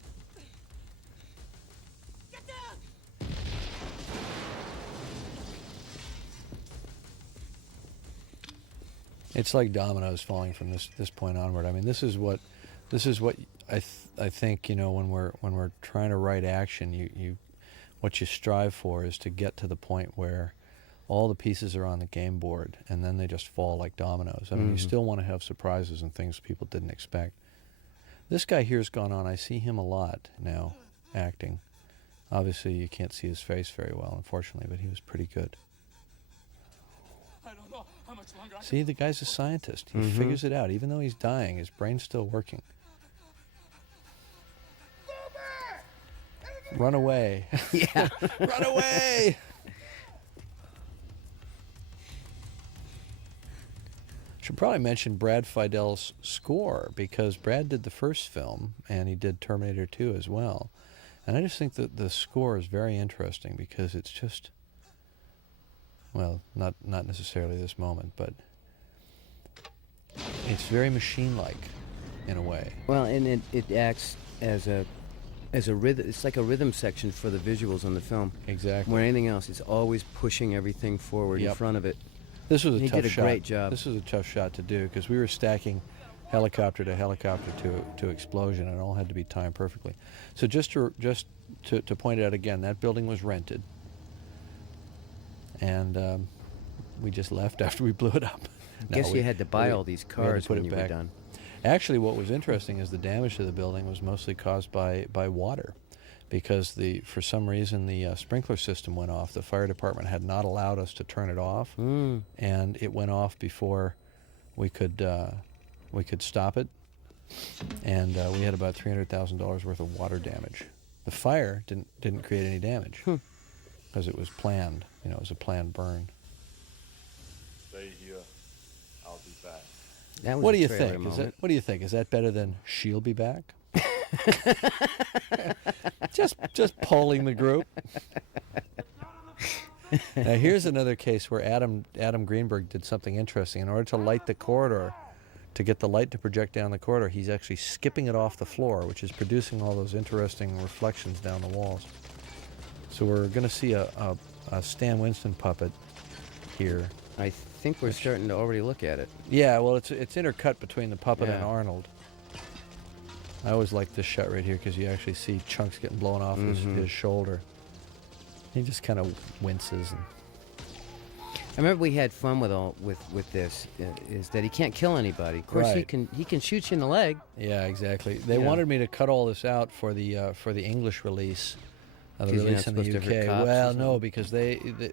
It's like dominoes falling from this point onward. I mean, this is what I think, you know, when we're trying to write action, what you strive for is to get to the point where all the pieces are on the game board and then they just fall like dominoes. I mean, you still want to have surprises and things people didn't expect. This guy here's gone on. I see him a lot now acting. Obviously, you can't see his face very well, unfortunately, but he was pretty good. I don't know how much longer I See, the guy's a scientist. He figures it out. Even though he's dying, his brain's still working. Run away. Yeah. Run away! Should probably mention Brad Feidel's score, because Brad did the first film and he did Terminator 2 as well. And I just think that the score is very interesting because it's just, well, not necessarily this moment, but it's very machine-like in a way. Well, and it acts as a rhythm. It's like a rhythm section for the visuals on the film. Exactly. Where anything else is always pushing everything forward in Yep. front of it. This was a He tough did a shot. great job. This was a tough shot to do because we were stacking helicopter to helicopter to explosion, and it all had to be timed perfectly. So just to point it out again, that building was rented, and we just left after we blew it up. Guess you had to buy all these we had to cars put when it you were back. done. Actually, what was interesting is the damage to the building was mostly caused by water, because for some reason the sprinkler system went off. The fire department had not allowed us to turn it off, and it went off before we could stop it, and we had about $300,000 worth of water damage. The fire didn't create any damage because it was planned. You know, it was a planned burn. Stay here. I'll be back. That was What a do you trailer think? moment. What do you think? Is that better than "She'll be back"? just polling the group. Now here's another case where Adam Greenberg did something interesting. In order to light the corridor to get the light to project down the corridor, he's actually skipping it off the floor, which is producing all those interesting reflections down the walls. So we're going to see a Stan Winston puppet here. I think we're starting to already look at it. Yeah, well, it's intercut between the puppet Yeah. and Arnold. I always like this shot right here because you actually see chunks getting blown off his shoulder. He just kind of winces. And I remember we had fun with this. Is that he can't kill anybody? Of course, Right. he can shoot you in the leg. yeah, exactly. They Yeah. wanted me to cut all this out for the English release, the 'Cause you're release not in the supposed to hurt UK. cops or Well, no, something? because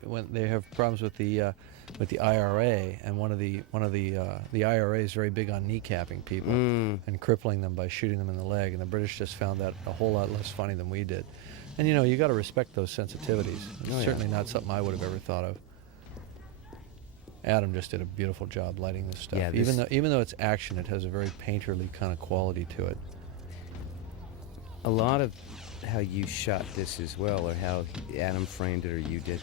when they have problems with the IRA, and one of the IRA is very big on kneecapping people and crippling them by shooting them in the leg, and the British just found that a whole lot less funny than we did. And you got to respect those sensitivities. It's Oh, yeah. certainly not something I would have ever thought of. Adam just did a beautiful job lighting this stuff. Yeah, Even though it's action, it has a very painterly kind of quality to it. A lot of how you shot this as well, or how Adam framed it, or you did,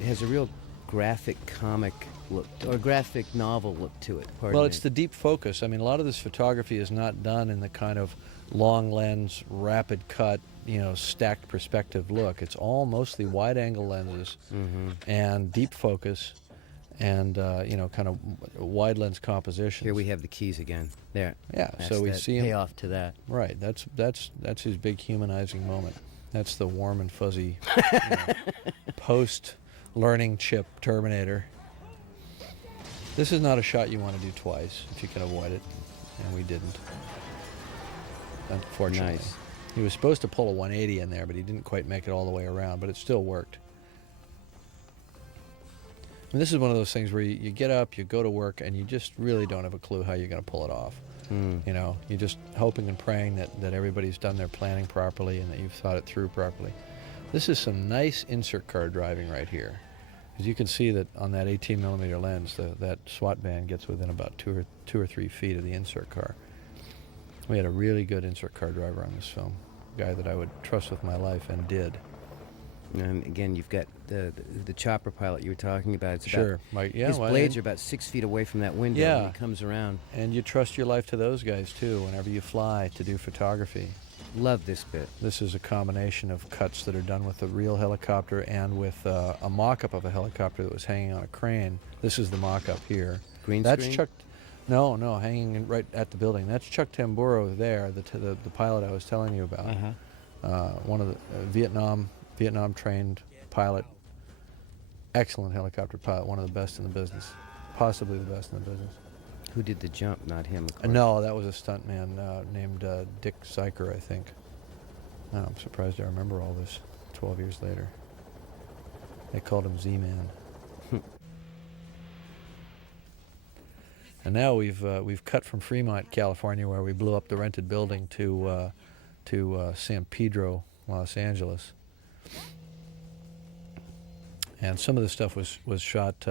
it has a real graphic comic look, or graphic novel look to it. Well, it's the deep focus. I mean, a lot of this photography is not done in the kind of long lens, rapid cut, stacked perspective look. It's all mostly wide angle lenses and deep focus and, kind of wide lens compositions. Here we have the keys again. There. Yeah, That's so we that see him. payoff to that. Right, that's his big humanizing moment. That's the warm and fuzzy post-learning chip Terminator. This is not a shot you want to do twice if you can avoid it, and we didn't. Unfortunately. Nice. He was supposed to pull a 180 in there, but he didn't quite make it all the way around, but it still worked. And this is one of those things where you get up, you go to work, and you just really don't have a clue how you're going to pull it off. You're just hoping and praying that everybody's done their planning properly and that you've thought it through properly. This is some nice insert car driving right here. As you can see that on that 18 millimeter lens, that SWAT van gets within about two or 3 feet of the insert car. We had a really good insert car driver on this film, a guy that I would trust with my life, and did. And again, you've got the chopper pilot you were talking about. It's Sure. His blades are about 6 feet away from that window Yeah. when he comes around. And you trust your life to those guys, too, whenever you fly to do photography. Love this bit. This is a combination of cuts that are done with a real helicopter and with a mock-up of a helicopter that was hanging on a crane. This is the mock-up here. Green That's screen? Chuck. No, hanging right at the building. That's Chuck Tamburo there, the pilot I was telling you about. One of the Vietnam trained pilot, excellent helicopter pilot, one of the best in the business, possibly the best in the business. Who did the jump? Not him, of course. No, that was a stuntman named Dick Syker, I think. I'm surprised I remember all this 12 years later. They called him Z-Man. And now we've cut from Fremont, California, where we blew up the rented building, to San Pedro, Los Angeles. And some of the stuff was shot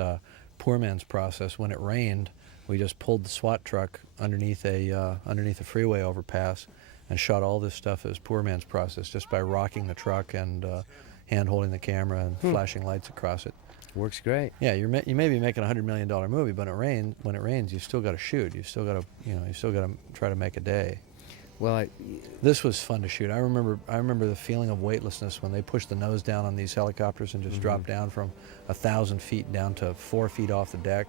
poor man's process. When it rained, we just pulled the SWAT truck underneath a freeway overpass and shot all this stuff as poor man's process, just by rocking the truck and hand holding the camera and flashing lights across it. Works great. Yeah, you may be making $100 million movie, but when it rains, you still got to shoot. You still got to try to make a day. Well, This was fun to shoot. I remember the feeling of weightlessness when they pushed the nose down on these helicopters and just dropped down from 1,000 feet down to 4 feet off the deck.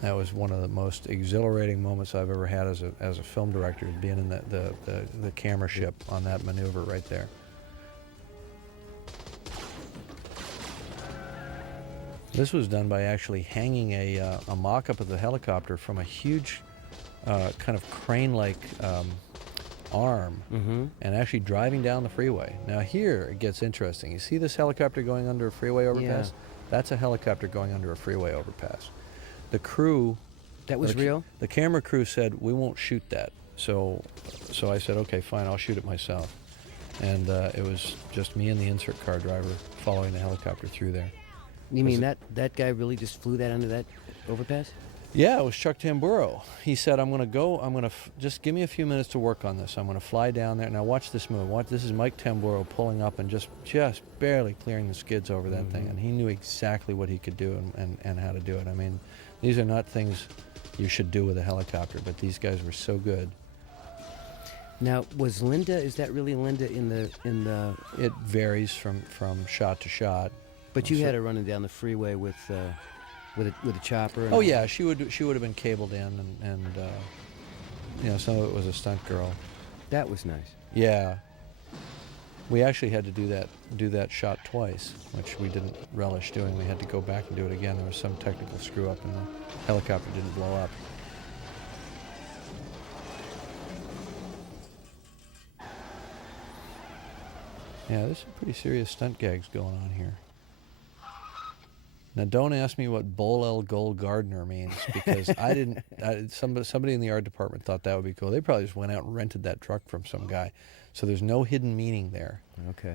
That was one of the most exhilarating moments I've ever had as a film director, being in the camera ship on that maneuver right there. This was done by actually hanging a mock-up of the helicopter from a huge kind of crane-like arm and actually driving down the freeway. Now here it gets interesting. You see this helicopter going under a freeway overpass? Yeah. That's a helicopter going under a freeway overpass. The crew... that was real? The camera crew said, we won't shoot that. So I said, okay, fine, I'll shoot it myself. And it was just me and the insert car driver following the helicopter through there. You mean that guy really just flew that under that overpass? Yeah, it was Chuck Tamburo. He said, just give me a few minutes to work on this. I'm going to fly down there. Now watch this move. This is Mike Tamburo pulling up and just barely clearing the skids over that thing. And he knew exactly what he could do and how to do it. I mean, these are not things you should do with a helicopter. But these guys were so good. Now, was Linda? Is that really Linda in the? It varies from shot to shot. But you had her running down the freeway with a chopper. And oh yeah, she would have been cabled in, and you know, some of it was a stunt girl. That was nice. Yeah. We actually had to do that shot twice, which we didn't relish doing. We had to go back and do it again. There was some technical screw up, and the helicopter didn't blow up. Yeah, there's some pretty serious stunt gags going on here. Now, don't ask me what Bol El Gold Gardner means, because I didn't. Somebody in the art department thought that would be cool. They probably just went out and rented that truck from some guy. So there's no hidden meaning there. Okay.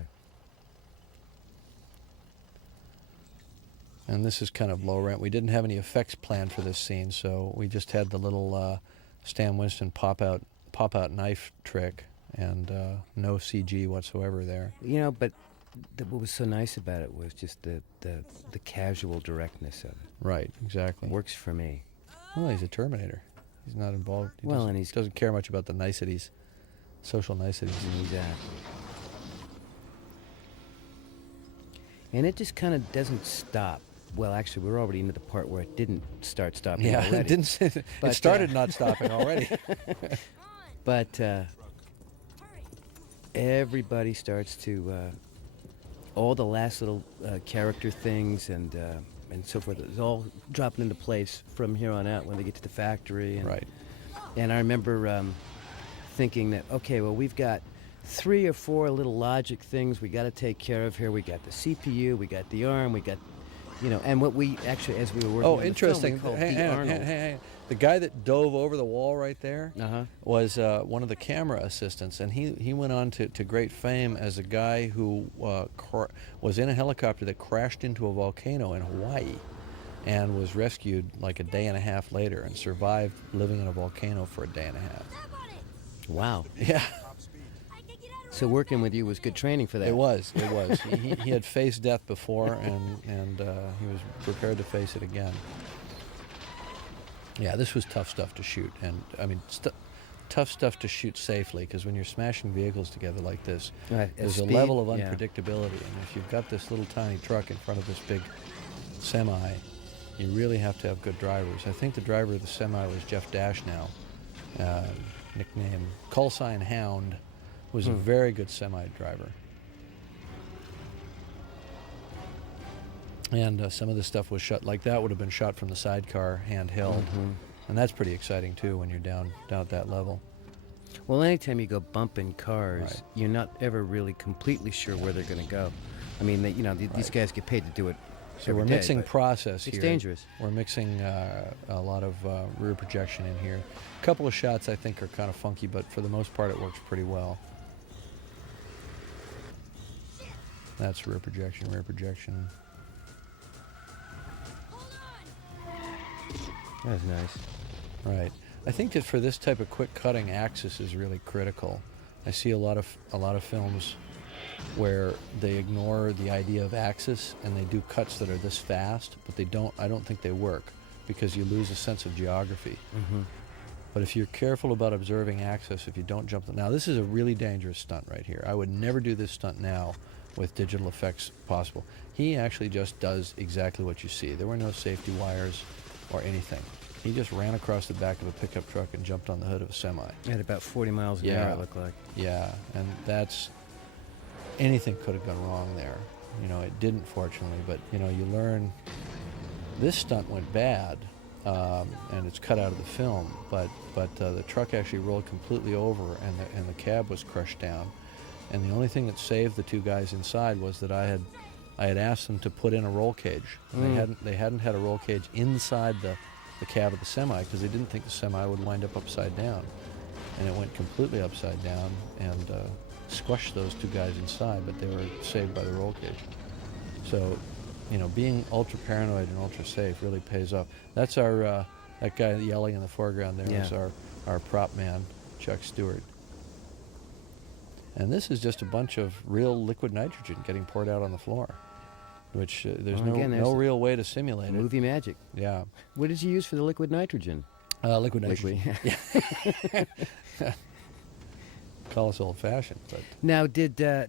And this is kind of low rent. We didn't have any effects planned for this scene, so we just had the little Stan Winston pop out knife trick, and no CG whatsoever there. You know, but what was so nice about it was just the casual directness of it. Right, exactly. Works for me. Well, he's a Terminator. He's not involved. He Well, and he doesn't care much about the niceties, social niceties. Exactly. And it just kind of doesn't stop. Well, actually, we're already into the part where it didn't start stopping already. It didn't. It But, started not stopping already. But everybody starts to all the last little character things and so forth. It's all dropping into place from here on out when they get to the factory. And, Right. And I remember thinking that, okay, well, we've got 3 or 4 little logic things we got to take care of here. We got the CPU, we got the arm, we got, you know, and what we actually, as we were working on interesting. the film, we called Hang on, Arnold. hang on. The guy that dove over the wall right there Uh-huh. was one of the camera assistants, and he went on to great fame as a guy who was in a helicopter that crashed into a volcano in Hawaii and was rescued like a day and a half later and survived living in a volcano for a day and a half. Wow. Yeah. So working with you was good training for that. It was. He had faced death before, and he was prepared to face it again. Yeah, this was tough stuff to shoot, and I mean, tough stuff to shoot safely, because when you're smashing vehicles together like this, Right, there's speed, a level of yeah. unpredictability, and if you've got this little tiny truck in front of this big semi, you really have to have good drivers. I think the driver of the semi was Jeff Dash now, nickname Call Sign Hound, was a very good semi driver. And some of the stuff was shot, like that would have been shot from the sidecar, handheld. And that's pretty exciting too when you're down at that level. Well, anytime you go bumping cars, Right. you're not ever really completely sure where they're going to go. I mean, these Right. guys get paid to do it. So every we're day, mixing but process it's here. dangerous. We're mixing a lot of rear projection in here. A couple of shots I think are kind of funky, but for the most part it works pretty well. That's rear projection, rear projection. That was nice. Right. I think that for this type of quick cutting, axis is really critical. I see a lot of films where they ignore the idea of axis and they do cuts that are this fast, but I don't think they work, because you lose a sense of geography. But if you're careful about observing axis, if you don't jump now, this is a really dangerous stunt right here. I would never do this stunt now with digital effects possible. He actually just does exactly what you see. There were no safety wires or anything. He just ran across the back of a pickup truck and jumped on the hood of a semi. At about 40 miles an hour, it looked like. Yeah, and anything could have gone wrong there. You know, it didn't, fortunately, but, you know, you learn. This stunt went bad, and it's cut out of the film, but the truck actually rolled completely over, and the cab was crushed down. And the only thing that saved the 2 guys inside was that I had asked them to put in a roll cage. They hadn't had a roll cage inside the cab of the semi, because they didn't think the semi would wind up upside down. And it went completely upside down and squashed those 2 guys inside, but they were saved by the roll cage. So, you know, being ultra paranoid and ultra safe really pays off. That's our, that guy yelling in the foreground there is our prop man, Chuck Stewart. And this is just a bunch of real liquid nitrogen getting poured out on the floor, which there's no real way to simulate it. Movie magic. Yeah. What did you use for the liquid nitrogen? Liquid nitrogen. Yeah. Call us old-fashioned, but Now,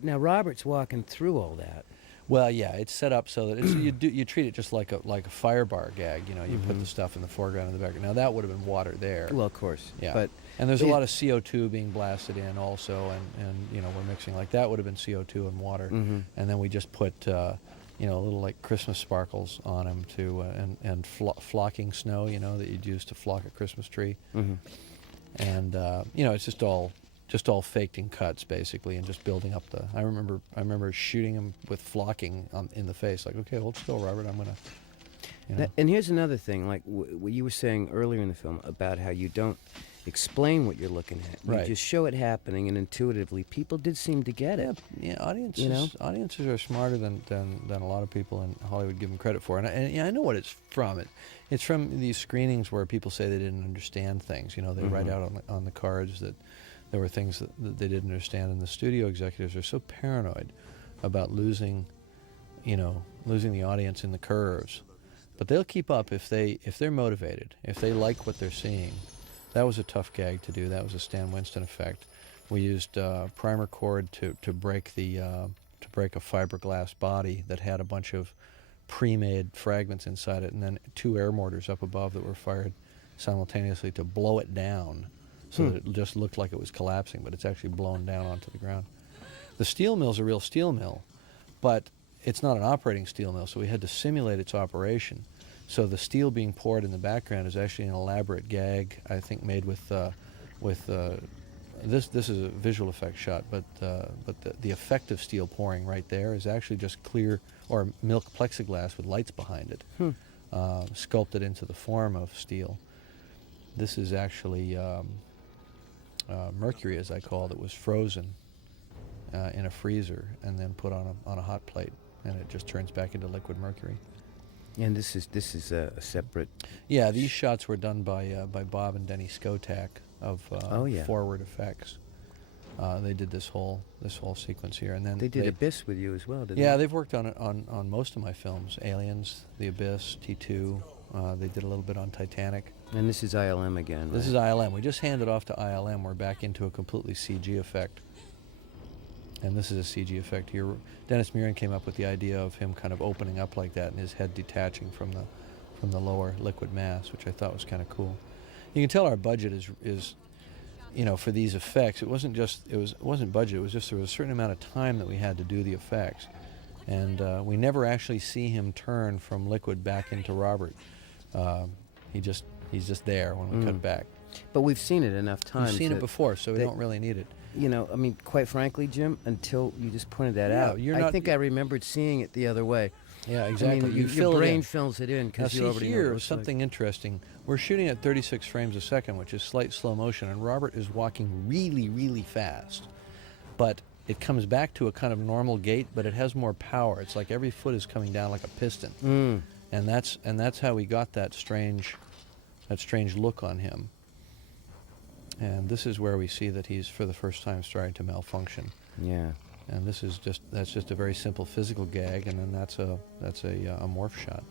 now Robert's walking through all that. well, yeah, it's set up so that it's, you treat it just like a fire bar gag. You know, you put the stuff in the foreground and the background. Now that would have been water there. Well, of course. Yeah, But and there's a lot of CO2 being blasted in also, and you know, we're mixing like that would have been CO2 and water, and then we just put you know, little like Christmas sparkles on them to and flocking snow, you know, that you'd use to flock a Christmas tree, and you know, it's just all faked in cuts basically, and just building up the. I remember shooting him with flocking in the face, like, okay, hold still, Robert, I'm gonna. You know. And here's another thing, like what you were saying earlier in the film about how you don't explain what you're looking at. You Right. just show it happening, and intuitively, people did seem to get it. Yeah, audiences. You know? Audiences are smarter than a lot of people in Hollywood give them credit for, and yeah, I know what it's from. It's from these screenings where people say they didn't understand things. You know, they write out on the cards that there were things that they didn't understand, and the studio executives are so paranoid about losing the audience in the curves. But they'll keep up if they're motivated, if they like what they're seeing. That was a tough gag to do. That was a Stan Winston effect. We used primer cord to break a fiberglass body that had a bunch of pre-made fragments inside it, and then 2 air mortars up above that were fired simultaneously to blow it down, so that it just looked like it was collapsing, but it's actually blown down onto the ground. The steel mill's a real steel mill, but it's not an operating steel mill, so we had to simulate its operation. So the steel being poured in the background is actually an elaborate gag, I think, made with this is a visual effect shot, but the effect of steel pouring right there is actually just clear or milk plexiglass with lights behind it, sculpted into the form of steel. This is actually mercury, as I call it, was frozen in a freezer and then put on a hot plate, and it just turns back into liquid mercury. And this is a separate. Yeah, these shots were done by Bob and Denny Skotak of Forward Effects. They did this whole sequence here, and then They did Abyss with you as well, didn't yeah, they? they've worked on it on most of my films: Aliens, The Abyss, T2. They did a little bit on Titanic. And this is ILM again. This right? is ILM. We just handed off to ILM. We're back into a completely CG effect. And this is a CG effect here. Dennis Muren came up with the idea of him kind of opening up like that and his head detaching from the lower liquid mass, which I thought was kind of cool. You can tell our budget is you know, for these effects, it wasn't budget. It was just there was a certain amount of time that we had to do the effects, and we never actually see him turn from liquid back into Robert. He's just there when we cut back. But we've seen it enough times. We've seen it before, so we don't really need it. You know, I mean, quite frankly, Jim, until you just pointed that out, I think I remembered seeing it the other way. Yeah, exactly. I mean, your brain fills it in because you already know. Here was something interesting. We're shooting at 36 frames a second, which is slight slow motion, and Robert is walking really, really fast. But it comes back to a kind of normal gait, but it has more power. It's like every foot is coming down like a piston, and that's how we got that strange look on him. And this is where we see that he's for the first time starting to malfunction. Yeah. And that's just a very simple physical gag, and then that's a morph shot.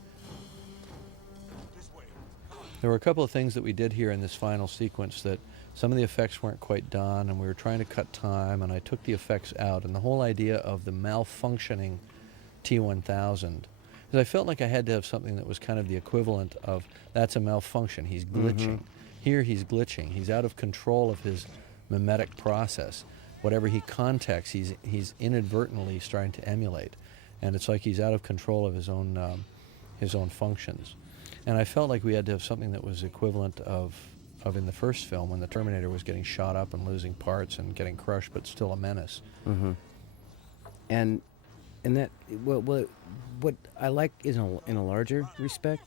There were a couple of things that we did here in this final sequence that some of the effects weren't quite done, and we were trying to cut time, and I took the effects out. And the whole idea of the malfunctioning T-1000 is I felt like I had to have something that was kind of the equivalent of that's a malfunction. He's glitching. Here he's glitching. He's out of control of his mimetic process. Whatever he contacts, he's inadvertently starting to emulate, and it's like he's out of control of his own functions. And I felt like we had to have something that was equivalent of in the first film when the Terminator was getting shot up and losing parts and getting crushed, but still a menace. And that what I like is in a larger respect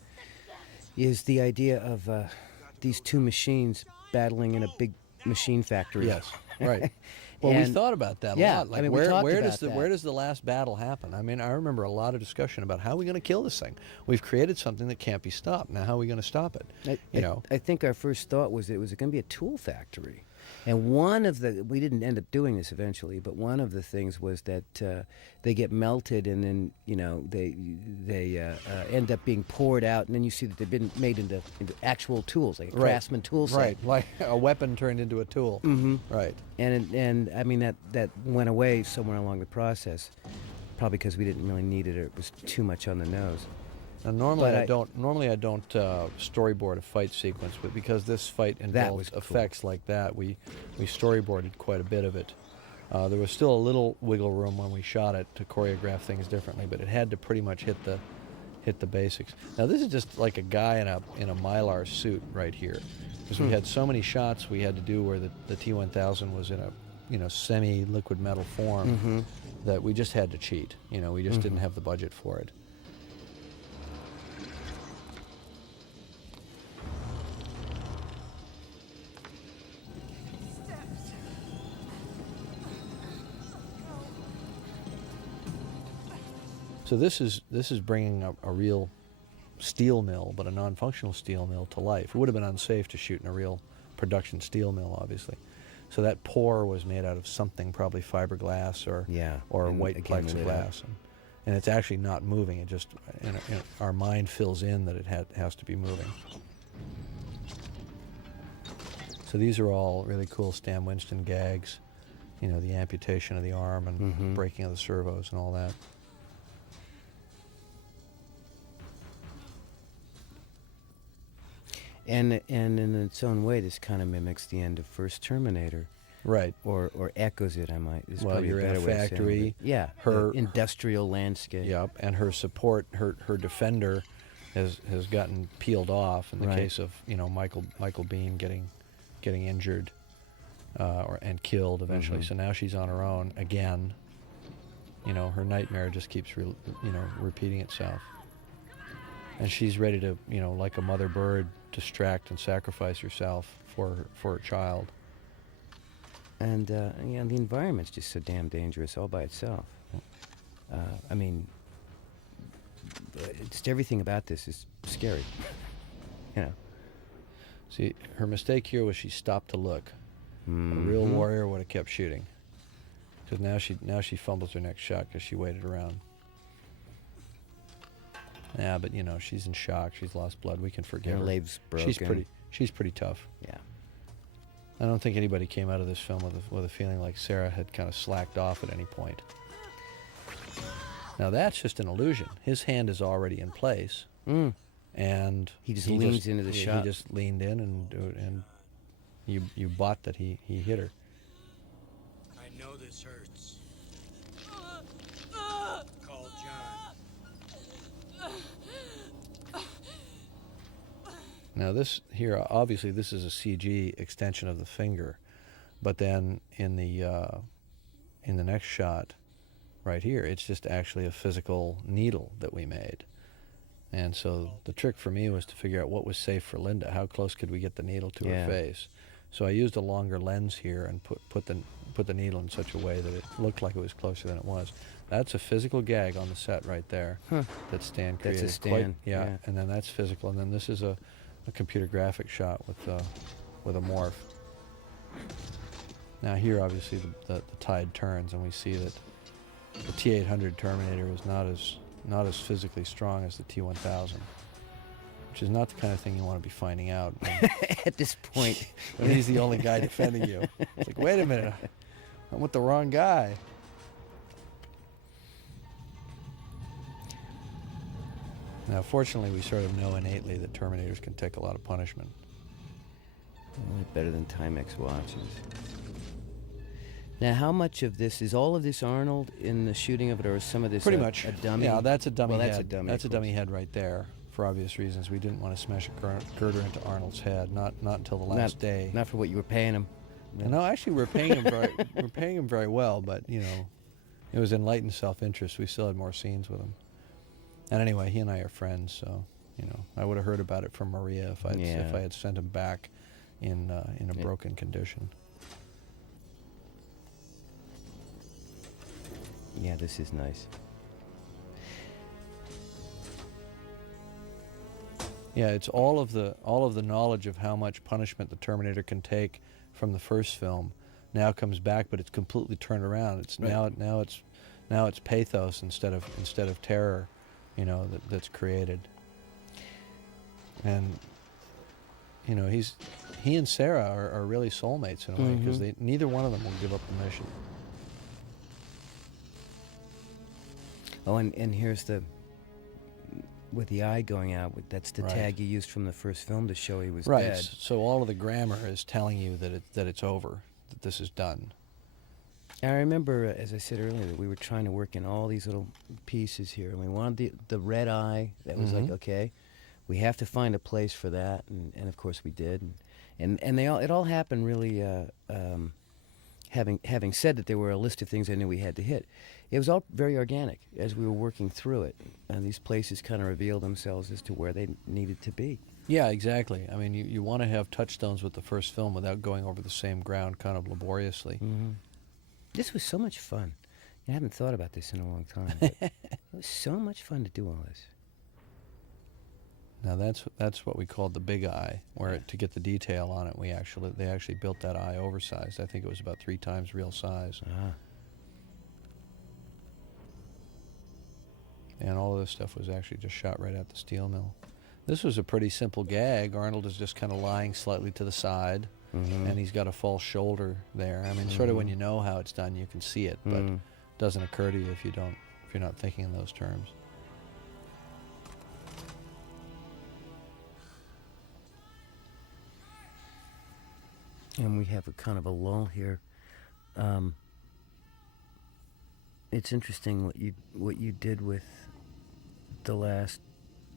is the idea of these two machines battling in a big machine factory. Yes, right. Well, we thought about that a lot. Like, I mean, where does the last battle happen? I mean, I remember a lot of discussion about how are we going to kill this thing. We've created something that can't be stopped. Now, how are we going to stop it? I think our first thought was it was going to be a tool factory. And one of the, we didn't end up doing this eventually, but one of the things was that they get melted, and then they end up being poured out, and then you see that they've been made into actual tools, like a craftsman tool set. Right, like a weapon turned into a tool. Mm-hmm. Right. And I mean that went away somewhere along the process, probably because we didn't really need it, or it was too much on the nose. Now, normally I don't storyboard a fight sequence, but because this fight involves effects like that, we storyboarded quite a bit of it. There was still a little wiggle room when we shot it to choreograph things differently, but it had to pretty much hit the basics. Now this is just like a guy in a Mylar suit right here, because we had so many shots we had to do where the T-1000 was in a semi-liquid metal form that we just had to cheat. We just didn't have the budget for it. So this is bringing a real steel mill, but a non-functional steel mill, to life. It would have been unsafe to shoot in a real production steel mill, obviously. So that pour was made out of something, probably fiberglass or white plexiglass, and it's actually not moving. It just our mind fills in that it has to be moving. So these are all really cool Stan Winston gags, the amputation of the arm and breaking of the servos and all that. And in its own way, this kind of mimics the end of first Terminator. Right. Or echoes it, Well, you're in a factory. Yeah, her industrial landscape. Yep, and her support, her defender has gotten peeled off in the case of, Michael Biehn getting injured and killed eventually. So now she's on her own again. Her nightmare just keeps repeating itself. And she's ready to, like a mother bird, distract and sacrifice herself for her child. And the environment's just so damn dangerous all by itself. Just everything about this is scary. See, her mistake here was she stopped to look. A real warrior would have kept shooting. Because now she fumbles her next shot because she waited around. Yeah, but she's in shock. She's lost blood. We can forgive her. Her leg's broken. She's pretty tough. Yeah. I don't think anybody came out of this film with a feeling like Sarah had kind of slacked off at any point. Now that's just an illusion. His hand is already in place, and he just leans into the shot. He just leaned in, and you bought that he hit her. I know this hurts. Call John. Now this here, obviously this is a CG extension of the finger, but then in the next shot, right here, it's just actually a physical needle that we made. And so the trick for me was to figure out what was safe for Linda. How close could we get the needle to her face? So I used a longer lens here and put the needle in such a way that it looked like it was closer than it was. That's a physical gag on the set right there that Stan created. That's a Stan. Yeah, and then that's physical. And then this is a computer graphic shot with a morph. Now here, obviously, the tide turns, and we see that the T-800 Terminator is not as physically strong as the T-1000, which is not the kind of thing you want to be finding out at this point when he's the only guy defending you. It's like, wait a minute, I'm with the wrong guy. Now, fortunately, we sort of know innately that Terminators can take a lot of punishment. Better than Timex watches. Now, how much of this is all of this Arnold in the shooting of it, or is some of this pretty much a dummy? Yeah, that's a dummy head. That's a dummy. That's a dummy head right there, for obvious reasons. We didn't want to smash a girder into Arnold's head, not until the last day. Not for what you were paying him. No, actually, we're paying him very well, but it was enlightened self-interest. We still had more scenes with him. And anyway, he and I are friends, so I would have heard about it from Maria if I had sent him back in a broken condition. Yeah, this is nice. Yeah, it's all of the knowledge of how much punishment the Terminator can take from the first film now comes back, but it's completely turned around. It's Right. now it's pathos instead of terror, that's created. And he and Sarah are really soulmates in a way, because neither one of them will give up the mission. Oh, and here's with the eye going out, that's the Right. tag you used from the first film to show he was Right. dead. So all of the grammar is telling you that it's over, that this is done. I remember, as I said earlier, that we were trying to work in all these little pieces here. And we wanted the red eye. That was like, okay, we have to find a place for that. And of course we did. And it all happened really, having said that there were a list of things I knew we had to hit. It was all very organic as we were working through it. And these places kind of revealed themselves as to where they needed to be. Yeah, exactly. I mean, you want to have touchstones with the first film without going over the same ground kind of laboriously. This was so much fun. I haven't thought about this in a long time. But it was so much fun to do all this. Now that's what we called the big eye, where to get the detail on it, they actually built that eye oversized. I think it was about 3 times real size. And all of this stuff was actually just shot right at the steel mill. This was a pretty simple gag. Arnold is just kind of lying slightly to the side, and he's got a false shoulder there. I mean, sort of when you know how it's done, you can see it, but it doesn't occur to you if you're not thinking in those terms. And we have a kind of a lull here. It's interesting what you did with the last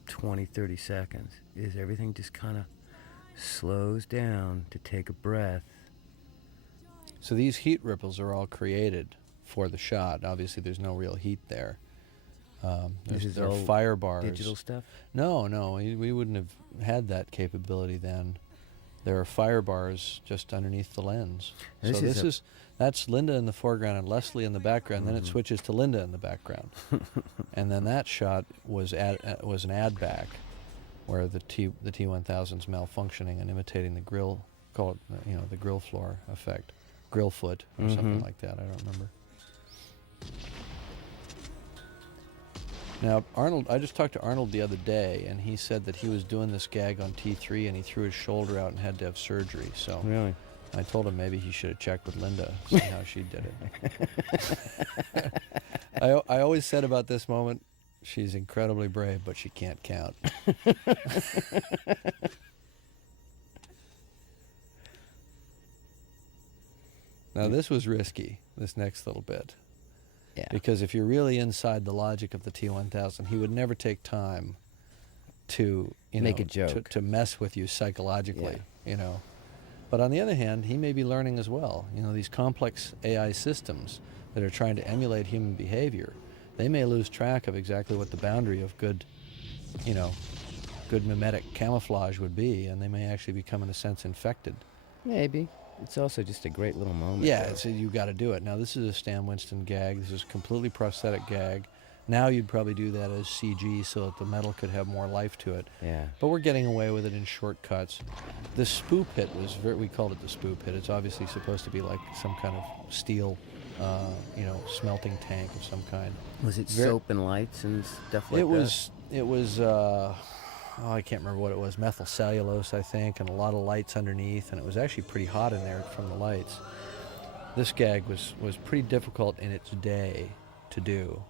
20, 30 seconds. Is everything just kind of slows down to take a breath. So these heat ripples are all created for the shot. Obviously, there's no real heat there. There are fire bars. Digital stuff? No, we wouldn't have had that capability then. There are fire bars just underneath the lens. That's Linda in the foreground and Leslie in the background. Then it switches to Linda in the background, and then that shot was an ad back, where the T1000's malfunctioning and imitating the grill, call it the grill floor effect, grill foot or something like that. I don't remember. Now, Arnold, I just talked to Arnold the other day, and he said that he was doing this gag on T3, and he threw his shoulder out and had to have surgery. Really? I told him maybe he should have checked with Linda, see how she did it. I always said about this moment, she's incredibly brave, but she can't count. Now, this was risky, this next little bit. Yeah. Because if you're really inside the logic of the T1000, he would never take time to make a joke, to mess with you psychologically. But on the other hand, he may be learning as well. These complex AI systems that are trying to emulate human behavior, they may lose track of exactly what the boundary of good mimetic camouflage would be, and they may actually become, in a sense, infected. Maybe. It's also just a great little moment. Yeah, you got to do it. Now, this is a Stan Winston gag. This is a completely prosthetic gag. Now you'd probably do that as CG so that the metal could have more life to it. Yeah. But we're getting away with it in shortcuts. The spoo pit we called it the spoo pit. It's obviously supposed to be like some kind of steel, smelting tank of some kind. Was it soap and lights and stuff like that? It was, I can't remember what it was, methyl cellulose, I think, and a lot of lights underneath, and it was actually pretty hot in there from the lights. This gag was pretty difficult in its day to do,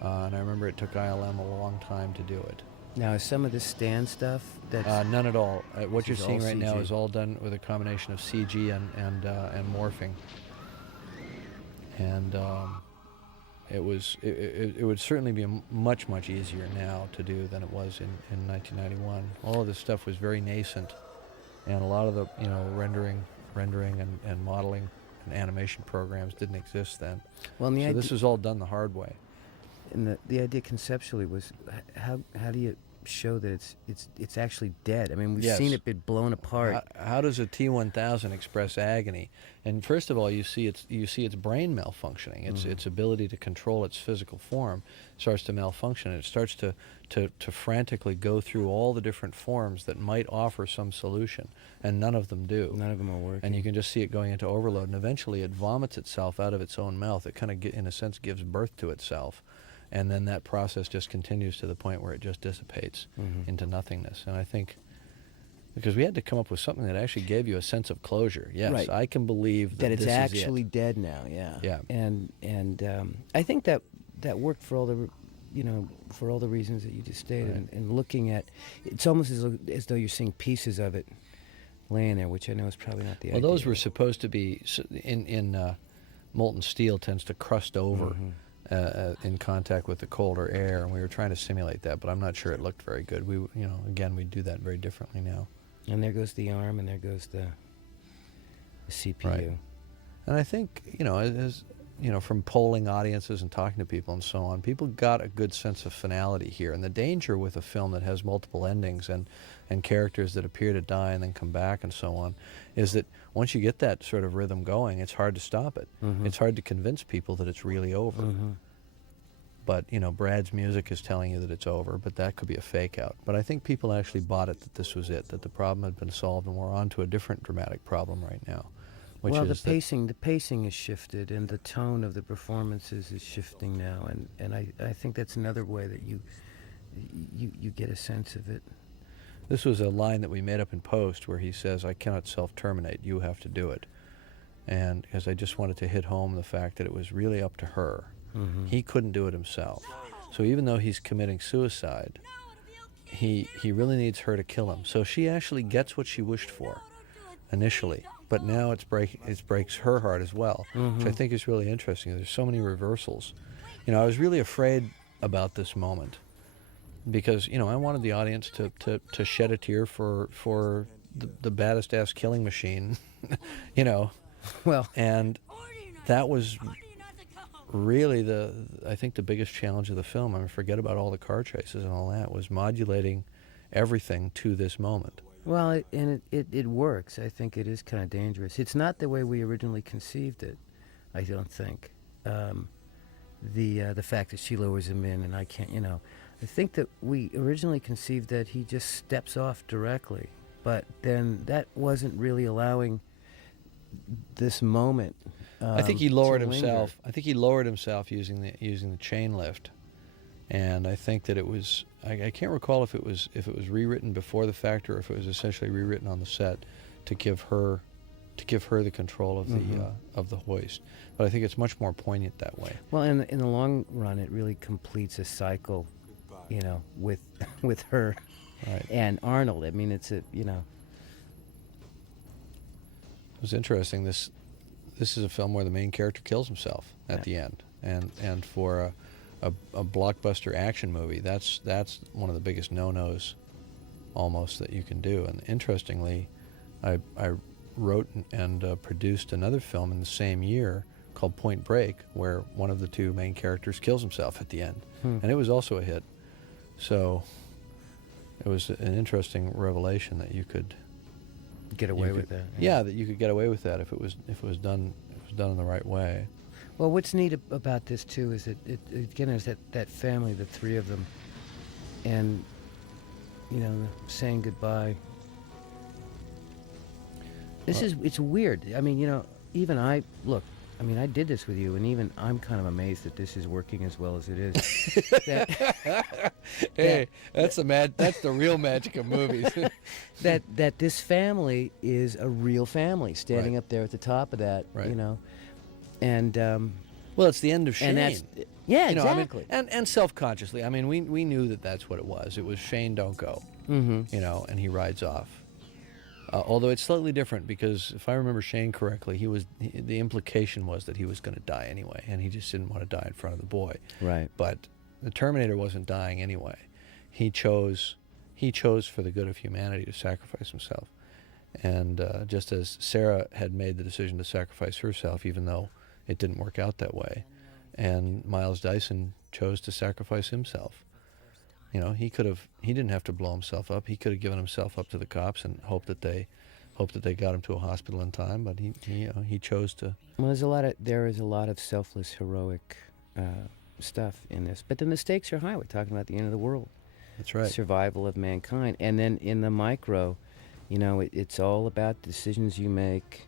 and I remember it took ILM a long time to do it. Now, is some of this Stan stuff? None at all. What you're seeing right CG. now is all done with a combination of CG and morphing. And it would certainly be much easier now to do than it was in 1991. All of this stuff was very nascent, and a lot of the rendering and modeling and animation programs didn't exist then. Well, this was all done the hard way. And the idea conceptually was how do you show that it's actually dead. I mean, we've Yes. seen it be blown apart. How does a T-1000 express agony? And first of all, you see its brain malfunctioning. Its ability to control its physical form starts to malfunction. It starts to frantically go through all the different forms that might offer some solution, and none of them do. None of them are working. And you can just see it going into overload, and eventually it vomits itself out of its own mouth. It kind of, in a sense, gives birth to itself. And then that process just continues to the point where it just dissipates into nothingness. And I think, because we had to come up with something that actually gave you a sense of closure. Yes, Right. I can believe that it's this actually is it. dead now. Yeah. Yeah. And I think that worked for all the, for all the reasons that you just stated. Right. And looking at, it's almost as though you're seeing pieces of it laying there, which I know is probably not the idea. Well, those were supposed to be in molten steel tends to crust over. In contact with the colder air, and we were trying to simulate that, but I'm not sure it looked very good. We, again, we do that very differently now. And there goes the arm, and there goes the CPU. Right. And I think, as from polling audiences and talking to people and so on, people got a good sense of finality here. And the danger with a film that has multiple endings and characters that appear to die and then come back and so on, is that once you get that sort of rhythm going, it's hard to stop it. It's hard to convince people that it's really over. But, Brad's music is telling you that it's over, but that could be a fake out. But I think people actually bought it that this was it, that the problem had been solved, and we're on to a different dramatic problem right now. Which well, is the pacing is shifted, and the tone of the performances is shifting now, and I think that's another way that you get a sense of it. This was a line that we made up in post where he says, "I cannot self-terminate, you have to do it." And because I just wanted to hit home the fact that it was really up to her. He couldn't do it himself. So even though he's committing suicide, he really needs her to kill him. So she actually gets what she wished for initially. But now it breaks her heart as well, which I think is really interesting. There's so many reversals. I was really afraid about this moment because, I wanted the audience to shed a tear for the baddest ass killing machine, Well, and that was really I think the biggest challenge of the film. I mean, forget about all the car chases and all that, was modulating everything to this moment. Well, it works. I think it is kind of dangerous. It's not the way we originally conceived it, I don't think. The fact that she lowers him in and I can't, I think that we originally conceived that he just steps off directly, but then that wasn't really allowing this moment. I think he lowered to linger. himself. I think he lowered himself using the chain lift, and I think that it was. I can't recall if it was rewritten before the fact or if it was essentially rewritten on the set to give her the control of the hoist. But I think it's much more poignant that way. Well, in the long run, it really completes a cycle, with her Right. and Arnold. I mean, it's a. It was interesting. This is a film where the main character kills himself at the end, and for a blockbuster action movie, that's one of the biggest no-nos almost that you can do. And interestingly, I wrote and produced another film in the same year called Point Break, where one of the two main characters kills himself at the end, and it was also a hit. So it was an interesting revelation that you could Get away with that. Yeah, that you could get away with that if it was done in the right way. Well, what's neat about this too is that it again is that family, the three of them, and saying goodbye. It's weird. I mean, even I did this with you, and even I'm kind of amazed that this is working as well as it is. That's the real magic of movies. that this family is a real family standing Right. up there at the top of that, Right. and Well, it's the end of Shane. and that's exactly. And self-consciously. I mean, we knew that that's what it was. It was Shane, don't go. And he rides off. Although it's slightly different because if I remember Shane correctly, the implication was that he was going to die anyway, and he just didn't want to die in front of the boy. Right. But the Terminator wasn't dying anyway. He chose for the good of humanity to sacrifice himself. And just as Sarah had made the decision to sacrifice herself, even though it didn't work out that way, and Miles Dyson chose to sacrifice himself. He didn't have to blow himself up. He could have given himself up to the cops and hoped that they got him to a hospital in time. But he chose to. Well, there is a lot of selfless, heroic stuff in this. But then the stakes are high. We're talking about the end of the world. That's right. Survival of mankind. And then in the micro, it's all about the decisions you make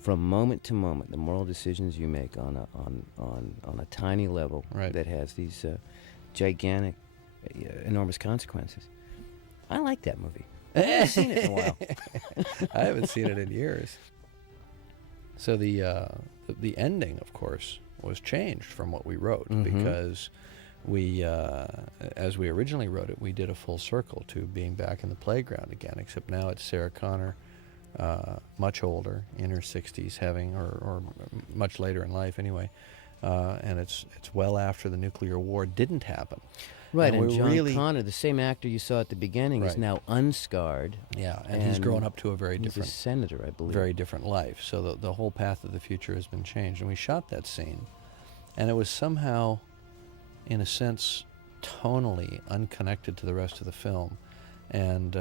from moment to moment, the moral decisions you make on a tiny level that has these gigantic, enormous consequences. I like that movie. I haven't seen it in a while. I haven't seen it in years. So the ending, of course, was changed from what we wrote because we, as we originally wrote it, we did a full circle to being back in the playground again. Except now it's Sarah Connor, much older, in her 60s, or much later in life anyway, and it's well after the nuclear war didn't happen. Right, and John Connor, the same actor you saw at the beginning, is now unscarred. Yeah, and he's grown up to a very different... He's a senator, I believe. Very different life. So the whole path of the future has been changed. And we shot that scene, and it was somehow, in a sense, tonally unconnected to the rest of the film. And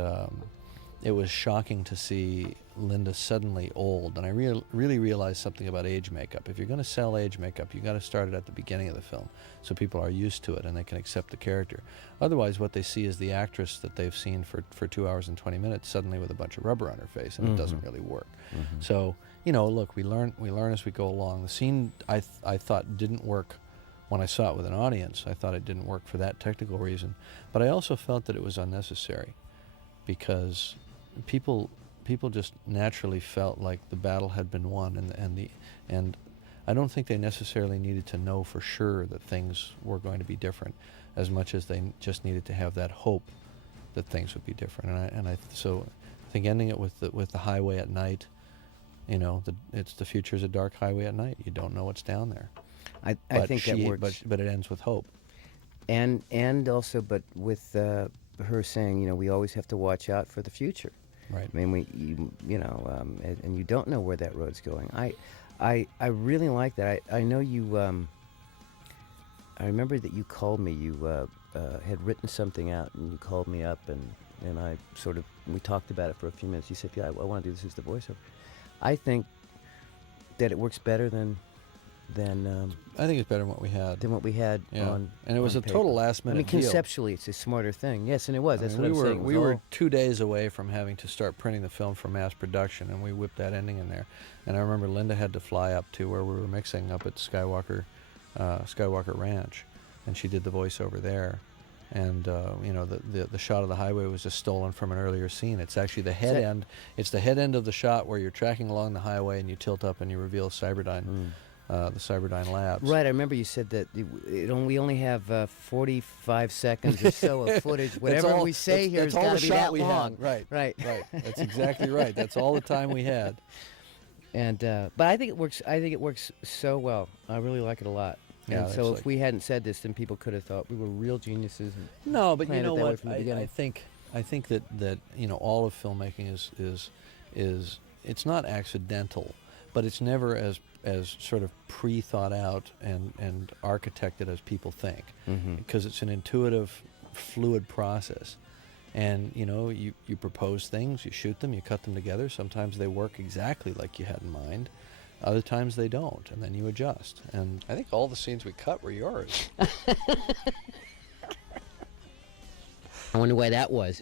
it was shocking to see Linda suddenly old. And I really realized something about age makeup. If you're going to sell age makeup, you got to start it at the beginning of the film so people are used to it and they can accept the character. Otherwise, what they see is the actress that they've seen for 2 hours and 20 minutes suddenly with a bunch of rubber on her face, and it doesn't really work. So, look, we learn as we go along. The scene I thought didn't work when I saw it with an audience. I thought it didn't work for that technical reason. But I also felt that it was unnecessary because people just naturally felt like the battle had been won, and I don't think they necessarily needed to know for sure that things were going to be different, as much as they just needed to have that hope that things would be different. So I think ending it with the highway at night, the future's a dark highway at night. You don't know what's down there. I think that works. But it ends with hope. And also, but with her saying, we always have to watch out for the future. Right. I mean, and you don't know where that road's going. I really like that. I know you. I remember that you called me. You had written something out, and you called me up, and I we talked about it for a few minutes. You said, "Yeah, I want to do this as the voiceover." I think that it works better than. I think it's better than what we had. On. And it was a paper. total last-minute deal. Conceptually, it's a smarter thing. Yes, and it was. That's what I'm saying. We were 2 days away from having to start printing the film for mass production, and we whipped that ending in there. And I remember Linda had to fly up to where we were mixing up at Skywalker Ranch, and she did the voiceover there. And the shot of the highway was just stolen from an earlier scene. It's actually the head end. It's the head end of the shot where you're tracking along the highway and you tilt up and you reveal Cyberdyne. The Cyberdyne Labs. Right, I remember you said that we only have 45 seconds or so of footage. Whatever we say here has got to be that long. Right. That's exactly right. That's all the time we had. And but I think it works. I think it works so well. I really like it a lot. Yeah. And so if we hadn't said this, then people could have thought we were real geniuses. No, but you know what? I think that all of filmmaking is it's not accidental, but it's never as sort of pre-thought out and architected as people think, because it's an intuitive, fluid process. And you propose things, you shoot them, you cut them together. Sometimes they work exactly like you had in mind. Other times they don't, and then you adjust. And I think all the scenes we cut were yours. I wonder why that was.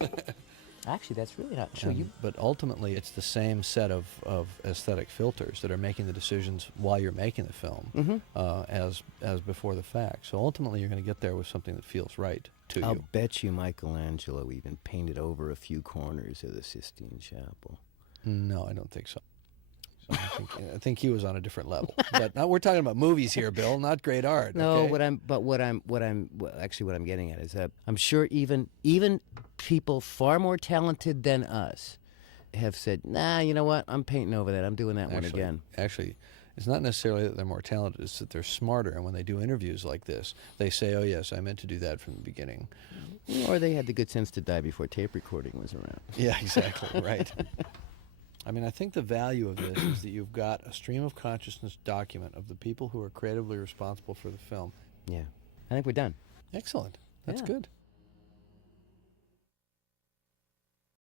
Actually, that's really not true. But ultimately, it's the same set of aesthetic filters that are making the decisions while you're making the film, as before the fact. So ultimately, you're going to get there with something that feels right to you. I'll bet you Michelangelo even painted over a few corners of the Sistine Chapel. No, I don't think so. I think he was on a different level. But now we're talking about movies here, Bill, not great art. No, okay? what I'm getting at is that I'm sure even people far more talented than us have said, nah, you know what? I'm painting over that. I'm doing that one again. Actually, it's not necessarily that they're more talented, it's that they're smarter. And when they do interviews like this, they say, oh, yes, I meant to do that from the beginning. Or they had the good sense to die before tape recording was around. Yeah, exactly, right. I mean, I think the value of this is that you've got a stream of consciousness document of the people who are creatively responsible for the film. Yeah. I think we're done. Excellent. That's good.